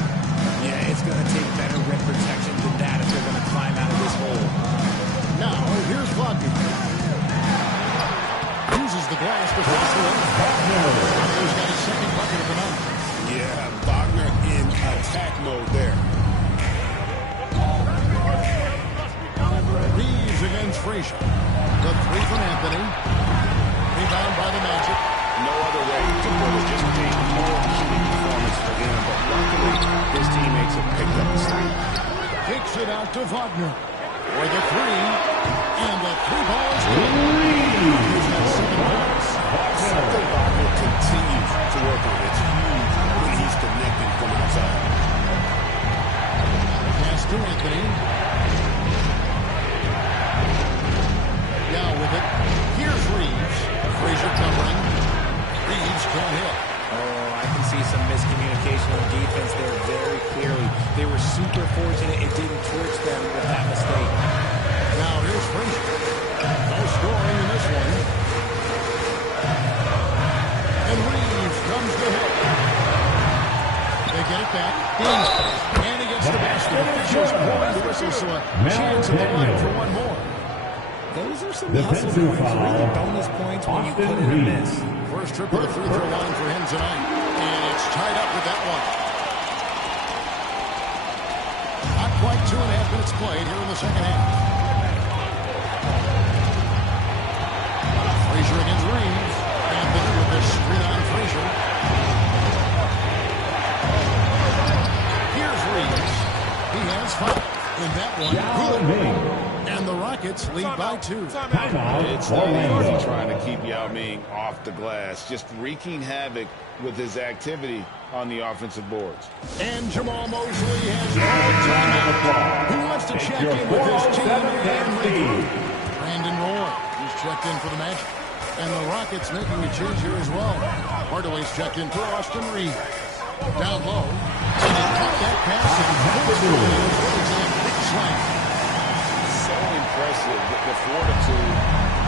Yeah, it's going to take better rim protection than that if they're going to climb out of this hole. Now, here's Wagner. Uses the glass to finish the rim. Wagner's got his second bucket of the night. Yeah, Wagner in attack mode there. Reeves against Frazier. The 3 from Anthony. Rebound by the Magic. No other way to put it, just a more shooting performance for him. But luckily, his teammates have picked up the slack. Kicks it out to Wagner. For the 3. And the 3 balls. He's got 7 points. Something Wagner continues to work on. It's huge when he's connecting from outside. Pass to Anthony. Now with it. Here's Reeves. Frazier covering. Reeves can't hit. Oh, I can see some miscommunication on defense there very clearly. They were super fortunate it didn't torch them with that mistake. Now here's Frazier. No scoring in this one. And Reeves comes to hit. They get it back. And he gets the basket. Officials blowing the whistle, so a chance at the line for one more. Those are some hustle points, really bonus points when you put in a miss. First trip of the free throw line for him tonight. And it's tied up with that one. Not quite 2.5 minutes played here in the second half. Frazier against Reeves. Anthony with the screen on Frazier. Here's Reeves. He has 5. And that one, good. And the Rockets lead by 2. It's not easy trying to keep Yao Ming off the glass, just wreaking havoc with his activity on the offensive boards. And Jamal Mosley has no timeout. Who wants to check in with his team and regroup? Brandon Roy, he's checked in for the Magic. And the Rockets making a change here as well. Hardaway's checked in for Austin Reeves. Down low. And he caught that pass and forced it with a big slam. So impressive, the fortitude,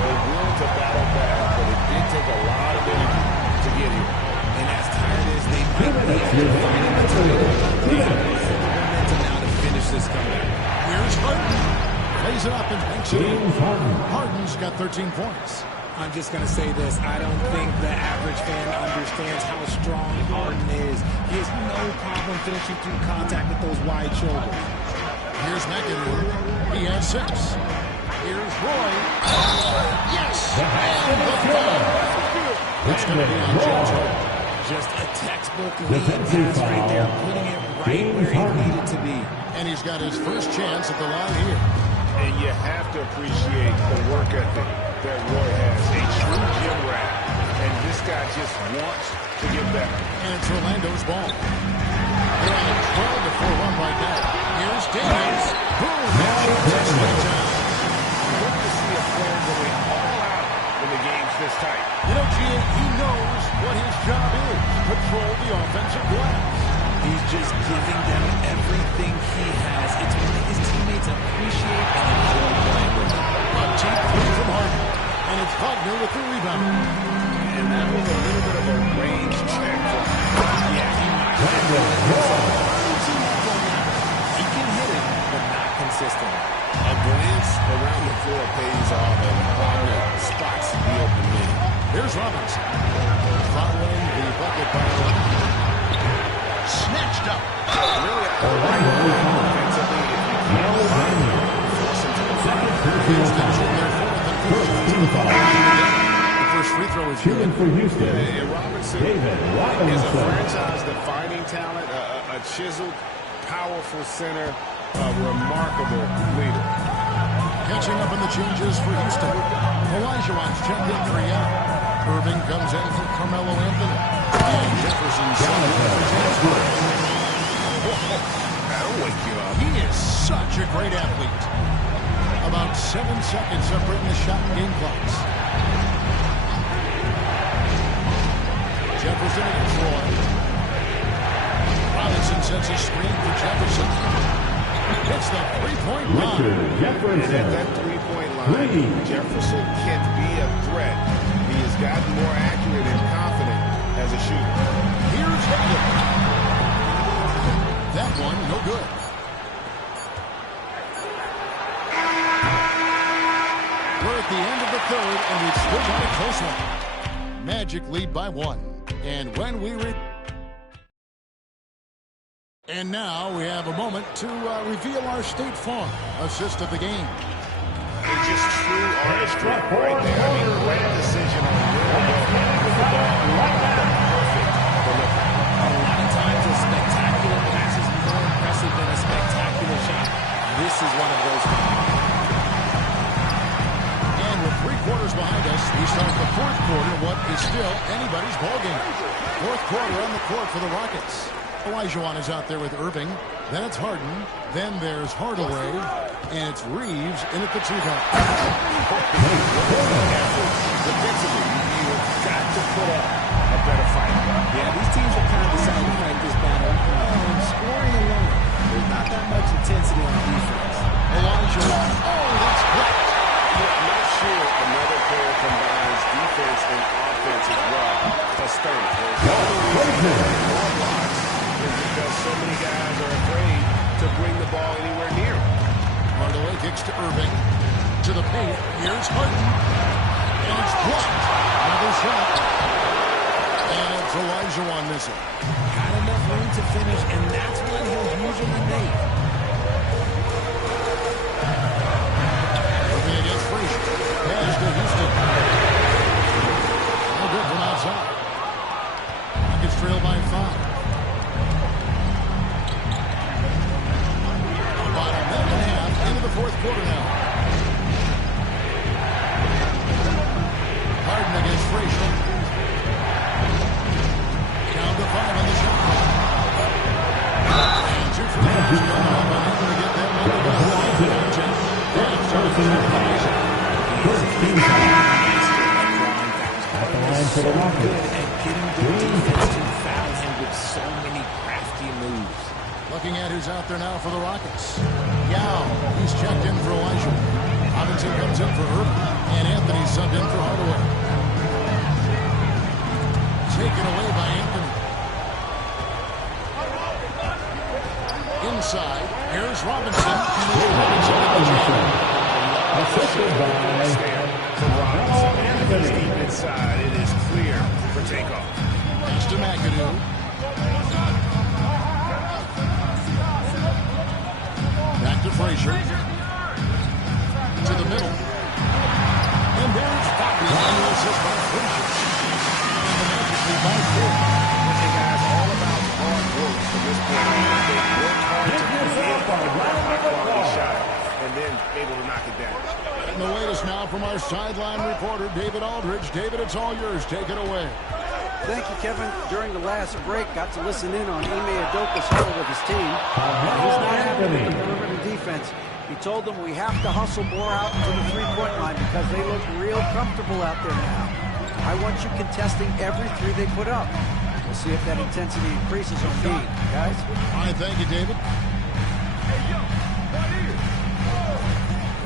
the will to battle back, but it did take a lot of energy to get here. And as tired as they might be after finding the title, they have the momentum now to finish this comeback. Here's Harden. Lays it up and banks it in. Harden's got 13 points. I'm just going to say this. I don't think the average fan understands how strong Harden is. He has no problem finishing through contact with those wide shoulders. Here's McAdoo. He has 6. Here's Roy. Yes! And the throw. It's going to be on James Harden. Just a textbook lead pass right there, putting it right where he needed to be. And he's got his first chance at the line here. And you have to appreciate the work ethic that Roy has. A true gym rat. And this guy just wants to get better. And it's Orlando's ball. They're on a 12-4 run right now. Here's Davis. Boom! Touchdown. Good to see a player going all out when the game's this tight. You know, Gia, he knows what his job is. Control the offensive glass. He's just giving them everything he has. It's what his teammates appreciate and enjoy playing with him. A deep three from Harden. And it's Wagner with the rebound. And that was a little bit of a range check for him. Yeah, he might have. He can hit it, but not consistently. A glance around the floor pays off, and Wagner spots the open man. Here's Robinson. Following the bucket by Orlando. Snatched up. Really a right offensively. If you can't force him to the second. Houston shooting their the first free throw is good. For Houston. And Robinson is a franchise-defining talent, a chiseled, powerful center, a remarkable leader. Catching up in the changes for Houston. Olajuwon's checked in 3 out. Irving comes in for Carmelo Anthony. And Jefferson down for James Harden. That'll wake you up. He is such a great athlete. About 7 seconds separating the shot and game clocks. Jefferson against Roy. Robinson sets a screen for Jefferson. Hits the three-point line. And at that three-point line, Jefferson can be a threat. He has gotten more accurate and confident as a shooter. Here's Harden. That one, no good. We're at the end of the third, and we've still got a close one. Magic lead by 1. And when we And now we have a moment to reveal our State Farm assist of the game. It's just true artistry right there. I mean, great decision on with the ball. Perfect delivery. A lot of times a spectacular pass is more impressive than a spectacular shot. This is one of those times. And with 3 quarters behind us, we start the 4th quarter in what is still anybody's ball game. 4th quarter on the court for the Rockets. Olajuwon is out there with Irving. Then it's Harden. Then there's Hardaway. And it's Reeves in at the 2-dot. Defensively, you've got to put up a better fight. Yeah, these teams are kind of deciding to fight this battle. Scoring alone. There's not that much intensity on defense. Olajuwon. Oh, that's blocked. I'm not sure another player combines defense and offense as well as Stone. Because so many guys are afraid to bring the ball anywhere near him. Hardaway kicks to Irving. To the paint. Here's Harden. And it's blocked. Another shot. And it's Olajuwon missing. Had enough room to finish, and that's what he'll usually make. Irving against Frazier. Pass to Houston. No good from outside. Rockets trail by 5. Into the 4th quarter now. Harden against Frazier. Down to 5 on the shot clock. And 2 free throws coming up. Unable to get that one to go. At the line for the Rockets. And getting good defense to foul him with so many crafty moves. Looking at who's out there now for the Rockets. Yao, he's checked in for Olajuwon. Robinson comes in for Irving. And Anthony subbed in for Hardaway. Taken away by Anthony. Inside, here's Robinson. Robinson at the jam. Assisted by For Robinson. He's deep inside. It is clear for takeoff. Pass to McAdoo. Back to Frazier. To the middle. And there's Bobby on the assist by Frazier. And the Magic lead by 4. Hey, guys, all about hard work from this point on. They work hard to create a high-quality shot and then able to knock it down. And the latest now from our sideline reporter, David Aldridge. David, it's all yours. Take it away. Thank you, Kevin. During the last break, got to listen in on Ime Udoka's huddle with his team. He's not happy with the perimeter defense. He told them we have to hustle more out to the three-point line because they look real comfortable out there now. I want you contesting every three they put up. We'll see if that intensity increases on D. Guys? All right, thank you, David.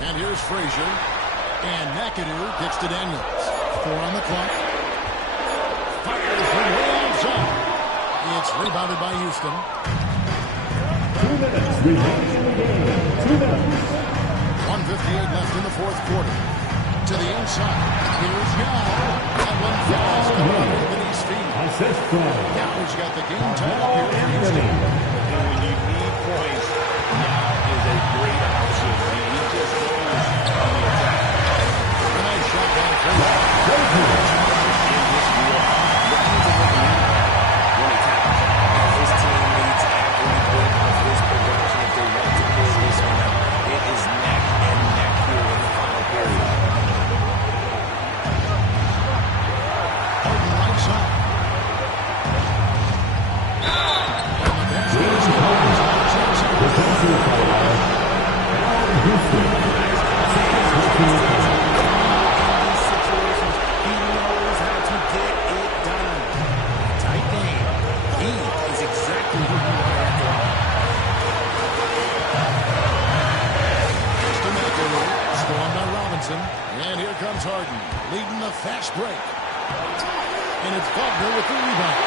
And here's Frazier. And McAdoo gets to Daniels. 4 on the clock. Fires from way outside. It's rebounded by Houston. 2 minutes remaining in the game. 2 minutes. 1:58 left in the fourth quarter. To the inside. Here's Yao. That one falls coming up with his feet. Assist from Yao's got the game tied up here for Houston. And when you need points, Yao is a great option. He just goes on the attack. A nice shot by Frazier. And here comes Harden, leading the fast break. And it's Butler with the rebound.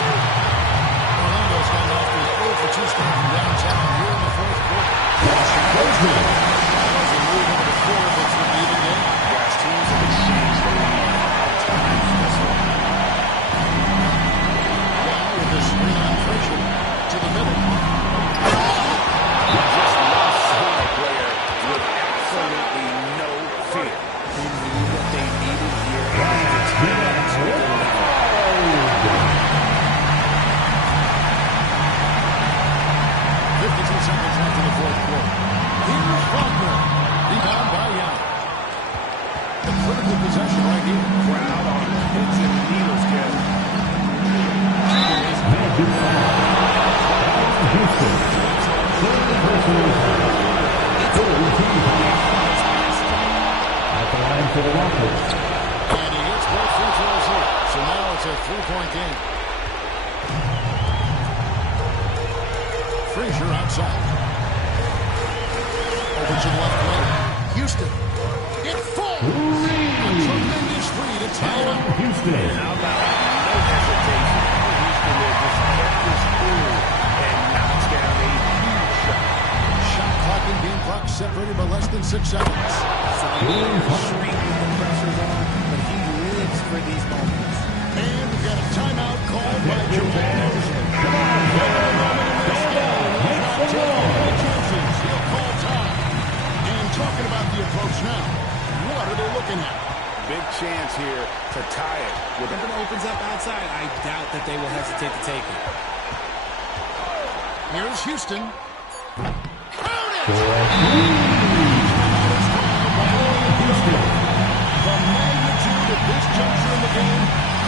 Orlando's gone off to 0 for 2 start from downtown here in the fourth quarter. As a move over the floor, that's the lead again. Guys, teams have exchanged the lead 5 times this one. Now with the screen on Frazier to the middle. Just lost a player with absolutely no fear. They knew what they needed here. Seconds left in the fourth quarter. Here's Faulkner. Rebound by Young. The critical possession right here. Crowd on pins and needles, Kevin. Houston. At the line for the Rockets. And he hits both free throws here. So now it's a 3-point game. Frazier outside. Over to the left wing. Houston. It falls. A tremendous three to tie it up. Houston. How about no hesitation? Houston there just kept his cool and knocks down a huge shot. Shot clock and game clock separated by less than 6 seconds. So he will shrink when the pressure's on, but he lives for these moments. And we've got a timeout called by Jamal Mosley. He'll call time. And talking about the approach now, what are they looking at? Big chance here to tie it. If it opens up outside, I doubt that they will hesitate to take it. Here's Houston. The magnitude of this juncture in the game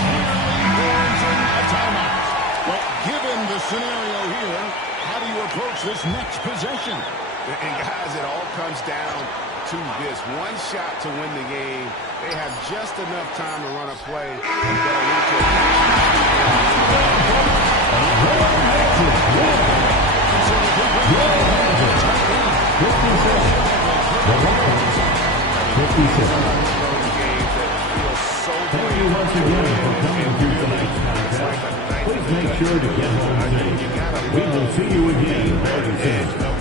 clearly warrants a timeout. Well, given the scenario here, how do you approach this next possession? And guys, it all comes down to this. One shot to win the game. They have just enough time to run a play that'll lead to Thank you once again for coming through tonight's contest. Please make sure to get home safe. We will see you again very soon.